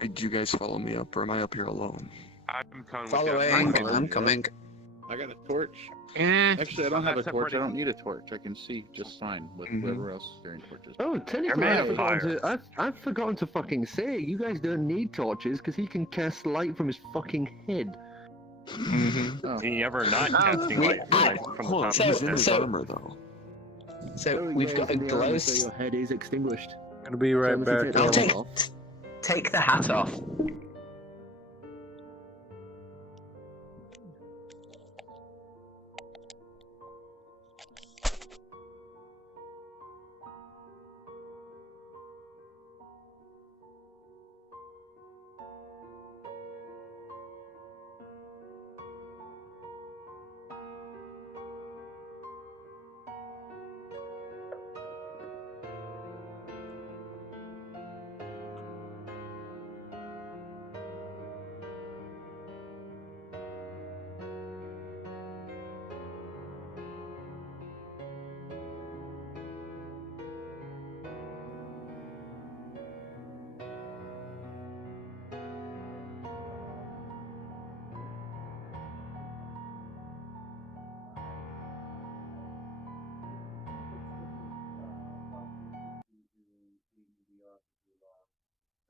Hey, do you guys follow me up, or am I up here alone? I'm coming. Following. I'm coming. I got a torch. Eh. Actually, I don't have a torch. I separating. don't need a torch. I can see just fine with whoever else is carrying torches. Oh, technically, made I've of I've forgotten to fucking say, you guys don't need torches because he can cast light from his fucking head. Oh. He ever not casting light from the Hold on, top So- he's of in his his so- armor, though. So Oh, we've yeah, got a in the glow. armor, so your head is extinguished. Gonna be right back. Take the hat off.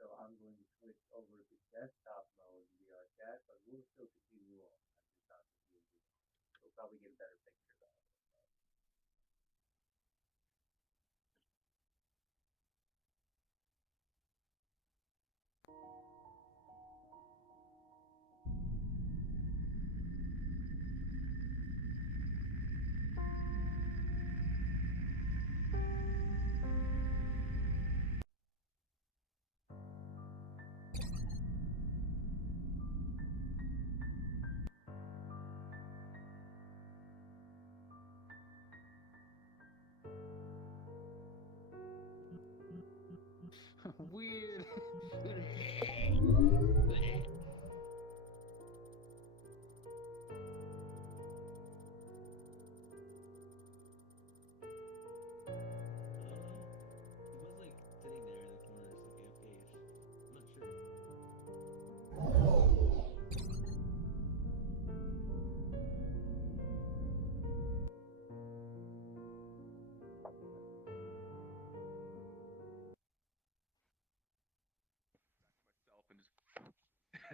So I'm going to switch over to desktop mode in VR chat, but we'll still continue on. We'll probably get a better picture of it. Weird.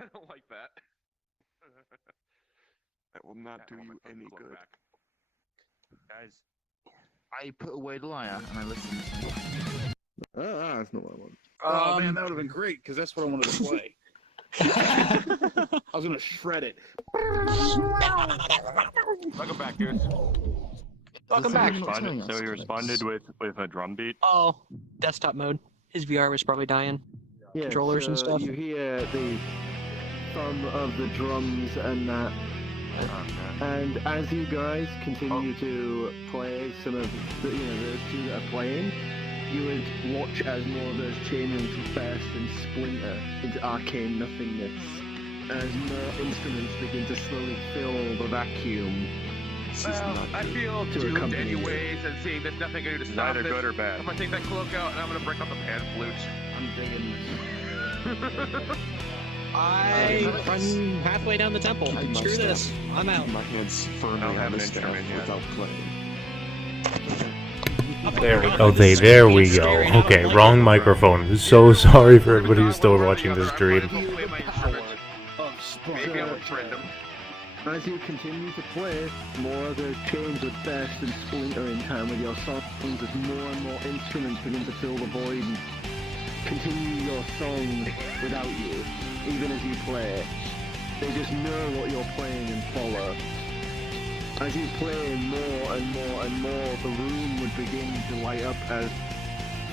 I don't like that. That will not do you any good. Guys, I put away the liar and I listened. Oh, that's not what I want. Oh man, that would have been great because that's what I wanted to play. I was gonna shred it. Welcome back, dudes. Welcome back. So he responded with a drum beat. Oh, desktop mode. His VR was probably dying. Yeah, Controllers and so stuff. You hear the thumb of the drums and that. And as you guys continue to play some of the, those two that are playing, you would watch as more of those chains burst and splinter into arcane nothingness, as more instruments begin to slowly fill the vacuum. Well, I feel doomed anyways, and seeing there's nothing I can do to stop Neither this, good or bad. I'm gonna take that cloak out and I'm gonna break out the pan flute. I'm digging this. I'm halfway down the temple. Screw this. I'm out. My hands firmly on the staff without playing. There we go. Okay, there we go. Okay, wrong microphone. So sorry for everybody who's still watching this stream. Maybe I'll friend him. As you continue to play, more of those chains would burst and splinter in time with your songs as more and more instruments begin to fill the void and continue your song without you, even as you play. They just know what you're playing and follow. As you play more and more and more, the room would begin to light up as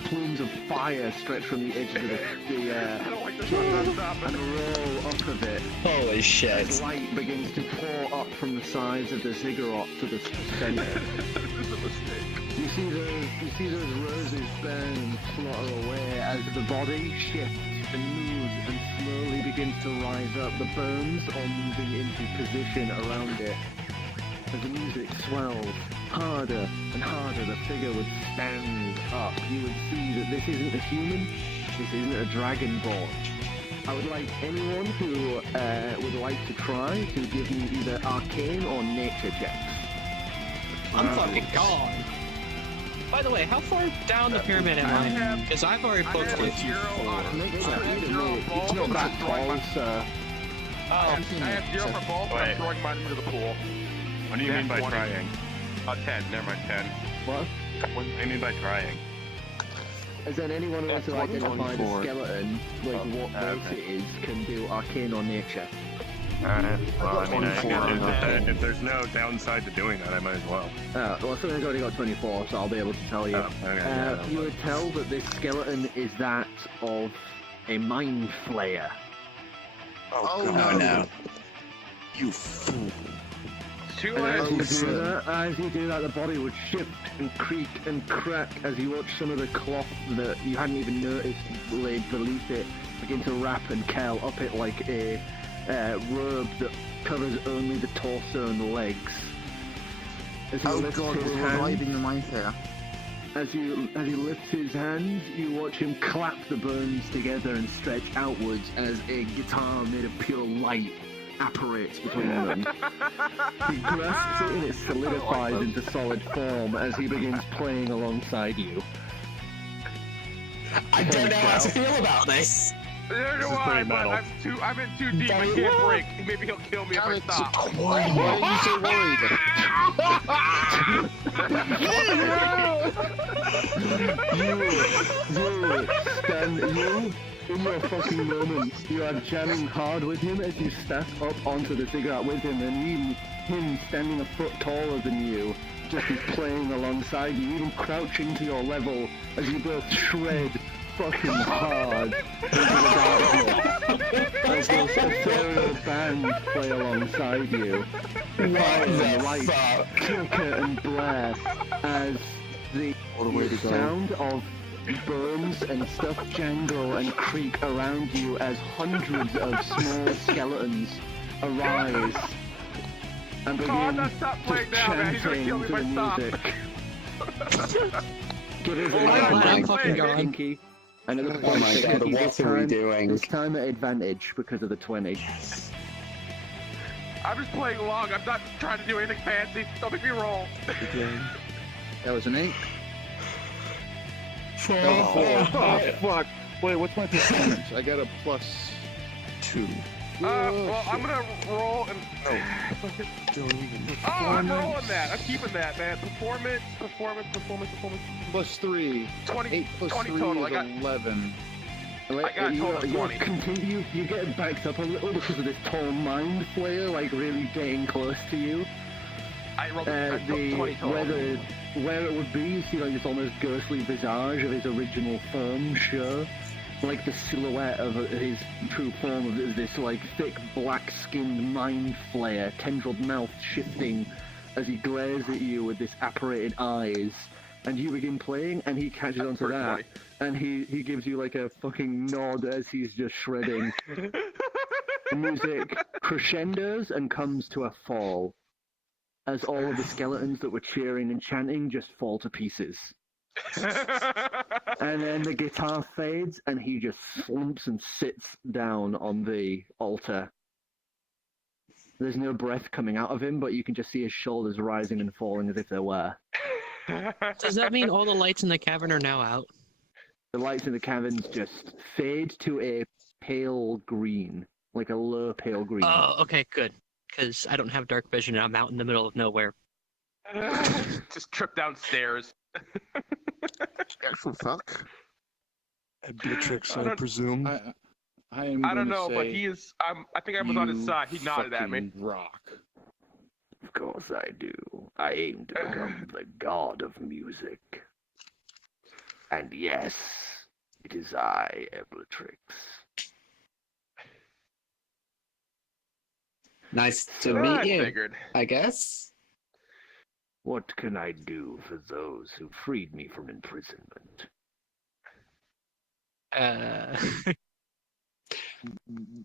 plumes of fire stretch from the edges of the and roll up of it. Holy shit. As light begins to pour up from the sides of the ziggurat to the center. You see those roses burn and flutter away as the body shifts and moves and slowly begins to rise up. The bones are moving into position around it. As the music swells harder and harder, the figure would stand up. You would see that this isn't a human, this isn't a dragonborn. I would like anyone who would like to try to give me either arcane or nature checks. I'm fucking gone. By the way, how far down the pyramid am I? Because I've already poked it. It's not that tall, sir. I have 0 for both, and I'm throwing mine into the pool. What do you mean by 20. trying? 10, never mind, 10. What? What do you mean by trying? As in anyone who wants to That's identify the 24. skeleton, like what race okay. it is, can do arcane or nature. Alright, well, I mean, 24. if there's no downside to doing that, I might as well. Well, someone's already got 24, so I'll be able to tell you. Oh, okay, yeah, You would tell that this skeleton is that of a mind flayer. Oh, no. You fool. And as you do that, the body would shift and creak and crack as you watch some of the cloth that you hadn't even noticed laid beneath it begin to wrap and curl up it like a robe that covers only the torso and the legs. As he lifts his hands, the mind flayer. as he lifts his hands, you watch him clap the bones together and stretch outwards as a guitar made of pure light apparates between them. He grasps it and it solidifies into solid form as he begins playing alongside you. I don't know how to feel about this. Neither do I, but I'm in too deep. I can't break. Maybe he'll kill me if I stop. Why are you so worried? In your fucking moment, you are jamming hard with him as you step up onto the cigarette with him, and him standing a foot taller than you, just is playing alongside you, even crouching to your level as you both shred fucking hard into the darkness as those ethereal bands play alongside you. Fire, light, flicker and blare as the sound of bones and stuff jangle and creak around you as hundreds of small skeletons arise and begin just chanting to the music. Give us a Pinky. Another point, Pinky, this time at advantage because of the 20. I'm just playing along. I'm not trying to do anything fancy. Don't make me roll. That was an 8. Oh, fuck. Wait, what's my performance? I got a +2. Well, I'm gonna roll and... I'm rolling that. I'm keeping that, man. Performance. +3. 20, 8 plus 20 3 total. is I got 11. a total of 20. Continue, you get backed up a little because of this tall mind flayer, like really getting close to you. I rolled 20 total. Where it would be, you see like this almost ghostly visage of his original form, sure. Like the silhouette of his true form of this like thick black-skinned mind flayer, tendrilled mouth shifting as he glares at you with this apparated eyes. And you begin playing, and he catches onto that, and he gives you like a fucking nod as he's just shredding. The music crescendos and comes to a fall, as all of the skeletons that were cheering and chanting just fall to pieces. And then the guitar fades, and he just slumps and sits down on the altar. There's no breath coming out of him, but you can just see his shoulders rising and falling as if there were. Does that mean all the lights in the cavern are now out? The lights in the caverns just fade to a pale green, like a low pale green. Oh, okay, good. Because I don't have dark vision and I'm out in the middle of nowhere. Just trip downstairs. Actual fuck. Beatrix, I presume. I don't know, but he is. I think I was on his side. He nodded at me. Rock. Of course I do. I aim to become the god of music. And yes, it is I, Eblatrix. Nice to meet you, figured. I guess. What can I do for those who freed me from imprisonment?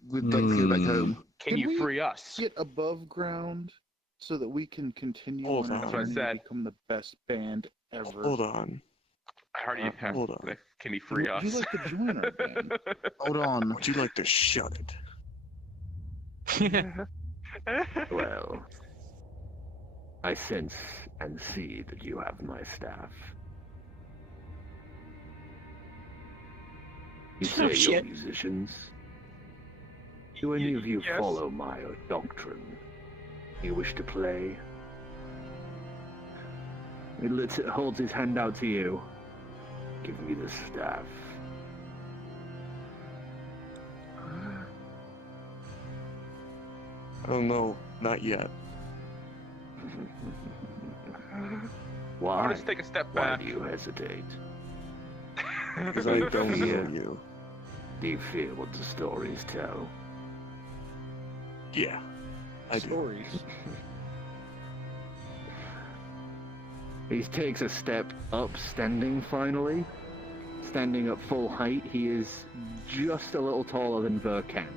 We'd like to go back home. Can you free us? Get above ground so that we can continue Hold on on. our That's what I journey said. to become the best band ever. Hold on. How do you have? Hold on. Can you free us? Would you like to join our band? Hold on. Would you like to shut it? Well, I sense and see that you have my staff. You say you're shit. musicians? Do any of you Yes. follow my doctrine? You wish to play? It holds his hand out to you. Give me the staff. Oh no, not yet. Why? I'll just take a step Why back. do you hesitate? Because I don't know you. Do you fear what the stories tell? Yeah, I do. Stories. He takes a step up, standing finally. Standing at full height, he is just a little taller than Verkan.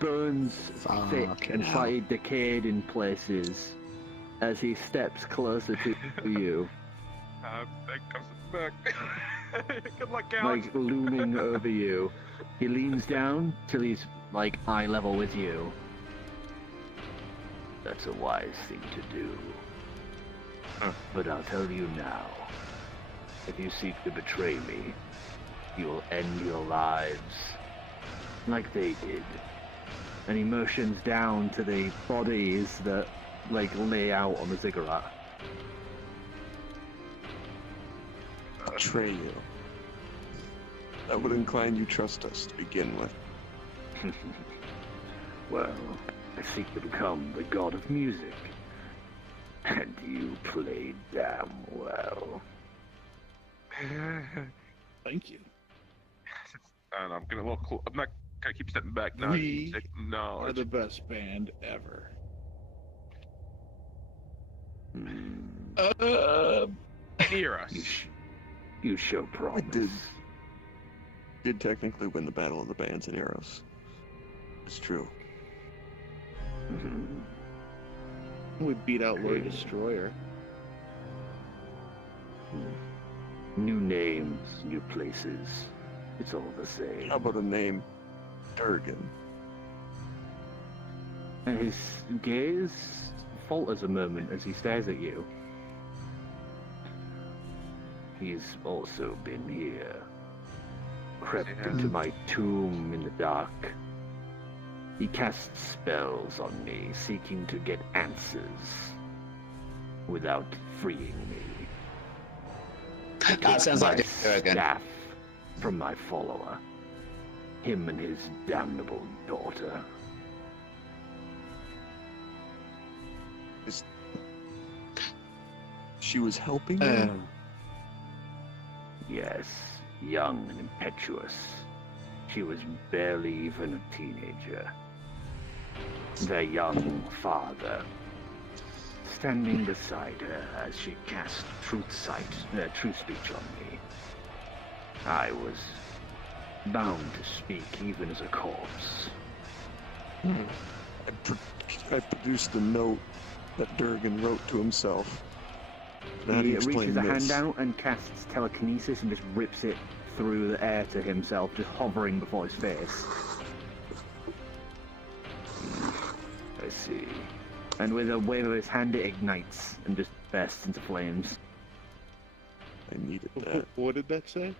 Bones thick and slightly decayed in places as he steps closer to you. That comes back. Good luck, Alex. Like looming over you. He leans down till he's like eye level with you. That's a wise thing to do. But I'll tell you now. If you seek to betray me, you'll end your lives like they did. And he motions down to the bodies that like lay out on the ziggurat. Betray you. That would incline you trust us to begin with. Well, I seek to become the god of music. And you played damn well. Thank you. And I'm gonna I'm not gonna keep stepping back now. We No, are the best band ever. Near us. You show promise. I did technically win the Battle of the Bands in Eros. It's true. We beat out Lord Destroyer. New names, new places. It's all the same. How about a name? Durgan. And his gaze falters a moment as he stares at you. He's also been here. Crept into my tomb in the dark. He casts spells on me, seeking to get answers without freeing me. He That took sounds like my Durgan. staff from my follower. Him and his damnable daughter. She was helping you? Yes, young and impetuous. She was barely even a teenager. Their young father, standing beside her as she cast truth speech on me. I was bound to speak even as a corpse. I produced the note that Durgan wrote to himself. How do He you explain reaches a hand this? out and casts telekinesis and just rips it through the air to himself, just hovering before his face. I see. And with a wave of his hand, it ignites and just bursts into flames. I needed that. What did that say?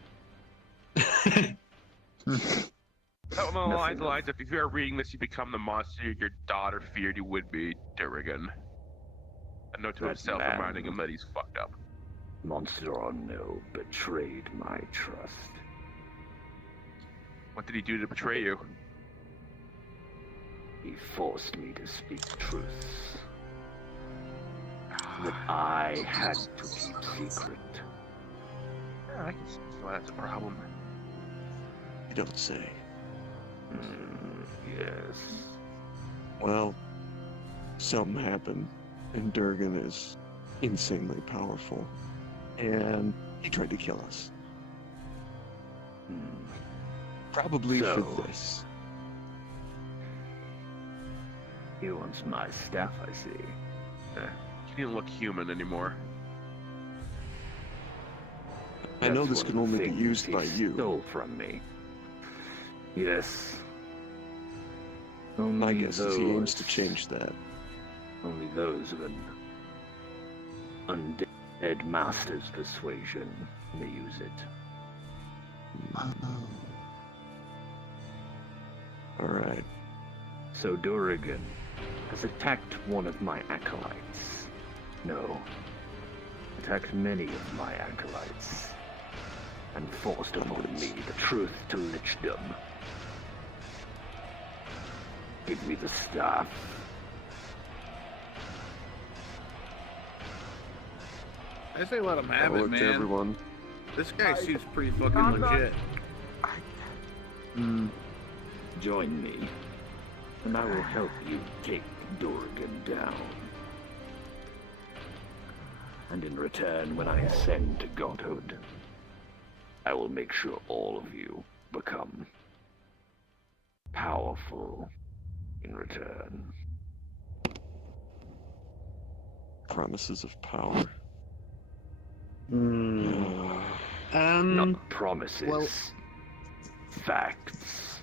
Something along the lines of, if you are reading this, you become the monster your daughter feared you would be, Durgan. A note to That himself, man. reminding him that he's fucked up. Monster or no, betrayed my trust. What did he do to betray you? He forced me to speak truths that I had to keep secret. Yeah, I can see why that's a problem. You don't say. Yes. Well, something happened, and Durgan is insanely powerful, and he tried to kill us. Probably So- for this. He wants my staff, I see. He didn't look human anymore. I know That's this one can of the only be things used he by you. Stole from me. Yes. My guess is he aims to change that. Only those of an undead master's persuasion may use it. Alright. So Durgan has attacked one of my acolytes. No, it attacked many of my acolytes and forced upon me the truth to lichdom. Give me the staff. I say let him have I it, look to man. everyone. This guy seems pretty fucking legit. Join me, and I will help you take Dorgan down. And in return, when I ascend to godhood, I will make sure all of you become powerful in return. Promises of power. Not promises. Facts.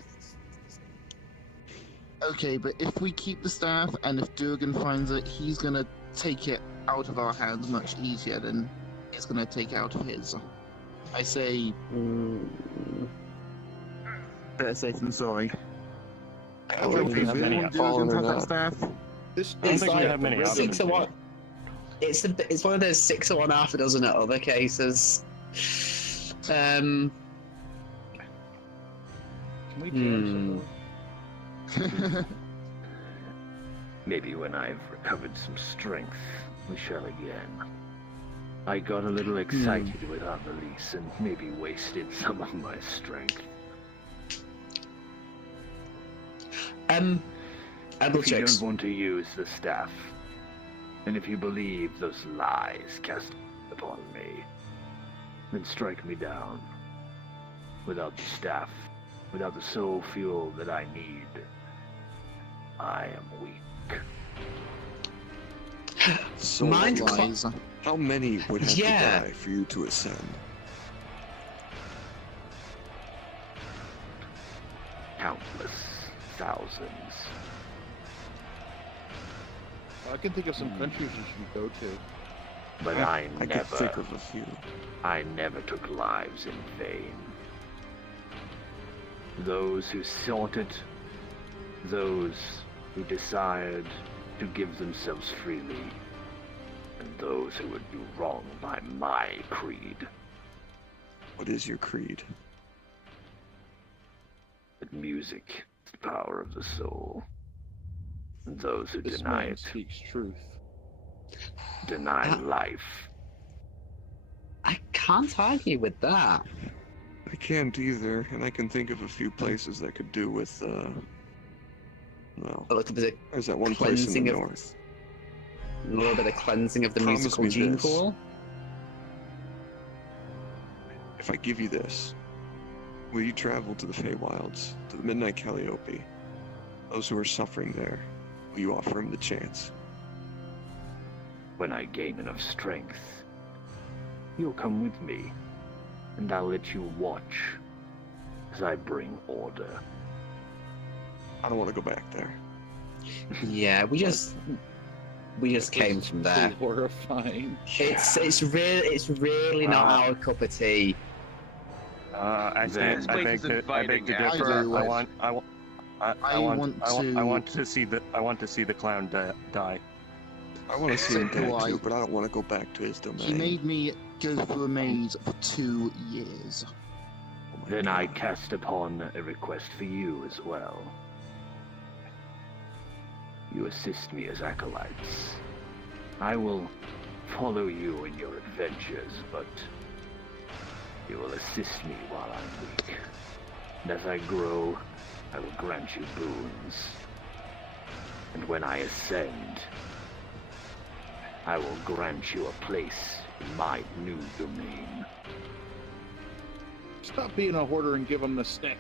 Okay, but if we keep the staff, and if Durgan finds it, he's gonna take it out of our hands much easier than it's gonna take it out of his. I say, better safe than sorry. I don't think we have many Durgan have that staff. This I don't think we have many options. 6 of 1. It's one of those 6 of 1, half a dozen at other cases. Can we jam Maybe when I've recovered some strength, we shall again. I got a little excited with our release and maybe wasted some of my strength. If you don't want to use the staff, and if you believe those lies cast upon me, then strike me down. Without the staff, without the soul fuel that I need, I am weak. So Mind how many would have Yeah. to die for you to ascend? Countless thousands. I can think of some countries you should go to. But I could think of a few. I never took lives in vain. Those who sought it, those who desired to give themselves freely, and those who would do wrong by my creed. What is your creed? That music is the power of the soul. And those who This deny man it speaks truth. deny life. I can't argue with that. I can't either, and I can think of a few places that could do with, well, A little bit there's that one place in the cleansing of- north. A little bit of cleansing of the Promise musical me gene this. pool. If I give you this, will you travel to the Feywilds, to the Midnight Calliope? Those who are suffering there, will you offer them the chance? When I gain enough strength, you'll come with me, and I'll let you watch as I bring order. I don't want to go back there. Yeah, we just came from there. Horrifying. It's really not our cup of tea. I This place is beg to inviting, differ. actually. I want to see the clown die. I want to see him So do dead I. too, but I don't want to go back to his domain. He made me go through a maze for 2 years. Then I cast upon a request for you as well. You assist me as acolytes. I will follow you in your adventures, but you will assist me while I'm weak. And as I grow, I will grant you boons. And when I ascend, I will grant you a place in my new domain. Stop being a hoarder and give him the stick.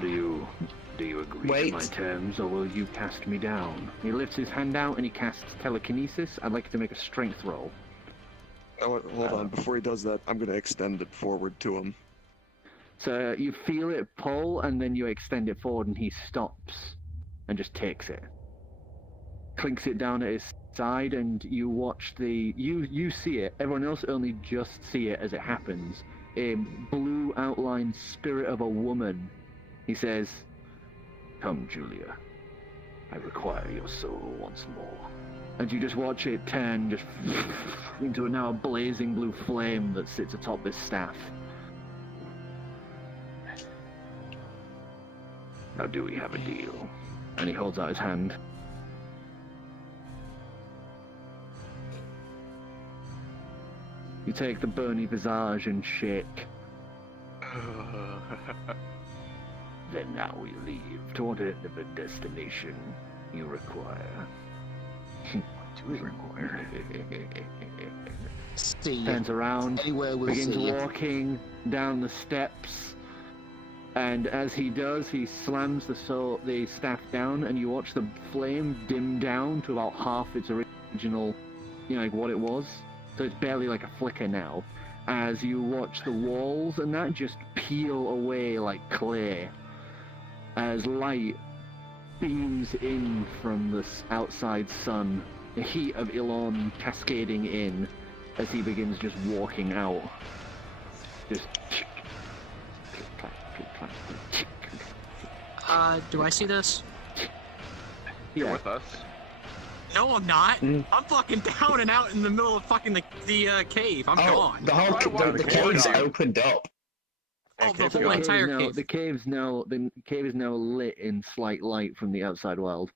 Do you agree Wait. to my terms, or will you cast me down? He lifts his hand out and he casts telekinesis. I'd like to make a strength roll. Oh, hold on. Before he does that, I'm going to extend it forward to him. So you feel it pull, and then you extend it forward, and he stops and just takes it. Clinks it down at his side, and you watch you see it. Everyone else only just see it as it happens. A blue outlined spirit of a woman. He says, "Come, Julia. I require your soul once more. And you just watch it turn just into a blazing blue flame that sits atop this staff. Now do we have a deal? And he holds out his hand. You take the bony visage and shake. Then now we leave to whatever destination you require. What do we require? See, Turns around, anywhere we'll begins see you. walking down the steps, and as he does, he slams the staff down, and you watch the flame dim down to about half its original, like what it was. So it's barely like a flicker now. As you watch the walls and that just peel away like clay, as light beams in from the outside sun, the heat of Elon cascading in as he begins just walking out. Just Do I see this? You're with us. No, I'm not. I'm fucking down and out in the middle of fucking the cave. I'm gone. The cave's opened up. Oh, the whole entire cave. The cave is now lit in slight light from the outside world.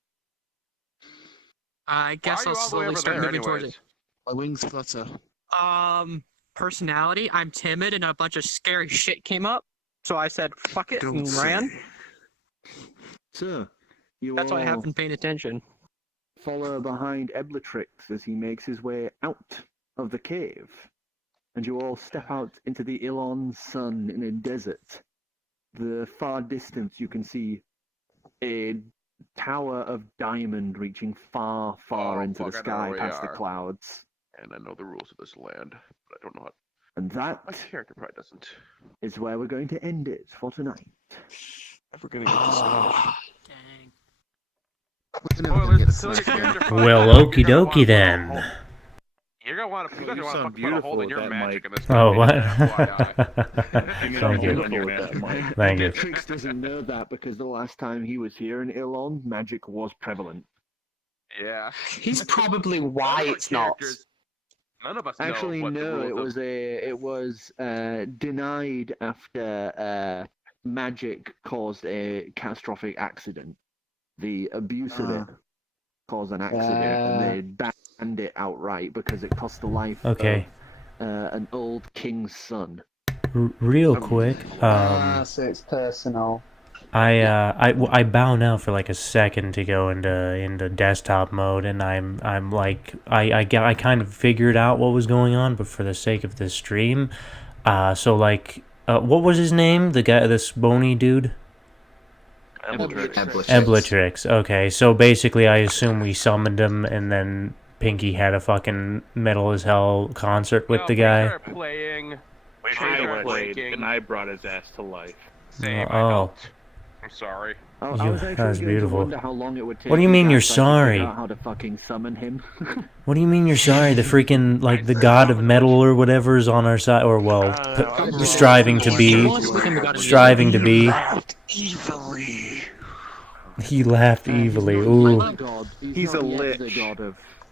I guess I'll slowly start moving towards it. My wings flutter. Personality. I'm timid, and a bunch of scary shit came up. So I said, "Fuck it," and ran. Sir, That's why I haven't been paying attention. Follow behind Eblatrix as he makes his way out of the cave, and you all step out into the Elon sun in a desert. The far distance you can see a tower of diamond reaching far, far into the sky past the clouds. And I know the rules of this land, but I don't know how. And that My character probably doesn't. is where we're going to end it for tonight. Never gonna get this. Well, okie dokie then. You're gonna want to. You guys are want to fucking put a hole in your magic in this. Oh, what? Thank you. Thank you. Trix doesn't know that because the last time he was here in Elon, magic was prevalent. Yeah. He's probably why it's not. None of us Actually, know what the no. rules It was denied after magic caused a catastrophic accident. The abuse of it caused an accident, and they banned it outright because it cost the life of an old king's son. Real quick, so it's personal. I bow now for like a second to go into desktop mode, and I'm like I kind of figured out what was going on, but for the sake of this stream, so like what was his name? The guy, this bony dude. Eblatrix. Okay, so basically, I assume we summoned him, and then Pinky had a fucking metal as hell concert with the guy. We played, and I brought his ass to life. Same, Oh. I'm sorry. I was actually that was going to beautiful. wonder how long it would take. What do you mean you're guys to figure sorry? out how to fucking summon him? What do you mean you're sorry? The freaking, like, the god of metal or whatever is on our side, or, well, striving to be. Evilly. He laughed evilly, ooh. He's a lich.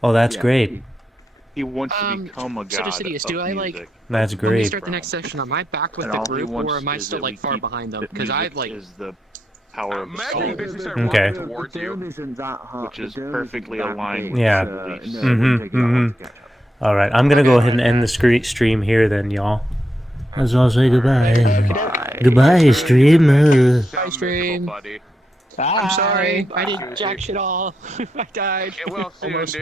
Oh, that's great. He wants to become a god. So Sidious, do of I music. That's When we great. start the next section, am I back with And the all he group, wants or am I is still that like we far keep behind them? that Because I music like. is the power of the soul, Okay. Isn't that hard. which is perfectly aligned with Yeah. his beliefs. Alright, I'm gonna go ahead and end the stream here then, y'all. Let's all say goodbye. Goodbye, stream. Bye, stream. I'm sorry. I did jack shit all. I died. Get well soon, dude.